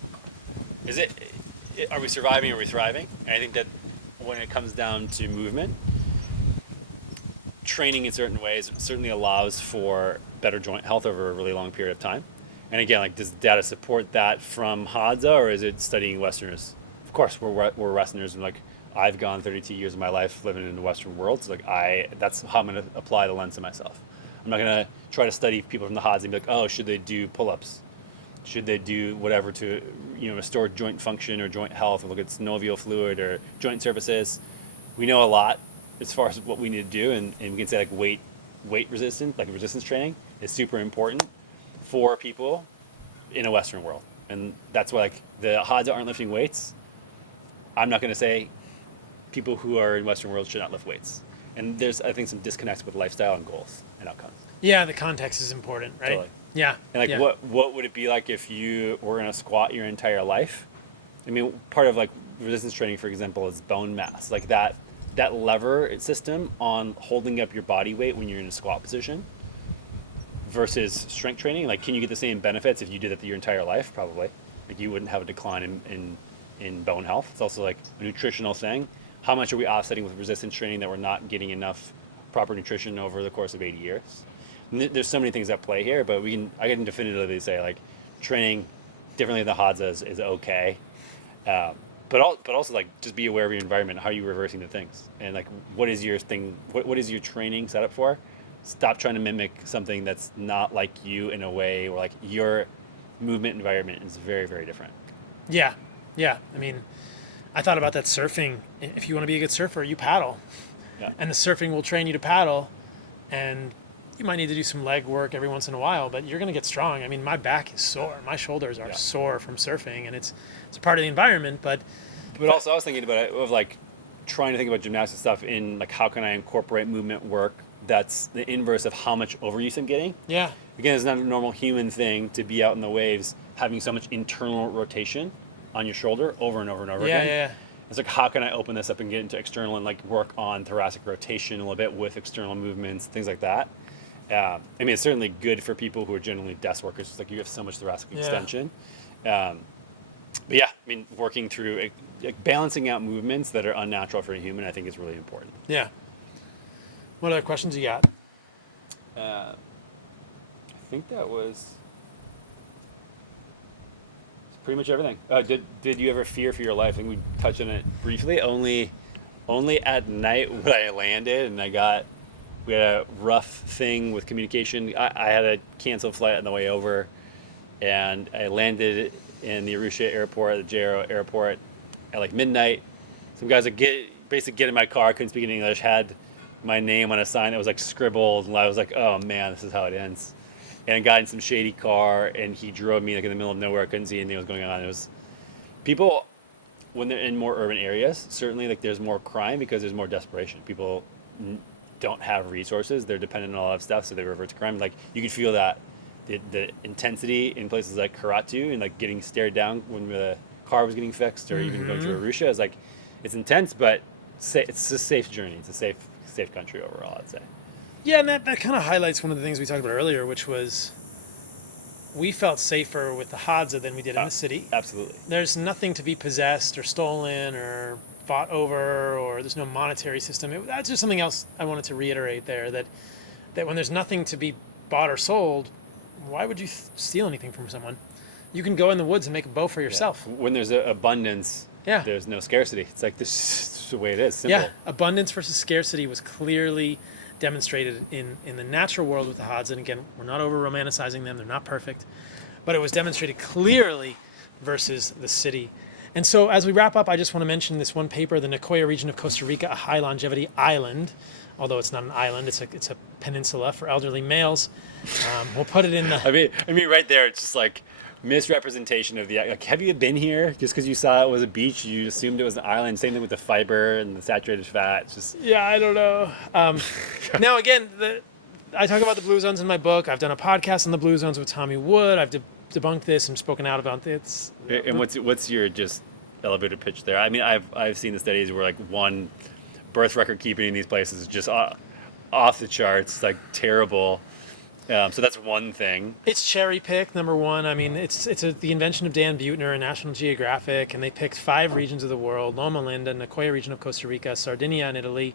Are we surviving or are we thriving? And I think that when it comes down to movement, training in certain ways certainly allows for better joint health over a really long period of time. And again, like, does data support that from Hadza, or is it studying Westerners? Of course, we're Westerners, and like I've gone 32 years of my life living in the Western world, so like that's how I'm going to apply the lens to myself. I'm not going to try to study people from the Hadza and be like, oh, should they do pull-ups? Should they do whatever to restore joint function or joint health, or look at synovial fluid or joint surfaces? We know a lot as far as what we need to do, and we can say like weight resistance, like resistance training, is super important for people in a Western world. And that's why like the Hadza aren't lifting weights. I'm not going to say people who are in Western world should not lift weights. And there's, I think, some disconnects with lifestyle and goals and outcomes. Yeah, the context is important, right? Totally. Yeah. And like, Yeah. what would it be like if you were in a squat your entire life? I mean, part of like resistance training, for example, is bone mass, like that lever system on holding up your body weight when you're in a squat position versus strength training. Like, can you get the same benefits if you did it your entire life? Probably. Like, you wouldn't have a decline in bone health. It's also like a nutritional thing. How much are we offsetting with resistance training that we're not getting enough proper nutrition over the course of 80 years? And there's so many things at play here, but I can definitively say like training differently than the Hadza is okay. But also like just be aware of your environment. How are you reversing the things? And like, what is your thing? What is your training set up for? Stop trying to mimic something that's not like you in a way where like your movement environment is very, very different. Yeah. Yeah. I mean, I thought about that surfing. If you want to be a good surfer, you paddle. Yeah. And the surfing will train you to paddle. And you might need to do some leg work every once in a while, but you're going to get strong. I mean, my back is sore. My shoulders are sore from surfing, and it's a part of the environment. But also, I was thinking about it of like trying to think about gymnastic stuff in like how can I incorporate movement work that's the inverse of how much overuse I'm getting. Yeah. Again, it's not a normal human thing to be out in the waves having so much internal rotation on your shoulder over and over and over again. Yeah. It's like, how can I open this up and get into external and like work on thoracic rotation a little bit with external movements, things like that. I mean, it's certainly good for people who are generally desk workers. It's like you have so much thoracic extension. But yeah, I mean, working through like balancing out movements that are unnatural for a human, I think is really important. Yeah. What other questions you got? I think that was pretty much everything. Did you ever fear for your life? I think we touched on it briefly. Only at night when I landed and we had a rough thing with communication. I had a canceled flight on the way over, and I landed in the Arusha airport, the JRO airport, at like midnight. Some guys that basically get in my car, couldn't speak English, had my name on a sign that was like scribbled, and I was like, oh man, this is how it ends. And I got in some shady car, and he drove me like in the middle of nowhere. I couldn't see anything that was going on. It was people when they're in more urban areas. Certainly, like there's more crime because there's more desperation. People don't have resources. They're dependent on a lot of stuff, so they revert to crime. Like you could feel that the intensity in places like Karatu and like getting stared down when the car was getting fixed, or even going through Arusha. Is like it's intense, but it's a safe journey. It's a safe country overall, I'd say. Yeah, and that kind of highlights one of the things we talked about earlier, which was we felt safer with the Hadza than we did in the city. Absolutely. There's nothing to be possessed or stolen or fought over, or there's no monetary system. That's just something else I wanted to reiterate there, that when there's nothing to be bought or sold, why would you steal anything from someone? You can go in the woods and make a bow for yourself. Yeah. When there's abundance, there's no scarcity. It's like this is the way it is. Simple. Yeah, abundance versus scarcity was clearly demonstrated in the natural world with the Hadza. And again, we're not over romanticizing them. They're not perfect. But it was demonstrated clearly versus the city. And so as we wrap up, I just want to mention this one paper, the Nicoya region of Costa Rica, a high longevity island. Although it's not an island, it's a peninsula for elderly males. We'll put it in the... I mean, right there, it's just like misrepresentation of the, like, have you been here? Just because you saw it was a beach, you assumed it was an island. Same thing with the fiber and the saturated fat. It's just... Yeah, I don't know. Now, again, I talk about the blue zones in my book. I've done a podcast on the blue zones with Tommy Wood. I've debunked this and spoken out about this. And what's your just elevator pitch there? I mean, I've seen the studies where like one birth record keeping in these places is just off the charts, like terrible. So that's one thing. It's cherry picked, number one. I mean, it's the invention of Dan Buettner and National Geographic, and they picked 5 regions of the world: Loma Linda, Nicoya region of Costa Rica, Sardinia in Italy,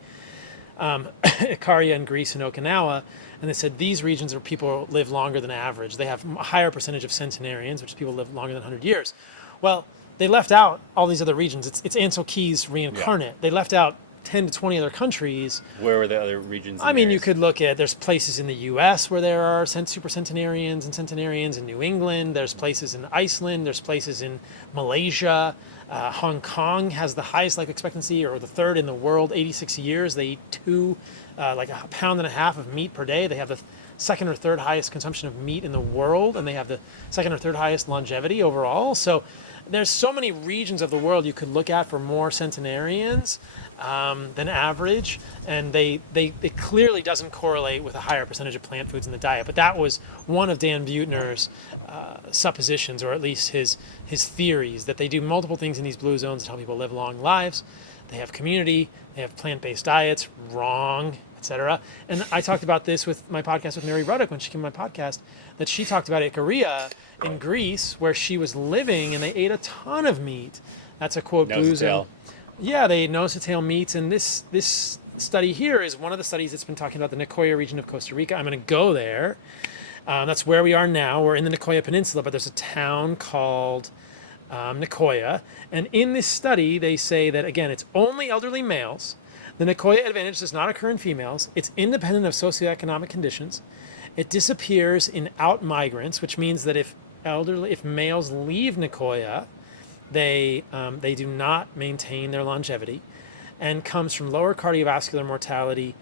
Ikaria in Greece, and Okinawa. And they said these regions are people live longer than average. They have a higher percentage of centenarians, which is people live longer than 100 years. Well, they left out all these other regions. It's Ansel Keys reincarnate. Yeah. They left out 10 to 20 other countries. Where were the other regions? I mean, you could look at, there's places in the U.S. where there are super centenarians and centenarians. In New England, there's places in Iceland, there's places in Malaysia. Hong Kong has the highest life expectancy, or the third in the world, 86 years. They eat like a pound and a half of meat per day. They have the second or third highest consumption of meat in the world, and they have the second or third highest longevity overall. So there's so many regions of the world you could look at for more centenarians than average, and they it clearly doesn't correlate with a higher percentage of plant foods in the diet. But that was one of Dan Buettner's suppositions, or at least his theories, that they do multiple things in these blue zones to help people live long lives. They have community, they have plant-based diets, wrong, etc. And I talked about this with my podcast with Mary Ruddock when she came on my podcast, that she talked about Ikaria in Greece, where she was living, and they ate a ton of meat. That's a quote, blue zone. Yeah, they ate nose-to-tail meats, and this study here is one of the studies that's been talking about the Nicoya region of Costa Rica. I'm going to go there. That's where we are now. We're in the Nicoya Peninsula, but there's a town called Nicoya. And in this study, they say that, again, it's only elderly males. The Nicoya advantage does not occur in females. It's independent of socioeconomic conditions. It disappears in out migrants, which means that if males leave Nicoya, they do not maintain their longevity, and comes from lower cardiovascular mortality.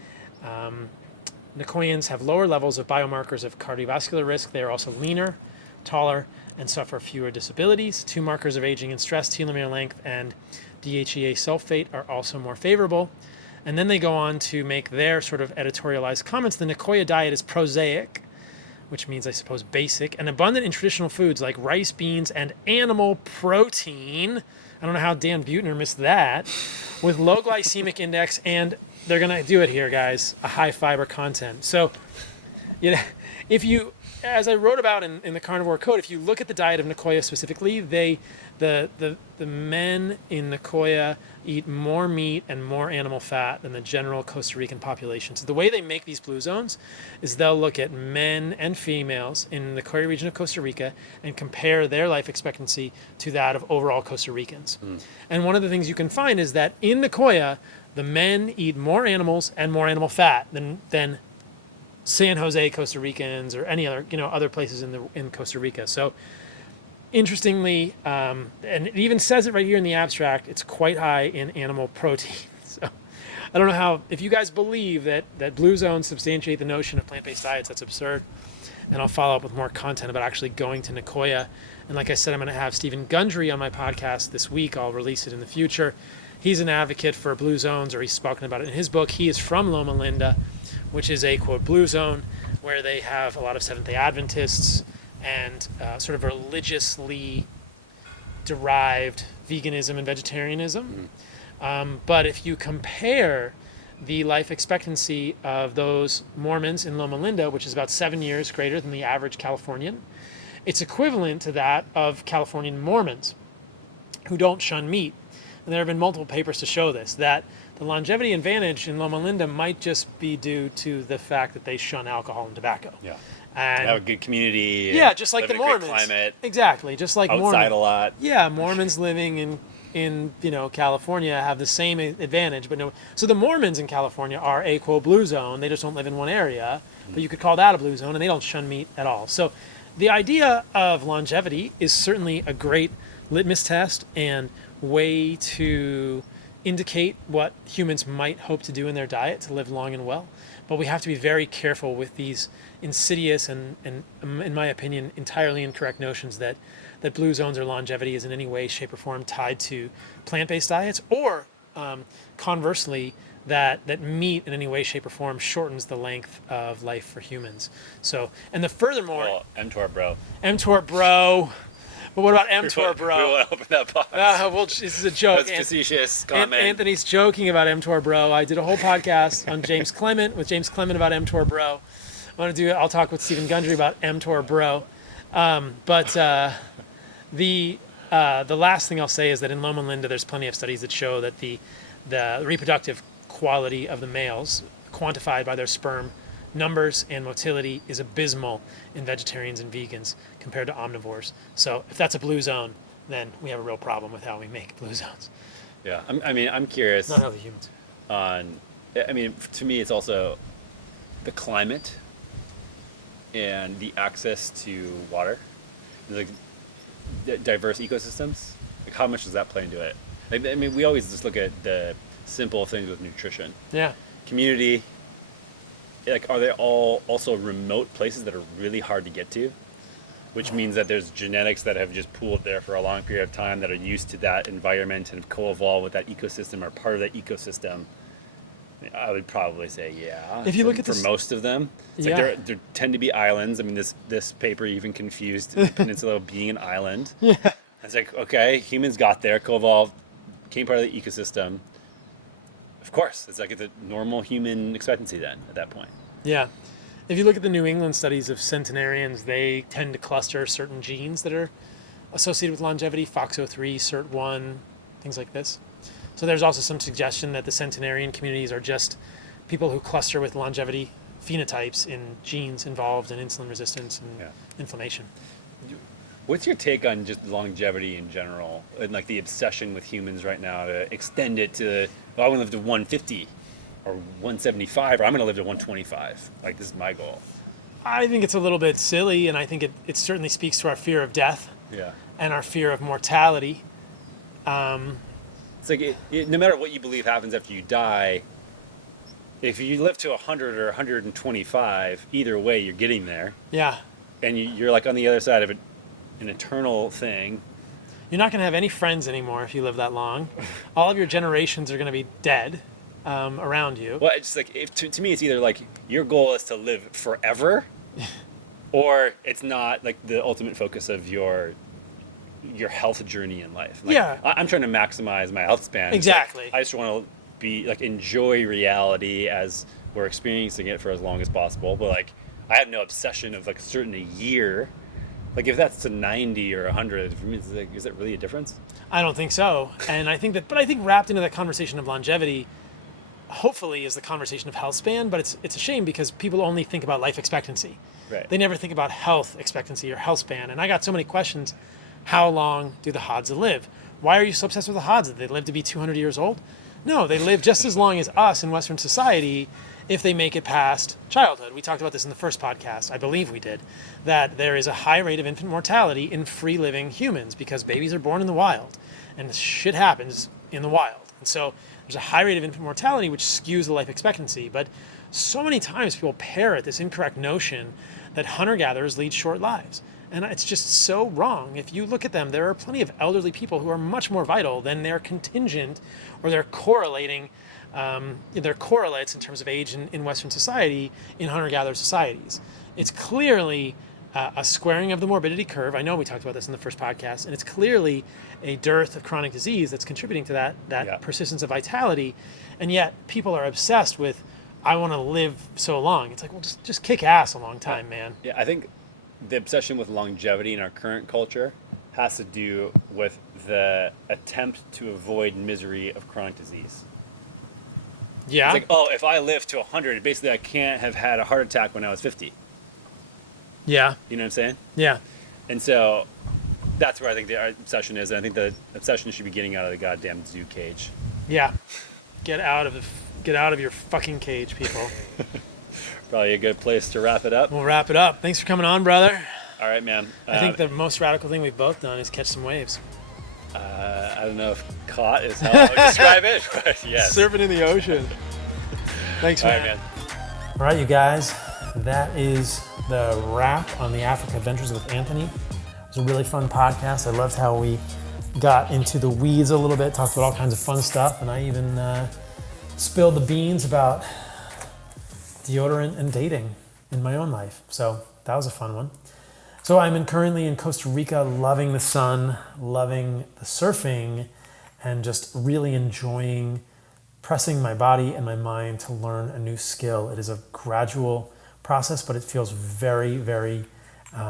Nicoyans have lower levels of biomarkers of cardiovascular risk. They are also leaner, taller, and suffer fewer disabilities. 2 markers of aging and stress, telomere length, and DHEA sulfate are also more favorable. And then they go on to make their sort of editorialized comments. The Nicoya diet is prosaic, which means, I suppose, basic, and abundant in traditional foods like rice, beans, and animal protein. I don't know how Dan Buettner missed that. With low glycemic index, and they're going to do it here, guys, a high fiber content. So, if you, as I wrote about in the Carnivore Code, if you look at the diet of Nicoya specifically, the men in Nicoya eat more meat and more animal fat than the general Costa Rican population. So the way they make these blue zones is they'll look at men and females in the Nicoya region of Costa Rica and compare their life expectancy to that of overall Costa Ricans. And one of the things you can find is that in Nicoya, the men eat more animals and more animal fat than San Jose Costa Ricans or any other places in Costa Rica. So interestingly, and it even says it right here in the abstract, it's quite high in animal protein. So I don't know how, if you guys believe that blue zones substantiate the notion of plant-based diets, that's absurd. And I'll follow up with more content about actually going to Nicoya. And like I said, I'm going to have Stephen Gundry on my podcast this week. I'll release it in the future. He's an advocate for blue zones, or he's spoken about it in his book. He is from Loma Linda, which is a, quote, blue zone, where they have a lot of Seventh-day Adventists and sort of religiously derived veganism and vegetarianism. But if you compare the life expectancy of those Mormons in Loma Linda, which is about 7 years greater than the average Californian, it's equivalent to that of Californian Mormons who don't shun meat. And there have been multiple papers to show this, that the longevity advantage in Loma Linda might just be due to the fact that they shun alcohol and tobacco. Yeah. And have a good community. Yeah, just like the live in a great Mormons. climate. Exactly, just like Outside Mormons. a lot. Yeah, Mormons living in California have the same advantage, but no. So the Mormons in California are a, quote, blue zone. They just don't live in one area, but you could call that a blue zone, and they don't shun meat at all. So the idea of longevity is certainly a great litmus test and way to indicate what humans might hope to do in their diet to live long and well. But we have to be very careful with these insidious and in my opinion, entirely incorrect notions that blue zones or longevity is in any way, shape, or form tied to plant-based diets, or conversely, that meat in any way, shape, or form shortens the length of life for humans. So, and the furthermore... Well, mTOR, bro. mTOR, bro. But what about mTOR, bro? We want to open that box. Well, this is a joke. That's facetious comment. Anthony's joking about mTOR, bro. I did a whole podcast on James Clement about mTOR, bro. I'll talk with Stephen Gundry about mTOR, bro. The last thing I'll say is that in Loma Linda, there's plenty of studies that show that the reproductive quality of the males, quantified by their sperm numbers and motility, is abysmal in vegetarians and vegans compared to omnivores. So if that's a blue zone, then we have a real problem with how we make blue zones. Yeah, I'm curious. Not healthy humans. To me, it's also the climate and the access to water, like diverse ecosystems. Like, how much does that play into it? We always just look at the simple things with nutrition. Yeah. Community. Like, are they all also remote places that are really hard to get to? which means that there's genetics that have just pooled there for a long period of time that are used to that environment and have co-evolved with that ecosystem or part of that ecosystem. I would probably say If you look at for most of them, it's like there tend to be islands. I mean, this paper even confused the peninsula being an island. Yeah. It's like, okay, humans got there, co-evolved, became part of the ecosystem. Of course, it's like the normal human expectancy then at that point. Yeah. If you look at the New England studies of centenarians, they tend to cluster certain genes that are associated with longevity, FOXO3, SIRT1, things like this. So there's also some suggestion that the centenarian communities are just people who cluster with longevity phenotypes in genes involved in insulin resistance and inflammation. What's your take on just longevity in general and like the obsession with humans right now to extend it to, well, I want to live to 150 or 175 or I'm going to live to 125? Like, this is my goal. I think it's a little bit silly, and I think it certainly speaks to our fear of death and our fear of mortality. It's like no matter what you believe happens after you die, if you live to 100 or 125, either way you're getting there. Yeah. And you're like on the other side of it, an eternal thing. You're not going to have any friends anymore if you live that long. All of your generations are going to be dead around you. Well, it's like to me, it's either like your goal is to live forever, or it's not like the ultimate focus of your health journey in life. Like, I'm trying to maximize my health span. Exactly. Like, I just want to be like enjoy reality as we're experiencing it for as long as possible. But like, I have no obsession of like a certain year. Like if that's to 90 or 100, for me, it's like, is that really a difference? I don't think so. And I think wrapped into that conversation of longevity, hopefully, is the conversation of health span. But it's a shame because people only think about life expectancy. Right. They never think about health expectancy or health span. And I got so many questions. How long do the Hadza live? Why are you so obsessed with the Hadza? They live to be 200 years old? No, they live just as long as us in Western society if they make it past childhood. We talked about this in the first podcast, I believe we did, that there is a high rate of infant mortality in free-living humans because babies are born in the wild, and shit happens in the wild. And so there's a high rate of infant mortality, which skews the life expectancy. But so many times people parrot this incorrect notion that hunter-gatherers lead short lives. And it's just so wrong. If you look at them, there are plenty of elderly people who are much more vital than their contingent or their correlating, their correlates in terms of age in Western society in hunter-gatherer societies. It's clearly a squaring of the morbidity curve. I know we talked about this in the first podcast, and it's clearly a dearth of chronic disease that's contributing to that persistence of vitality. And yet people are obsessed with, I want to live so long. It's like, well, just kick ass a long time, man. Yeah, I think the obsession with longevity in our current culture has to do with the attempt to avoid misery of chronic disease. Yeah. It's like, oh, if I live to 100, basically I can't have had a heart attack when I was 50. Yeah. You know what I'm saying? Yeah. And so that's where I think the obsession is. And I think the obsession should be getting out of the goddamn zoo cage. Yeah. Get out of your fucking cage, people. Probably a good place to wrap it up. We'll wrap it up. Thanks for coming on, brother. All right, man. I think the most radical thing we've both done is catch some waves. I don't know if caught is how I would describe it, but yes. Surfing in the ocean. Thanks, man. All right, man. All right, you guys, that is the wrap on the Africa Adventures with Anthony. It was a really fun podcast. I loved how we got into the weeds a little bit, talked about all kinds of fun stuff, and I even spilled the beans about deodorant and dating in my own life. So that was a fun one. So I'm currently in Costa Rica, loving the sun, loving the surfing, and just really enjoying pressing my body and my mind to learn a new skill. It is a gradual process, but it feels very, very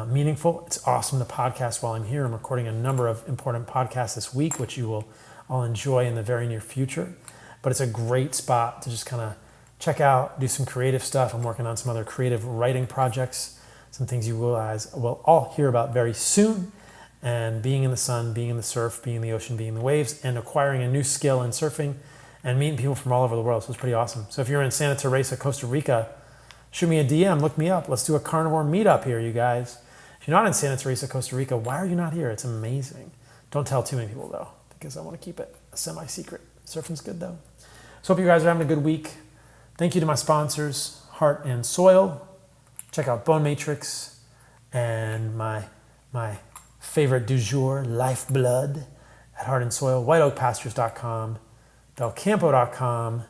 meaningful. It's awesome to podcast while I'm here. I'm recording a number of important podcasts this week, which you will all enjoy in the very near future. But it's a great spot to just kind of check out, do some creative stuff. I'm working on some other creative writing projects, some things you guys will all hear about very soon. And being in the sun, being in the surf, being in the ocean, being in the waves, and acquiring a new skill in surfing and meeting people from all over the world. So it's pretty awesome. So if you're in Santa Teresa, Costa Rica, shoot me a DM, look me up. Let's do a carnivore meetup here, you guys. If you're not in Santa Teresa, Costa Rica, why are you not here? It's amazing. Don't tell too many people though, because I want to keep it a semi-secret. Surfing's good though. So hope you guys are having a good week. Thank you to my sponsors, Heart and Soil. Check out Bone Matrix and my my favorite du jour, Lifeblood at Heart and Soil, whiteoakpastures.com, belcampo.com.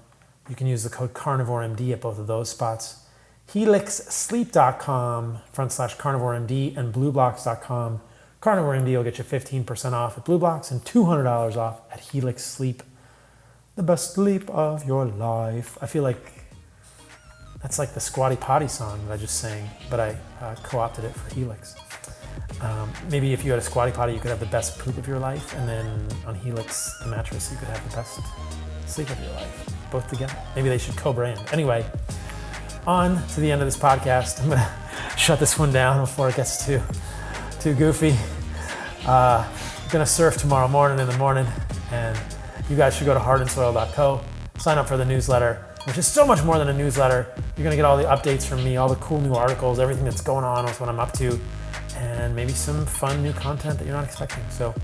You can use the code CarnivoreMD at both of those spots. helixsleep.com /carnivoremd and blueblocks.com. CarnivoreMD will get you 15% off at Blue Blocks and $200 off at Helix Sleep. The best sleep of your life. I feel like that's like the Squatty Potty song that I just sang, but I co-opted it for Helix. Maybe if you had a Squatty Potty, you could have the best poop of your life, and then on Helix, the mattress, you could have the best sleep of your life, both together. Maybe they should co-brand. Anyway, on to the end of this podcast. I'm gonna shut this one down before it gets too goofy. I'm gonna surf tomorrow morning in the morning, and you guys should go to heartandsoil.co, sign up for the newsletter, which is so much more than a newsletter. You're gonna get all the updates from me, all the cool new articles, everything that's going on with what I'm up to, and maybe some fun new content that you're not expecting. So, all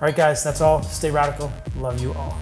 right guys, that's all. Stay radical. Love you all.